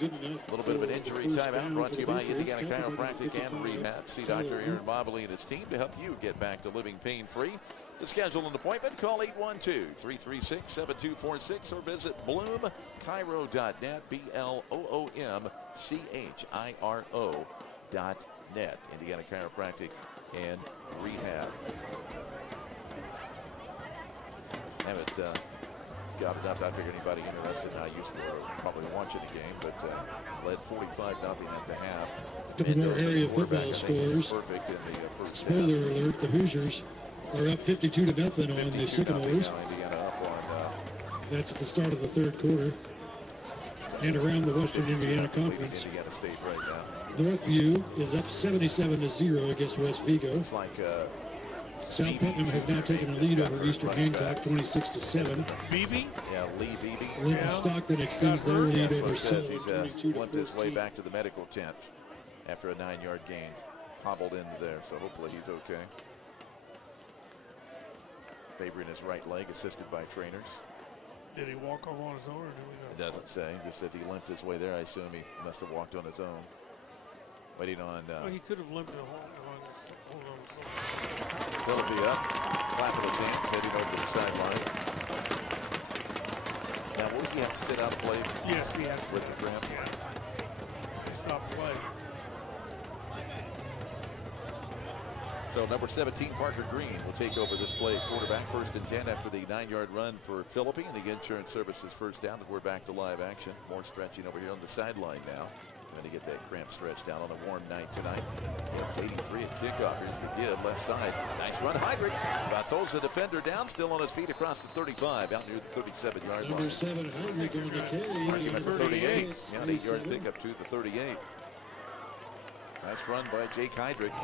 A little bit of an injury timeout brought to you by Indiana Chiropractic and Rehab. See Dr. Aaron Mobley and his team to help you get back to living pain-free. To schedule an appointment, call 812-336-7246 or visit bloomchiro.net, BLOOMCHIRO.net. Indiana Chiropractic and Rehab. Haven't got it up. I figured anybody interested now used to probably watching the game, but led 45-0 at the half. Couple more area football scores. Perfect in the first Spoiler alert, the Hoosiers are up 52-0 on the Sycamores. Indiana up on, that's at the start of the third quarter. And around the Western Indiana Conference, Indiana State right now. Northview is up 77-0 against West Vigo. Looks like South Putnam has now taken a lead over Eastern Hancock, 26-7. Beebe? Yeah, Lee Beebe. Lincoln Stockton extends their lead over Sullivan, He's limped his way back to the medical tent after a 9-yard gain. Hobbled into there, so hopefully he's okay. Favoring his right leg, assisted by trainers. Did he walk off on his own, or do we know? It doesn't say. Just that he limped his way there. I assume he must have walked on his own. Waiting on. Well, he could have limped it hold on. Phillips up, clapping his hands, heading over to the sideline. Now, will he have to sit out of play? Yes, he has. With the cramp? Yeah. They stopped play. So number 17, Parker Green, will take over this play at quarterback. 1st and 10 after the 9-yard run for Phillippe, and the Insurance Services first down. We're back to live action. More stretching over here on the sideline now. Going to get that cramp stretch down on a warm night tonight. It's 83 at kickoff. Here's the give, left side. Nice run, Hydrick. About throws the defender down, still on his feet across the 35, out near the 37-yard line. Number 7, Hydrick on the carry. Argument at the 38. Yeah, an 8-yard pickup to the 38. Nice run by Jake Hydrick.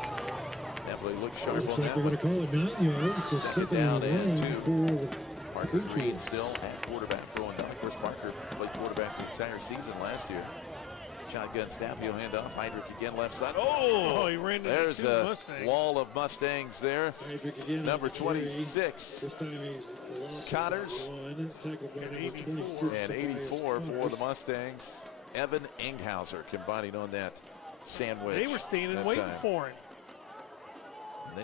Definitely looks sharp Looks on like that they're going to call it 9 yards. So second down and 2. for Parker Green still at quarterback throwing down. Of course, Parker played quarterback the entire season last year. Shotgun snap, he'll hand off. Hydrick again left side. Oh, he ran into there's two a Mustangs. wall of Mustangs there. Again, number 26. This time he's lost Cotters. And 84 for the Mustangs. Evan Enghauser combining on that sandwich. They were standing waiting for him.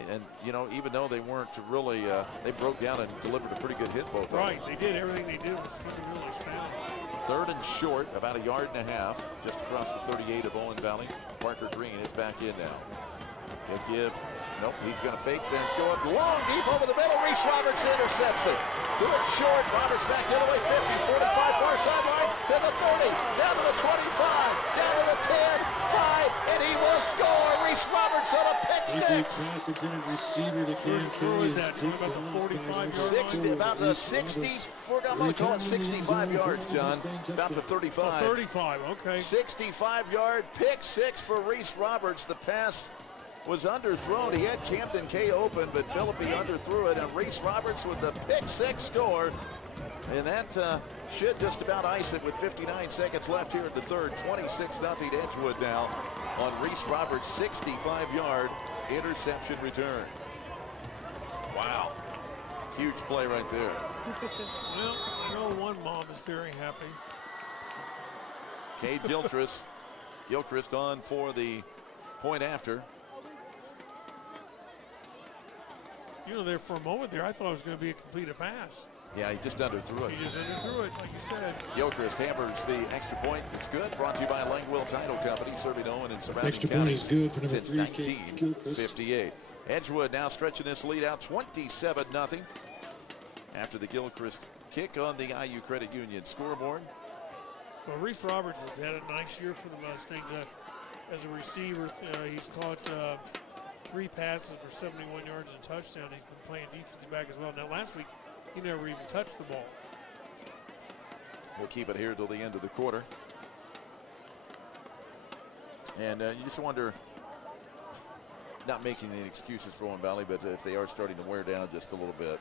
And you know, even though they weren't really, they broke down and delivered a pretty good hit, both of them. Right, they did. Everything they did was really sound. 3rd and short, about 1.5 yards, just across the 38 of Owen Valley. Parker Green is back in now. He'll give, nope, he's going to fake things, go up long, deep over the middle. Reese Roberts intercepts it. Threw it short, Roberts back the other way, 50, 45, far sideline, to the 30, down to the 25, down to the 10, 5, and he will score. Reese Roberts on a pick six. Receiver to Where is that? Talking about the 45-yard 60, about the 60, I'm going to call it 65 yards, John. About the 35. 35, okay. 65-yard pick six for Reese Roberts. The pass was underthrown. He had Camden K open, but Phillippe underthrew it, and Reese Roberts with the pick six score. And that should just about ice it with 59 seconds left here in the third. 26-0 Edgewood now on Reese Roberts' 65-yard interception return. Wow. Huge play right there. Well, I know one mom is very happy. Cade Gilchrist. Gilchrist on for the point after. You know, there for a moment there, I thought it was going to be a completed pass. Yeah, he just underthrew it. He just underthrew it, like you said. Gilchrist hammers the extra point. It's good. Brought to you by Langwell Title Company, serving Owen and surrounding Extra point counties is good for number since 3, 1958. Edgewood now stretching this lead out 27-0 after the Gilchrist kick on the IU Credit Union scoreboard. Well, Reese Roberts has had a nice year for the Mustangs as a receiver. He's caught 3 passes for 71 yards and a touchdown. He's been playing defensive back as well. Now, last week, he never even touched the ball. We'll keep it here till the end of the quarter. And you just wonder, not making any excuses for Owen Valley, but if they are starting to wear down just a little bit.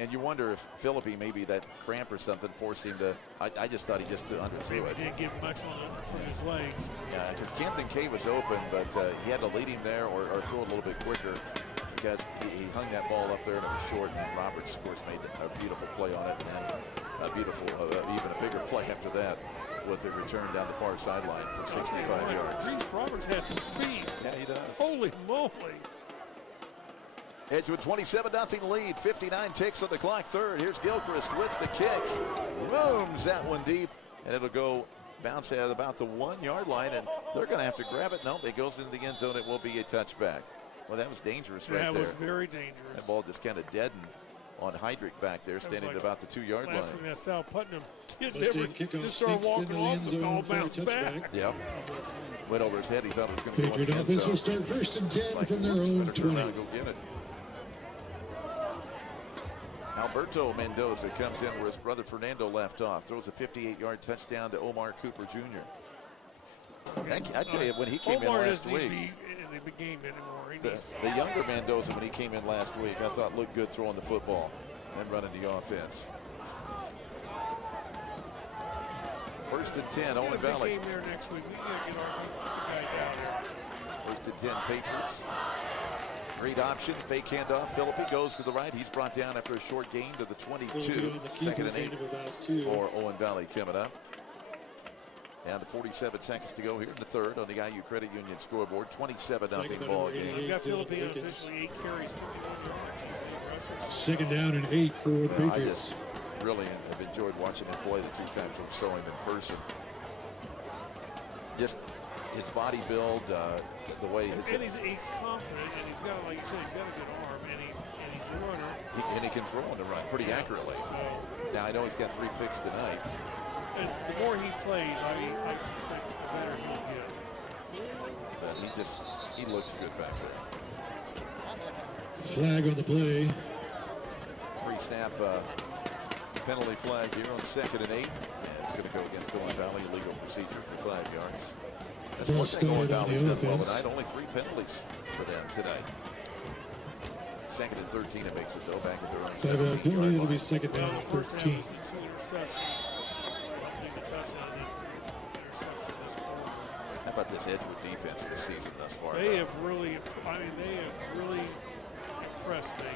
And you wonder if Philippi, maybe that cramp or something, forced him to. I just thought he just underthrew it. He didn't give much from his legs. Yeah, because Camden K was open, but he had to lead him there or throw it a little bit quicker because he hung that ball up there and it was short. And then Roberts, of course, made a beautiful play on it, and then a beautiful, even a bigger play after that with the return down the far sideline for 65 yards. Reese Roberts has some speed. Yeah, he does. Holy moly. Edgewood 27-0 lead, 59 ticks on the clock, third. Here's Gilchrist with the kick. Rooms that one deep, and it'll go bounce at about the 1-yard line, and they're going to have to grab it. No, it goes into the end zone. It will be a touchback. Well, that was dangerous right there. That was very dangerous. That ball just kind of deadened on Heydrich back there, standing at about the 2-yard line. Last week that Sal Putnam kid never just started walking off the ball, bounced back. Yep. Went over his head. He thought it was going to go in Patriot the end offense zone. will start 1st and 10 Like, from their own better turn 20. around and go get it. Alberto Mendoza comes in where his brother Fernando left off. Throws a 58-yard touchdown to Omar Cooper Jr. I tell you, when he came in last week, in the game anymore. the younger Mendoza, when he came in last week, I thought looked good throwing the football and running the offense. 1st and 10, Owen Valley. Game there next week. We got to get our guys out here. 1st and 10, Patriots. Read option, fake handoff. Philippi goes to the right. He's brought down after a short gain to the 22. 2nd and 8 for Owen Valley coming up. Down to 47 seconds to go here in the third on the IU Credit Union scoreboard. 27-0 ball game. We got Philippi on officially 8 carries, 51 yards. 2nd down and 8 for the Patriots. I just really have enjoyed watching him play the 2 times we saw him in person. Just his body build, the way he's confident, and he's got, like you said, he's got a good arm, and he's a runner. And he can throw on the run pretty accurately. So, now I know he's got 3 picks tonight. The more he plays, I suspect the better he'll get. But he looks good back there. Flag on the play. Pre-snap penalty flag here on 2nd and 8. And it's going to go against Owen Valley. Illegal procedure for 5 yards. That's one thing Owen Valley's done well tonight. Only 3 penalties for them today. 2nd and 13, it makes it though back at their own 17-yard It'll be 2nd down and 13. The 2 interceptions. How about this Edgewood defense this season thus far? They have really impressed me.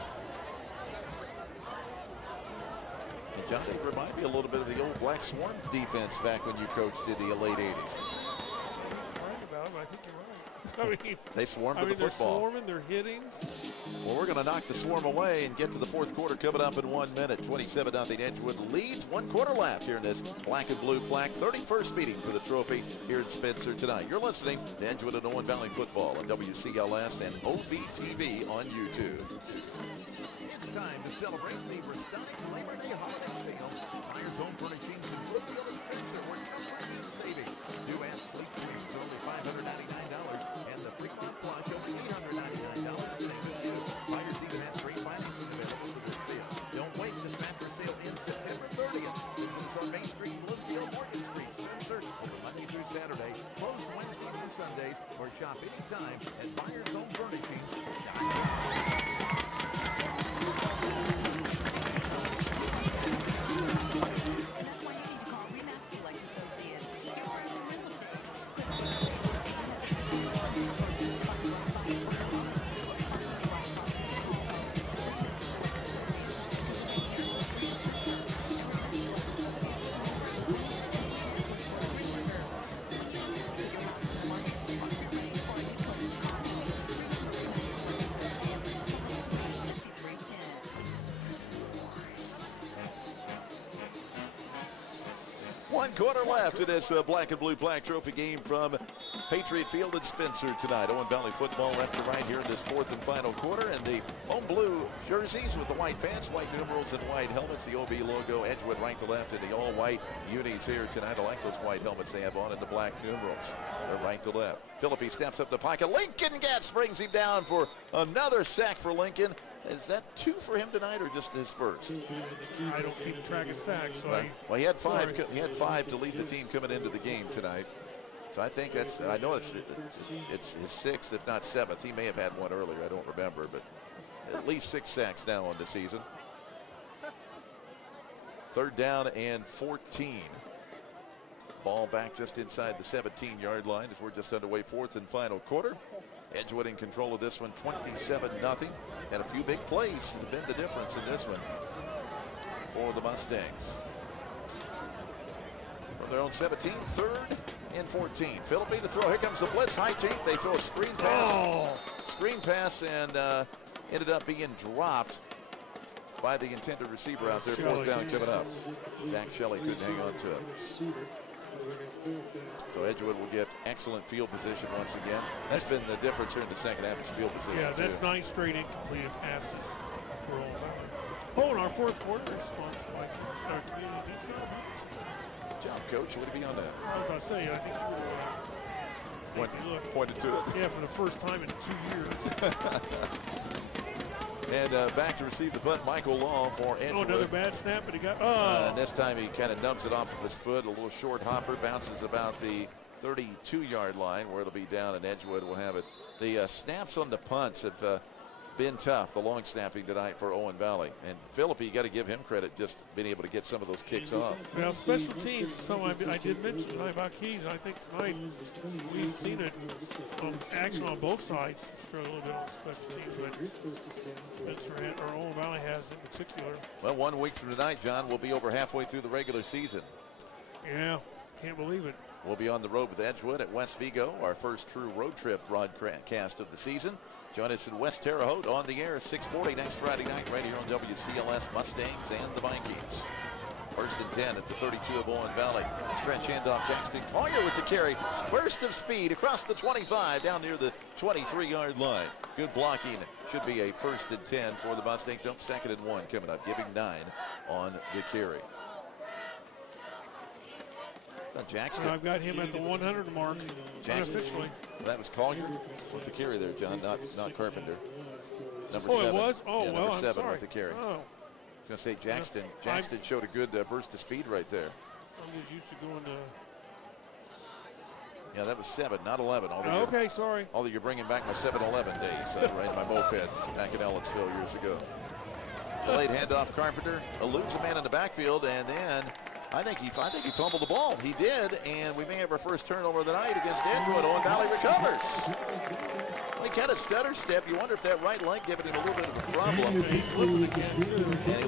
And John, they remind me a little bit of the old Black Swarm defense back when you coached in the late 80s. You're right about it, but I think you're right. I mean, they swarm to the they're football. Swarming, they're hitting. Well, we're going to knock the swarm away and get to the 4th quarter coming up in 1 minute. 27-0 Edgewood leads. 1 quarter left here in this black and blue plaque. 31st meeting for the trophy here in Spencer tonight. You're listening to Edgewood and Owen Valley football on WCLS and OVTV on YouTube. It's time to celebrate the Varsity Labor Day holiday sale. Buyers Home Furnishings in Brookfield and Spencer were tremendous savings. New and sleep queens only $599 and the free pop plush only $899. Buyers even have great financing available for this sale. Don't wait, this mattress sale ends September 30th. This is on Main Street, Bloomfield, Morgan Street, Spencer, open Monday through Saturday, closed Wednesdays and Sundays, or shop anytime at Buyers Home Furnishings.com. 1 quarter left in this black and blue plaque trophy game from Patriot Field in Spencer tonight. Owen Valley football left to right here in this 4th and final quarter. And the home blue jerseys with the white pants, white numerals, and white helmets. The OV logo, Edgewood right to left, and the all-white unis here tonight. I like those white helmets they have on and the black numerals. They're right to left. Philippi steps up the pocket. Lincoln Getz brings him down for another sack for Lincoln. Is that 2 for him tonight, or just his first? I don't keep track of sacks. So well, he had 5. He had 5 to lead the team coming into the game tonight. So I think that's. I know it's his 6th, if not 7th. He may have had one earlier. I don't remember, but at least 6 sacks now on the season. 3rd down and 14. Ball back just inside the 17-yard line as we're just underway 4th and final quarter. Edgewood in control of this one, 27-0. And a few big plays have been the difference in this one for the Mustangs. From their own 17, 3rd and 14. Philippi to throw. Here comes the blitz. High tink. They throw a screen pass. Screen pass and ended up being dropped by the intended receiver out there. 4th down coming up. Zach Shelley couldn't hang on to it. So Edgewood will get excellent field position once again. That's been the difference here in the second half, is field position. Yeah, that's 9 straight incompleted passes for Owen Valley. Oh, and our 4th quarter is sponsored by our community settlement. Good job, Coach. What do you be on that? I was about to say, I think you pointed to it. Yeah, for the first time in 2 years. And back to receive the punt, Michael Law for Edgewood. Oh, another bad snap, but he got, and this time he kind of nubs it off of his foot. A little short hopper, bounces about the 32-yard line where it'll be down, and Edgewood will have it. The snaps on the punts have been tough, the long snapping tonight for Owen Valley. And Philippi, you got to give him credit, just being able to get some of those kicks off. Well, special teams, I did mention tonight about Keys. I think tonight we've seen it on action on both sides. Struggle a little bit on special teams, but Spencer or Owen Valley has in particular. Well, 1 week from tonight, John, we'll be over halfway through the regular season. Yeah, can't believe it. We'll be on the road with Edgewood at West Vigo, our first true road trip broadcast of the season. Join us in West Terre Haute on the air, 6:40 next Friday night, right here on WCLS, Mustangs and the Vikings. 1st and 10 at the 32 of Owen Valley. Stretch handoff, Jackson Collier with the carry. Burst of speed across the 25 down near the 23-yard line. Good blocking. Should be a 1st and 10 for the Mustangs. Nope, 2nd and 1 coming up, giving 9 on the carry. Jackson. I've got him at the 100 mark, unofficially. That was Collier with the carry there, John, not Carpenter. Number 7. It was? Oh, yeah, well, number 7 I'm sorry. with the carry. Oh. I was going to say Jackson showed a good burst of speed right there. I'm just used to going to... Yeah, that was 7, not 11. Okay, sorry. Although you're bringing back my 7-11 days, right? My moped back in Ellettsville years ago. Delayed handoff, Carpenter eludes a man in the backfield, and then I think he fumbled the ball. He did, and we may have our first turnover of the night against Edgewood. Owen Valley recovers. Well, he kind of stutter step. You wonder if that right leg giving him a little bit of a problem. And he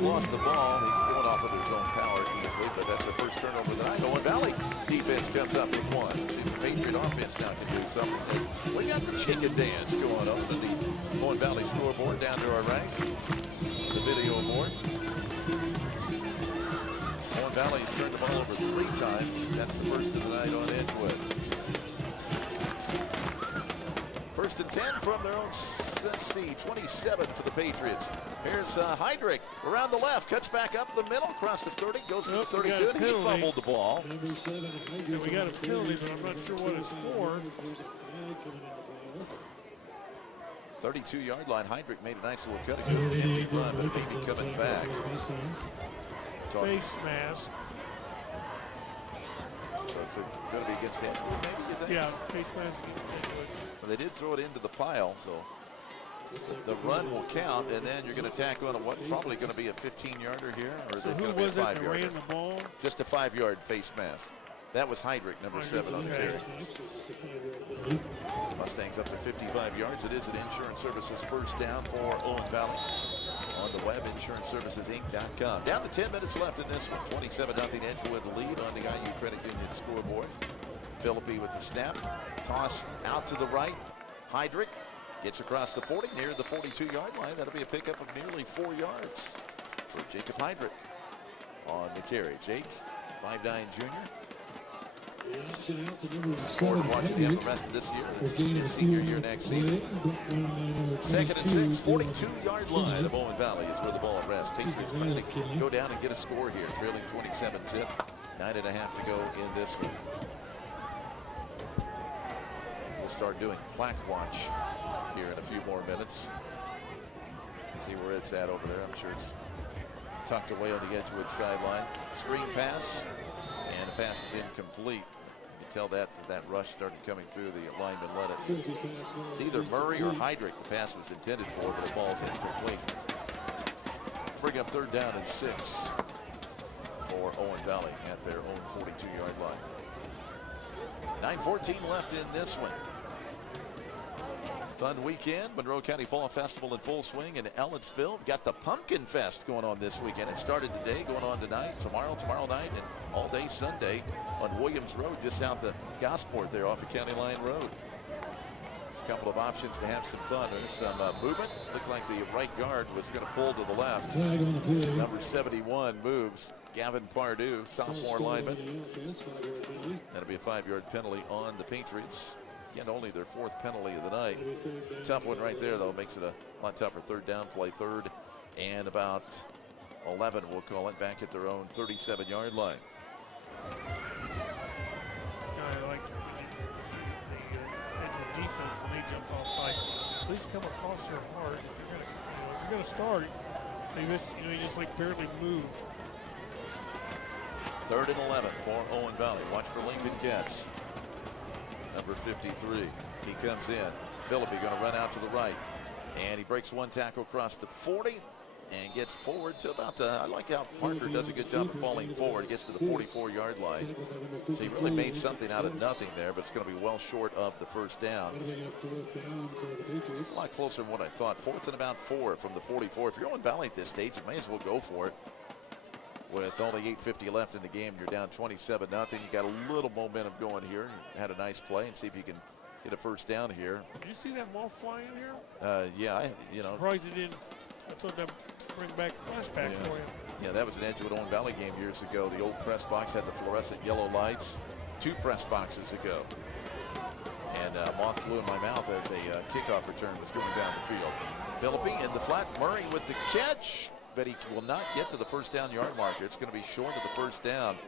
lost the ball. He's going off of his own power easily, but that's the first turnover of the night. Owen Valley defense comes up with 1. See if the Patriot offense now can do something. We got the chicken dance going on at the Owen Valley scoreboard down to our right. The video board. Owen Valley has turned the ball over 3 times. That's the first of the night on Edgewood. 1st and 10 from their own, let's see, 27 for the Patriots. Here's Heydrich around the left, cuts back up the middle, across the 30, goes to the 32, and he fumbled the ball. Yeah, we got a penalty, but I'm not sure what it's for. 32-yard line. Heydrich made a nice little cut, a good empty run, but maybe coming back. Face mask. So it's going to be against Edgewood, maybe, you think? Yeah, face mask against Edgewood. Well, they did throw it into the pile, so the run will count, and then you're going to tack on what's probably going to be a 15-yarder here, or is it going to be a 5-yarder? Ran the ball? Just a 5-yard face mask. That was Heydrich, number 7 on the carry. Mustangs up to 55 yards. It is an Insurance Services first down for Owen Valley. On the web, insuranceservicesinc.com. Down to 10 minutes left in this one. 27-0 Edgewood lead on the IU Credit Union scoreboard. Philippi with the snap. Toss out to the right. Heydrich gets across the 40, near the 42-yard line. That'll be a pickup of nearly 4 yards for Jacob Heydrich on the carry. Jake, 5'9" junior. Forward to watching him the rest of this year, his senior year next season. Second and 6, 42-yard line of Owen Valley is where the ball rests. Patriots trying to go down and get a score here, trailing 27-zip. 9.5 to go in this one. We'll start doing plaque watch here in a few more minutes. See where it's at over there. I'm sure it's tucked away on the Edgewood sideline. Screen pass, and the pass is incomplete. You can tell that rush started coming through. The lineman let it. It's either Murray or Heydrich the pass was intended for, but it falls incomplete. Bring up 3rd down and 6 for Owen Valley at their own 42-yard line. 9:14 left in this one. Fun weekend. Monroe County Fall Festival in full swing in Ellettsville. We've got the Pumpkin Fest going on this weekend. It started today, going on tonight, tomorrow night, and all day Sunday on Williams Road, just south of Gosport there off of County Line Road. A couple of options to have some fun. There's some movement. Looked like the right guard was going to pull to the left. Number 71 moves. Gavin Pardue, sophomore lineman. That'll be a 5-yard penalty on the Patriots. Again, only their 4th penalty of the night. Tough one right there, though. Makes it a lot tougher. 3rd down play, 3rd and about 11, we'll call it, back at their own 37-yard line. It's kind of like the Edgewood defense when they jump offside. Please come across there hard if you're going to start. You just like barely moved. 3rd and 11 for Owen Valley. Watch for Lincoln Getz. Number 53. He comes in. Philippi going to run out to the right. And he breaks one tackle across the 40 and gets forward to about the, I like how Parker does a good job of falling forward. Gets to the 44-yard line. So he really made something out of nothing there, but it's going to be well short of the 1st down. A lot closer than what I thought. 4th and about 4 from the 44. If you're Owen Valley at this stage, you may as well go for it. With only 8:50 left in the game, you're down 27-0. You got a little momentum going here. You had a nice play, and see if you can get a 1st down here. Did you see that ball flying here? Yeah, Surprised it didn't. I thought that bring back flashback for you. Yeah, that was an Edgewood Owen Valley game years ago. The old press box had the fluorescent yellow lights 2 press boxes ago. And moth flew in my mouth as a kickoff return was going down the field. Philippi in the flat. Murray with the catch. But he will not get to the 1st down yard marker. It's going to be short of the 1st down.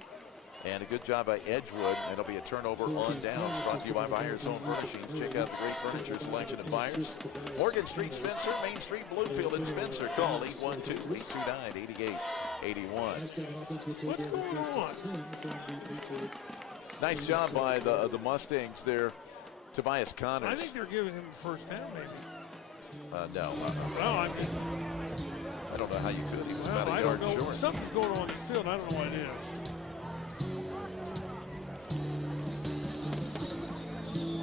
And a good job by Edgewood. And it'll be a turnover on downs. Brought to you by Byers Home Furnishings. Check out the great furniture selection at Byers. Morgan Street, Spencer. Main Street, Bloomfield, and Spencer. Call 812-829-8881. What's going on? Nice job by the Mustangs there. Tobias Connors. I think they're giving him the 1st down, maybe. No. No, I don't know how you could. He was well, about a yard short. Something's going on in this field. I don't know what it is.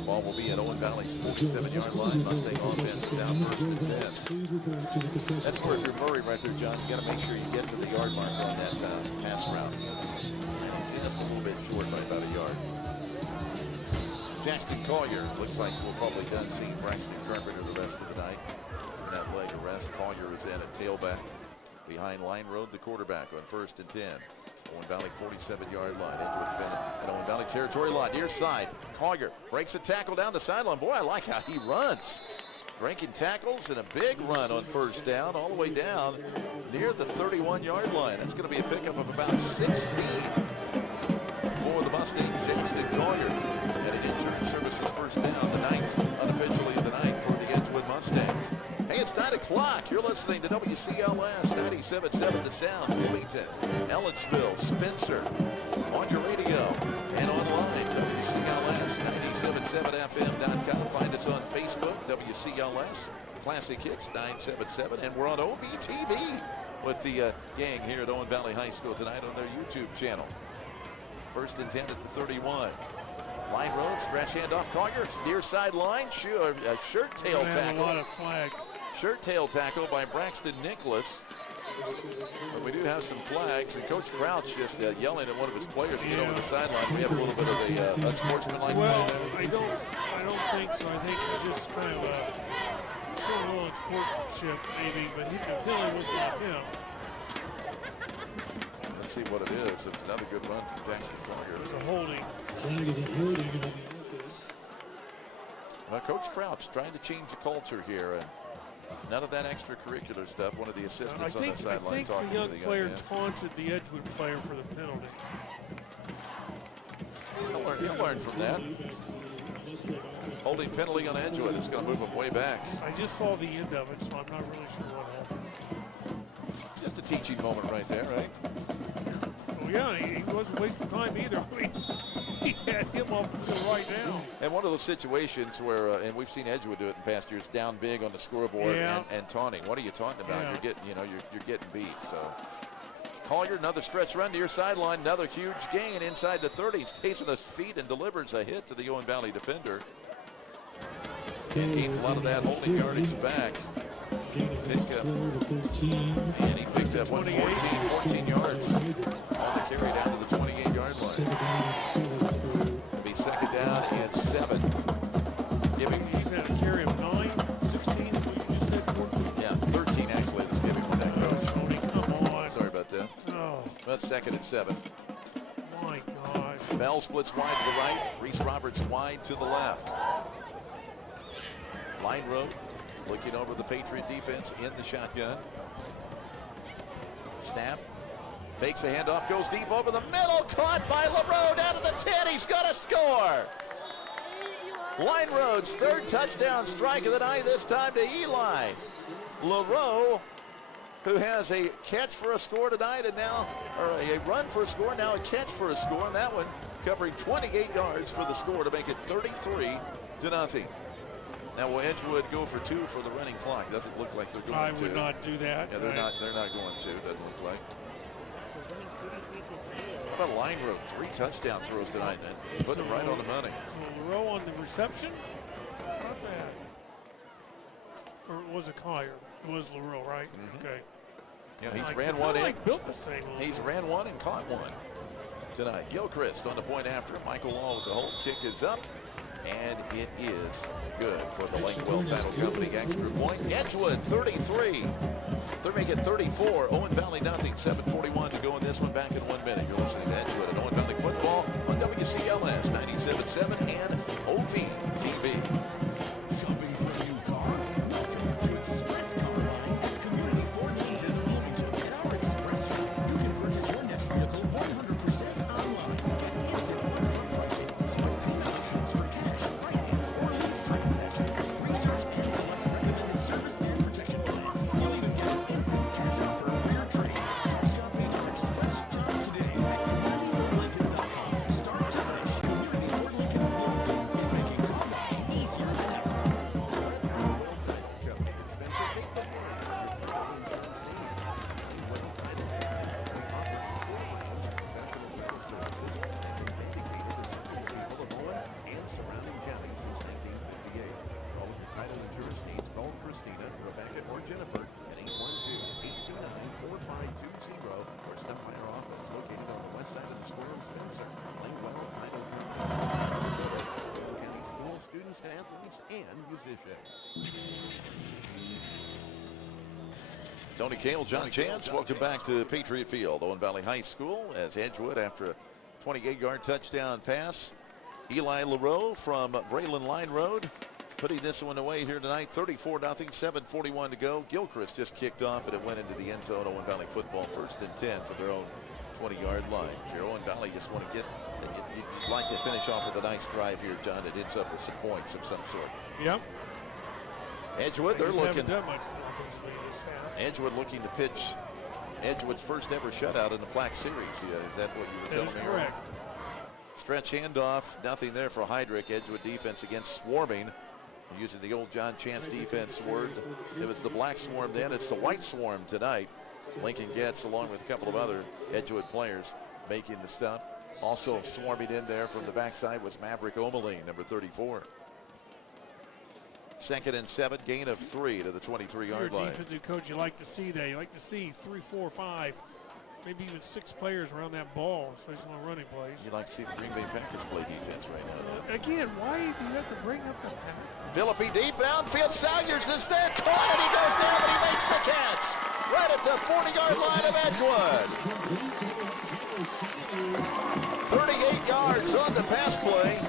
Ball will be at Owen Valley's 47-yard line. Mustang offense is out 1st and 10. That's where if you're Murray right there, John, you got to make sure you get to the yard marker on that pass route. Just a little bit short by about a yard. Jackson Collier looks like we're probably done seeing Braxton Carpenter the rest of the night. That leg arrest. Collier is in at tailback. Behind Line Road, the quarterback on 1st and 10. Owen Valley 47-yard line. Edgewood's been at Owen Valley territory line. Near side. Collier breaks a tackle down the sideline. Boy, I like how he runs. Breaking tackles and a big run on 1st down all the way down near the 31-yard line. That's going to be a pickup of about 16 for the Mustangs. Jackson Collier at an Insurance Services 1st down, the 9th unofficially of the night for the Edgewood Mustangs. Hey, it's 9 o'clock. You're listening to WCLS 97.7 The Sound, Bloomington, Ellettsville, Spencer, on your radio and online, WCLS977FM.com. Find us on Facebook, WCLS Classic Hits 977, and we're on OVTV with the gang here at Owen Valley High School tonight on their YouTube channel. 1st and 10 at the 31. Line Road, stretch handoff. Collier, near sideline, shirt tail tackle. A lot of flags. Shirt tail tackle by Braxton Nicholas. But we do have some flags, and Coach Crouch just yelling at one of his players to get over the sideline. We have a little bit of a unsportsmanlike well, play. I don't think so. I think it's just kind of showing a little sportsmanship, maybe, but the penalty was not him. see what it is. It was another good run from Jackson Collier. There's a holding. Flag is a holding on the offense. Well, Coach Crouch trying to change the culture here, and none of that extracurricular stuff. One of the assistants on the sideline I think talking the young to the player man. taunted the Edgewood player for the penalty. He'll learn from that. Holding penalty on Edgewood. It's going to move him way back. I just saw the end of it, so I'm not really sure what happened. Just a teaching moment right there, right? Oh, yeah, he wasn't wasting time either. I mean, he had him up to the right now. And one of those situations where, and we've seen Edgewood do it in past years, down big on the scoreboard and taunting. What are you taunting about? Yeah. You're getting, you're getting beat. So Collier, another stretch run to your sideline, another huge gain inside the 30. He's chasing his feet and delivers a hit to the Owen Valley defender. And gains a lot of that holding yardage back. And he picked up 14 yards on the carry down to the 28-yard line. It'll be second down and 7. He's had a carry of 9, 16, what you just said, 14? Yeah, 13 actually. Let's give him one that coach. Tony, come on. Sorry about that. Oh. That's second and 7. My gosh. Bell splits wide to the right. Reese Roberts wide to the left. Line road. Looking over the Patriot defense in the shotgun. Snap. Fakes a handoff, goes deep over the middle. Caught by LaRoe down to the 10. He's got to score. Line Road's third touchdown strike of the night, this time to Eli. LaRoe, who has a catch for a score tonight, and now, or a run for a score, now a catch for a score, and that one covering 28 yards for the score to make it 33-0. Now will Edgewood go for 2 for the running clock? Doesn't look like they're going to. I would not do that. Yeah, they're not going to. Doesn't look like. How about Line Road? 3 touchdown throws tonight, and put him right on the money. So LaRoe on the reception? Not bad. Or was it Collier? It was LaRoe, right? Okay. Yeah, he's ran one in. Built the same. He's ran one and caught one tonight. Gilchrist on the point after. Michael Law with the hold. Kick is up. And it is good for the Lakewell Title Company. Extra point. Edgewood 33. They're making 34. Owen Valley nothing. 7:41 to go in this one. Back in 1 minute. You're listening to Edgewood and Owen Valley football on WCLS 97.7 and OVTV. Shopping for a new car? Welcome to Express Car Line at Community Ford Lincoln in Wilmington. At our Express shop, you can purchase your next vehicle 100% online. Get instant upfront pricing, smart payment options for cash, finance, or lease transactions. Research and select recommended service and protection plans. You'll even get an instant cash offer for your trade. Start shopping at Express Shop today at CommunityFordLincoln.com. Start to finish, Community Ford Lincoln of Wilmington is making car buying easier than ever. Tony Cale, John Chance, welcome back to Patriot Field, Owen Valley High School, as Edgewood, after a 28-yard touchdown pass. Eli LaRoe from Braylon Line Road, putting this one away here tonight, 34-0, 7:41 to go. Gilchrist just kicked off, and it went into the end zone. Owen Valley football, 1st and 10 from their own 20-yard line. If you're Owen Valley, just want to you'd like to finish off with a nice drive here, John. It ends up with some points of some sort. Yep. Edgewood, they're looking. Edgewood looking to pitch Edgewood's first ever shutout in the Plaque Series. Yeah, is that what you were telling me? Correct. Stretch handoff, nothing there for Heydrich. Edgewood defense again swarming, using the old John Chance defense word. It was the black swarm then. It's the white swarm tonight. Lincoln Getz, along with a couple of other Edgewood players, making the stop. Also swarming in there from the backside was Maverick Omeline, number 34. 2nd and 7, gain of 3 to the 23-yard line. You're a defensive coach. You like to see that. You like to see 3, 4, 5, maybe even 6 players around that ball, especially on running plays. You like to see the Green Bay Packers play defense right now. Again, why do you have to bring up the pack? Philippi deep downfield. Salyers is there, caught, and he goes down, but he makes the catch. Right at at the 40-yard line of Edgewood. 38 yards on the pass play.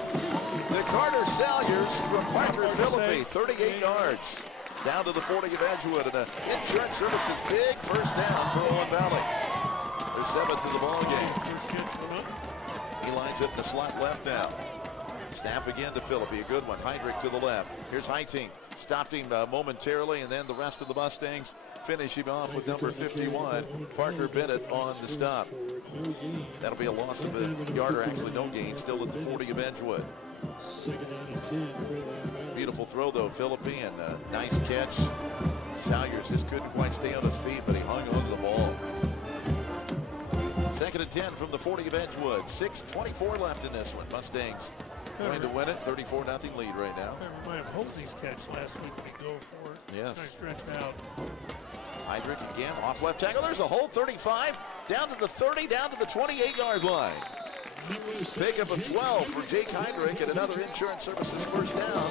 The Carter Salyers from Parker Philippi, 38 yards. Down to the 40 of Edgewood, and an insurance services big first down for Owen Valley. Their 7th of the ball game. He lines up in the slot left now. Snap again to Philippi, a good one. Heydrich to the left. Here's Heiting. Stopped him momentarily, and then the rest of the Mustangs finish him off with number 51, Parker Bennett, on the stop. That'll be a loss of a yard, or actually no gain, still at the 40 of Edgewood. Beautiful throw, though, Philippi, and a nice catch. Salyers just couldn't quite stay on his feet, but he hung on to the ball. 2nd and 10 from the 40 of Edgewood. 6:24 left in this one. Mustangs going to win it. 34-0 lead right now. That reminded me of Holsey's catch last week when he go for it. Yes. Nice stretched out. Heydrich again, off left tackle. There's a hole, 35, down to the 30, down to the 28-yard line. Pickup of 12 for Jake Heydrich, and another insurance services first down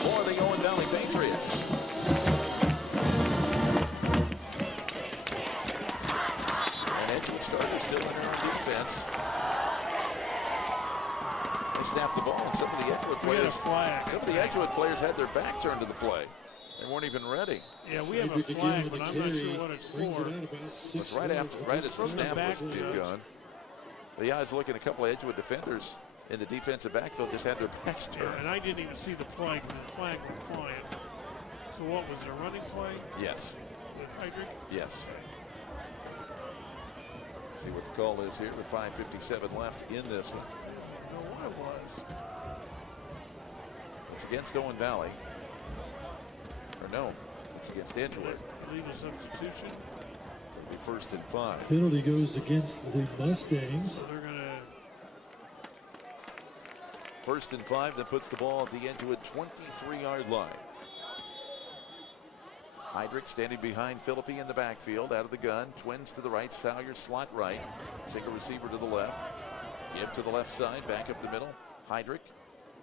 for the Owen Valley Patriots. And Edgewood starters still in on defense. They snapped the ball, and some of the Edgewood players had their back turned to the play. They weren't even ready. Yeah, we have a flag, but I'm not sure what it's for. It's right as the snap was begun. But yeah, I was looking at a couple of Edgewood defenders in the defensive backfield, just had their backs turned. Yeah, and I didn't even see the play because the flag went flying. So what, was there a running play? Yes. With Heydrich? Yes. See what the call is here with 5:57 left in this one. I don't know what it was. It's against Owen Valley. Or no, it's against Edgewood. Legal substitution. It'll be 1st and 5. Penalty goes against the Mustangs. So they're going to... 1st and 5, that puts the ball at the Edgewood 23-yard line. Heydrich standing behind Philippi in the backfield, out of the gun. Twins to the right, Salyers slot right. Single receiver to the left. Give to the left side, back up the middle. Heydrich,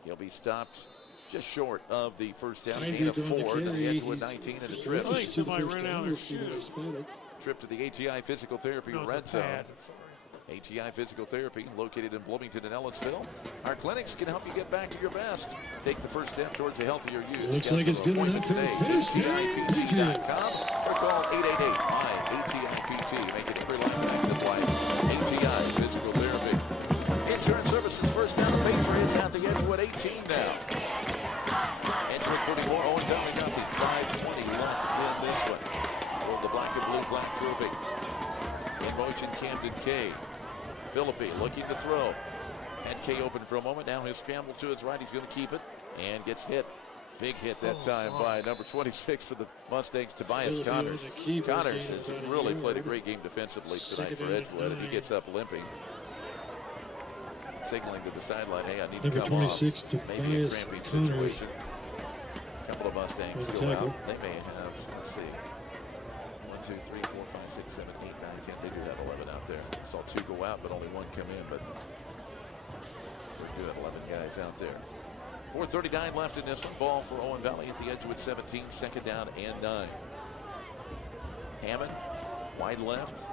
he'll be stopped just short of the first down. Gain of 4 to the Edgewood 19 and a trip. I think somebody ran out of their shoes. Trip to the ATI Physical Therapy Red Zone. ATI Physical Therapy, located in Bloomington and Ellisville. Our clinics can help you get back to your best. Take the first step towards a healthier you. Looks like it's good enough today. ATIPT.com or call 888-MY-ATIPT. Make it a pre-life active life. ATI Physical Therapy. Insurance services first down. The Patriots at the Edgewood 18 now. Edgewood 44, Owen Valley nothing. 5:20 left in this one. For the black and blue black trophy. In motion, Camden Kay. Philippi looking to throw. Had Kay open for a moment. Now he'll scramble to his right. He's going to keep it and gets hit. Big hit that time by number 26 for the Mustangs, Tobias Connors. Connors has really played a great game defensively tonight for Edgewood, and he gets up limping. Signaling to the sideline, hey, I need to come off. Maybe a cramping situation. A couple of Mustangs go out. They may have, let's see, 1, 2, 3, 4, 5, 6, 7, 8, 9, 10. They do have 11 out there. I saw 2 go out, but only 1 come in. But we do have 11 guys out there. 4:39 left in this one. Ball for Owen Valley at the Edgewood 17. 2nd down and 9. Hammond, wide left.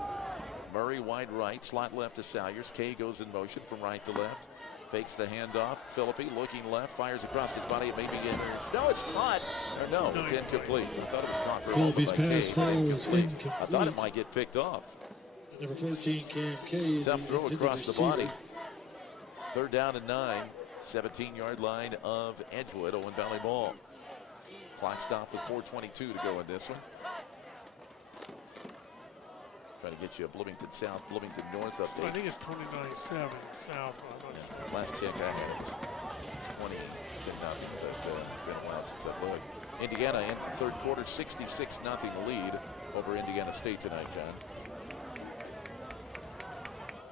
Murray, wide right. Slot left to Salyers. Kay goes in motion from right to left. Fakes the handoff. Philippi looking left. Fires across his body. It may be in. No, it's caught. Or no, it's incomplete. I thought it was caught for a moment by Kay. I thought it might get picked off. Number 14, Cam Kay. Tough throw across the body. 3rd down and 9. 17-yard line of Edgewood. Owen Valley ball. Clock stop with 4:22 to go in this one. Trying to get you a Bloomington South, Bloomington North update. I think it's 29-7 South. Last kick I had was 20 nothing, but it's been a while since I've looked. Indiana in the 3rd quarter, 66-0 lead over Indiana State tonight, John.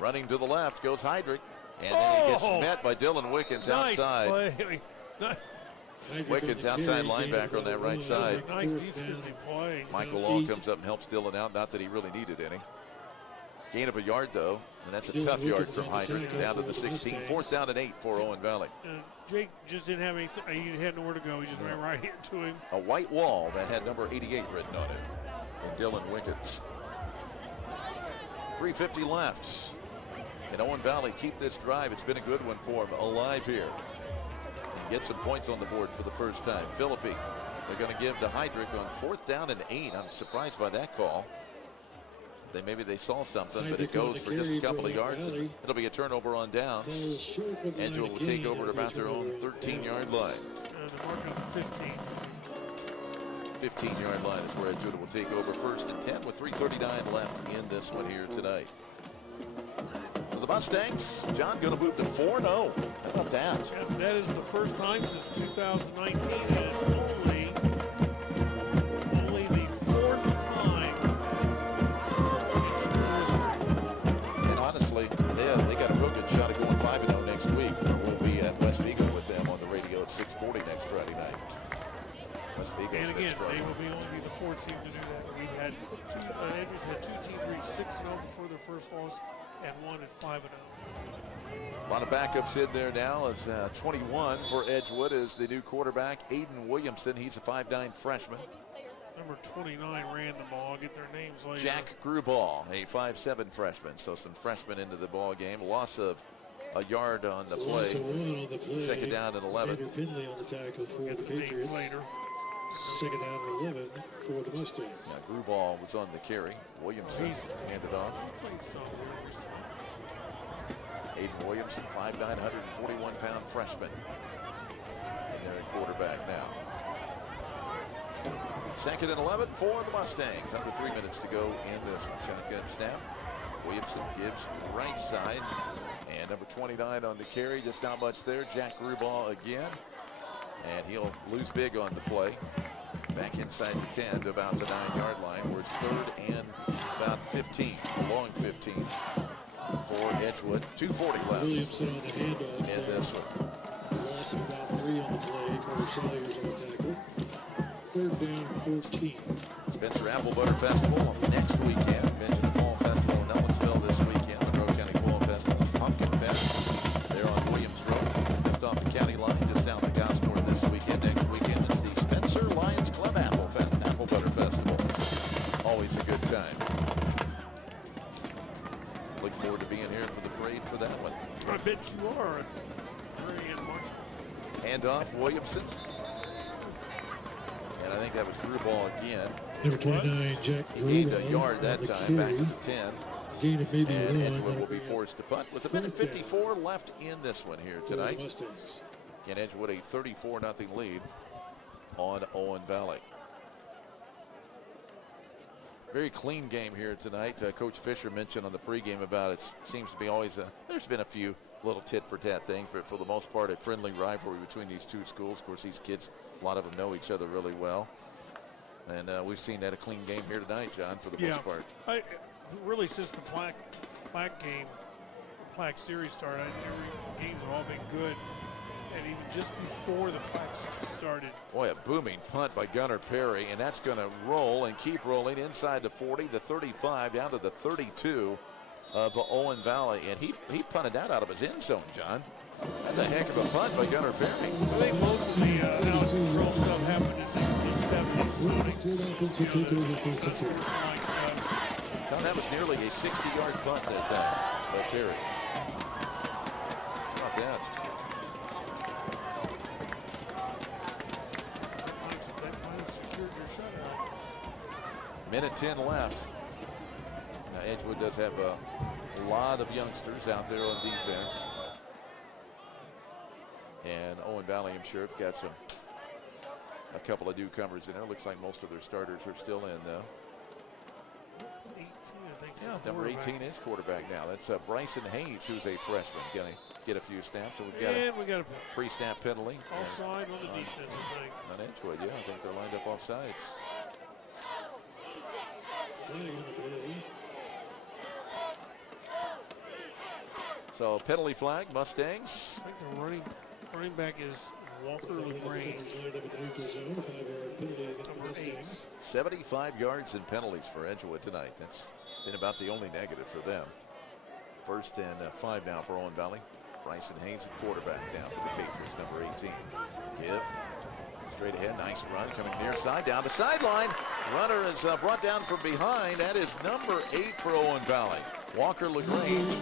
Running to the left goes Heydrich, and then he gets met by Dylan Wickens outside. Wickens outside linebacker on that right side. Nice defensive play. Michael Law comes up and helps Dylan out. Not that he really needed any. Gain of a yard, though, and that's a tough yard from Heydrich down to the 16. 4th down and 8 for Owen Valley. Jake just didn't have anything. He had nowhere to go. He just ran right into him. A white wall that had number 88 written on it. And Dylan Wickens. 3:50 left. And Owen Valley keep this drive. It's been a good one for them. Alive here. And get some points on the board for the first time. Philippi, they're going to give to Heydrich on 4th down and 8. I'm surprised by that call. Maybe they saw something, but it goes for just a couple of yards. It'll be a turnover on downs. Edgewood will take over at about their own 13-yard line. The mark of 15. 15-yard line is where Edgewood will take over. 1st and 10 with 3:39 left in this one here tonight. So the Mustangs, John, going to move to 4-0. How about that? And that is the first time since 2019, and it's only the 4th time in school history. And honestly, they got a real good shot at going 5-0 next week. We'll be at West Vigo with them on the radio at 6:40 next Friday night. West Vigo's and again, struggle. they will be only the 4th team to do that. We had Edgewood had 2 teams reach 6-0 before their first loss, and 1 at 5-0. A lot of backups in there now. As 21 for Edgewood is the new quarterback, Aaden Williamson. He's a 5'9" freshman. Number 29 ran the ball. I'll get their names later. Jack Gruball, a 5'7" freshman. So some freshmen into the ball game. Loss of a yard on the play. 2nd down and 11. Finley on the tackle for the Patriots. Later. 2nd down and 11 for the Mustangs. Now Gruball was on the carry. Williamson handed off. Aaden Williamson, 5'9", 141-pound freshman. And they're at quarterback now. 2nd and 11 for the Mustangs. Under 3 minutes to go in this one. Shotgun snap. Williamson gives right side. And number 29 on the carry. Just not much there. Jack Gruball again. And he'll lose big on the play. Back inside the 10 to about the 9-yard line, where it's 3rd and about 15. A long 15 for Edgewood. 2:40 left Williamson on the handoff in this one. Loss of about 3 on the play. Carter Salyers on the tackle. 3rd down, 14. Spencer Apple Butter Festival next weekend. Mentioned the Fall Festival in Ellisville this weekend. Monroe County Fall Festival, Pumpkin Fest. They're on Williams Road, just off the county line, just south of Gosport this weekend. Next weekend is the Spencer Lions Club Apple Butter Festival. Always a good time. Look forward to being here for the parade for that one. I bet you are. Handoff, Williamson. And I think that was Gruball again. Number 29, Jack He gained a Gruball yard that on the time, back to carry. the 10. Gain of maybe And 1. Edgewood will be forced to punt with 1:54 left in this one here tonight. Mustangs. Again, Edgewood a 34-0 lead on Owen Valley. Very clean game here tonight. Coach Fisher mentioned on the pregame about it seems to be always there's been a few little tit-for-tat things, but for the most part, a friendly rivalry between these two schools. Of course, these kids, a lot of them know each other really well. And we've seen that a clean game here tonight, John, for the most part. Really, since the Plaque series started, every games have all been good. And even just before the Plaque started. Boy, a booming punt by Gunnar Perry, and that's going to roll and keep rolling inside the 40, the 35, down to the 32 of Owen Valley. And he punted that out of his end zone, John. That's a heck of a punt by Gunnar Perry. I think most of the out of control stuff happened in the 70s. John, that was nearly a 60-yard punt that time by Perry. How about that? That might have secured your shutout. Minute 10 left. Now Edgewood does have a lot of youngsters out there on defense. And Owen Valley, I'm sure, have got a couple of newcomers in there. Looks like most of their starters are still in, though. 18, I think. Yeah, number 18 is quarterback now. That's Bryson Hayes, who's a freshman. Going to get a few snaps. So we've got a pre-snap penalty. Offside on the defense, I think. On Edgewood, yeah. I think they're lined up offsides. So penalty flag, Mustangs. I think the running back is Walker LaGrange. Number 8. 75 yards and penalties for Edgewood tonight. That's been about the only negative for them. 1st and 5 now for Owen Valley. Bryson Hayes, quarterback, down to the Patriots, number 18. Give. Straight ahead, nice run coming near side, down the sideline. Runner is brought down from behind. That is number 8 for Owen Valley, Walker LaGrange.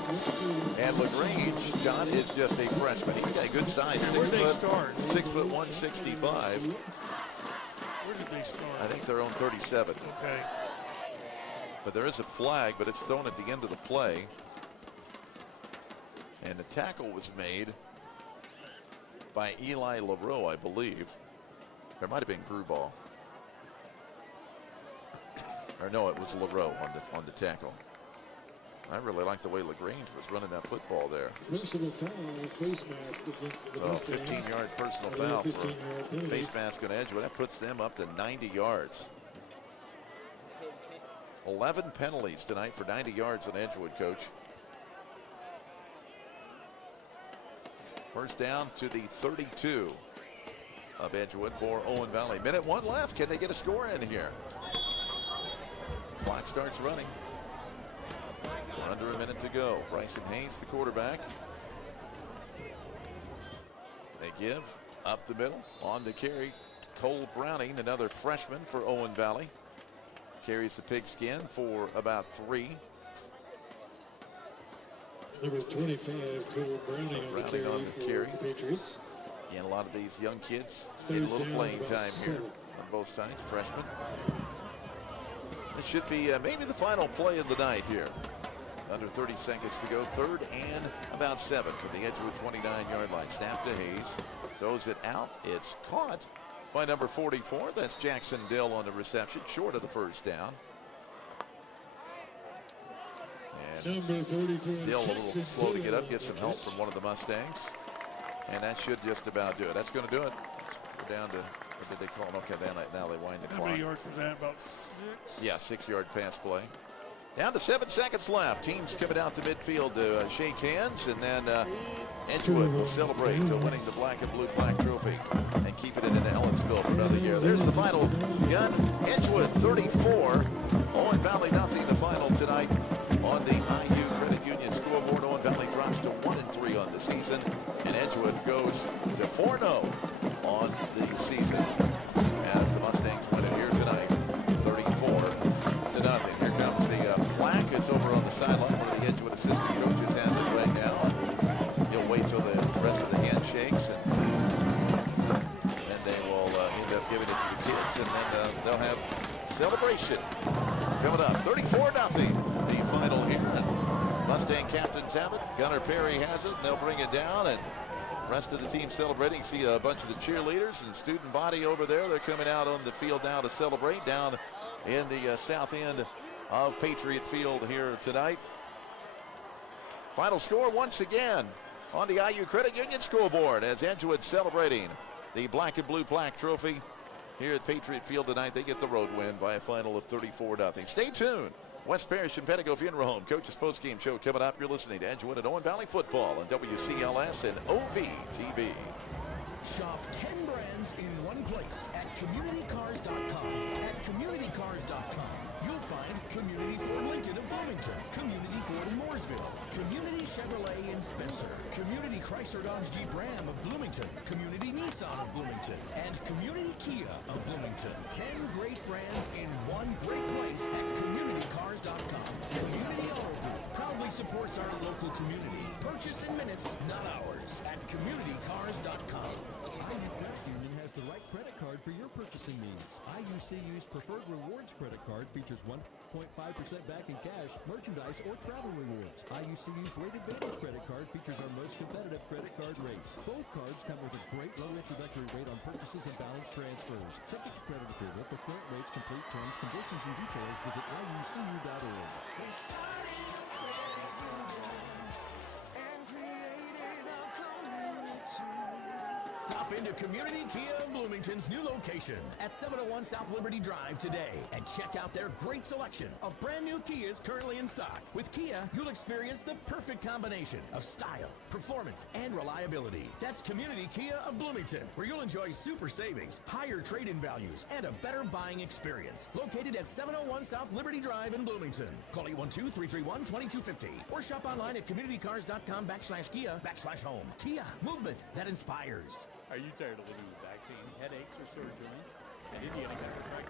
And LaGrange, John, is just a freshman. He's got a good size, 6 foot 165. Where did they start? I think they're on 37. Okay. But there is a flag, but it's thrown at the end of the play. And the tackle was made by Eli LaRoe, I believe. There might have been Gruball. Or no, it was LaRoe on the tackle. I really like the way LaGrange was running that football there. Personal foul, face mask against the So 15-yard personal foul for face mask on Edgewood. That puts them up to 90 yards. 11 penalties tonight for 90 yards on Edgewood, Coach. First down to the 32 of Edgewood for Owen Valley. Minute 1 left. Can they get a score in here? Clock starts running. Under a minute to go. Bryson Hayes, the quarterback. They give up the middle on the carry. Cole Browning, another freshman for Owen Valley, carries the pigskin for about 3. Number 25, Cole Browning on the carry for the Patriots. And a lot of these young kids get a little playing time here on both sides, freshmen. This should be maybe the final play of the night here. Under 30 seconds to go. 3rd and about 7 to the Edgewood 29-yard line. Snap to Hayes. Throws it out. It's caught by number 44. That's Jackson Dill on the reception. Short of the first down. And number 44, Dill a little slow to get up. Gets some help from one of the Mustangs. And that should just about do it. That's going to do it. We're down to, what did they call it? Okay, now they wind the clock. How many yards was that? About 6? Yeah, 6-yard pass play. Down to 7 seconds left. Teams coming out to midfield to shake hands, and then Edgewood will celebrate winning the black and blue flag trophy and keep it in Ellensville for another year. There's the final gun. Edgewood 34, Owen Valley nothing. The final tonight on the IU Credit Union scoreboard. Owen Valley drops to 1-3 on the season, and Edgewood goes to 4-0 on the season as the Mustangs win it here tonight, 34-0. Here comes the plaque. It's over on the sideline. One of the Edgewood assistant coaches has it right now. He'll wait till the rest of the handshakes, and then they will end up giving it to the kids, and then they'll have celebration coming up. 34-0, the final here. And Mustang captains have it. Gunnar Perry has it, and they'll bring it down, and rest of the team celebrating. See a bunch of the cheerleaders and student body over there. They're coming out on the field now to celebrate down in the south end of Patriot Field here tonight. Final score once again on the IU Credit Union scoreboard as Edgewood celebrating the black and blue plaque trophy here at Patriot Field tonight. They get the road win by a final of 34-0. Stay tuned. West Parish and Pentago Funeral Home Coach's Postgame Show coming up. You're listening to Edgewood and Owen Valley Football on WCLS and OVTV. Shop 10 brands in one place at CommunityCars.com. At CommunityCars.com, you'll find Community Ford Lincoln of Bloomington, Community Ford in Mooresville, Community Chevrolet in Spencer, Community Chrysler Dodge Jeep Ram of Bloomington, Community Nissan of Bloomington, and Community Kia of Bloomington. 10 great brands in one great place at CommunityCars.com. Community Auto Group proudly supports our local community. Purchase in minutes, not hours, at CommunityCars.com. IU Credit Union has the right credit card for your purchasing needs. IUCU's Preferred Rewards credit card features 1.5% back in cash, merchandise, or travel rewards. IUCU's Rated Vantage credit card features our most competitive credit card rates. Both cards come with a great low introductory rate on purchases and balance transfers. Subject to credit approval. For current rates, complete terms, conditions, and details, visit IUCU.org. Stop into Community Kia of Bloomington's new location at 701 South Liberty Drive today and check out their great selection of brand new Kias currently in stock. With Kia, you'll experience the perfect combination of style, performance, and reliability. That's Community Kia of Bloomington, where you'll enjoy super savings, higher trade-in values, and a better buying experience. Located at 701 South Liberty Drive in Bloomington. Call 812-331-2250 or shop online at communitycars.com/Kia/home. Kia, movement that inspires. Are you tired of living with back pain, headaches, or sore joints. At Indiana Chiropractic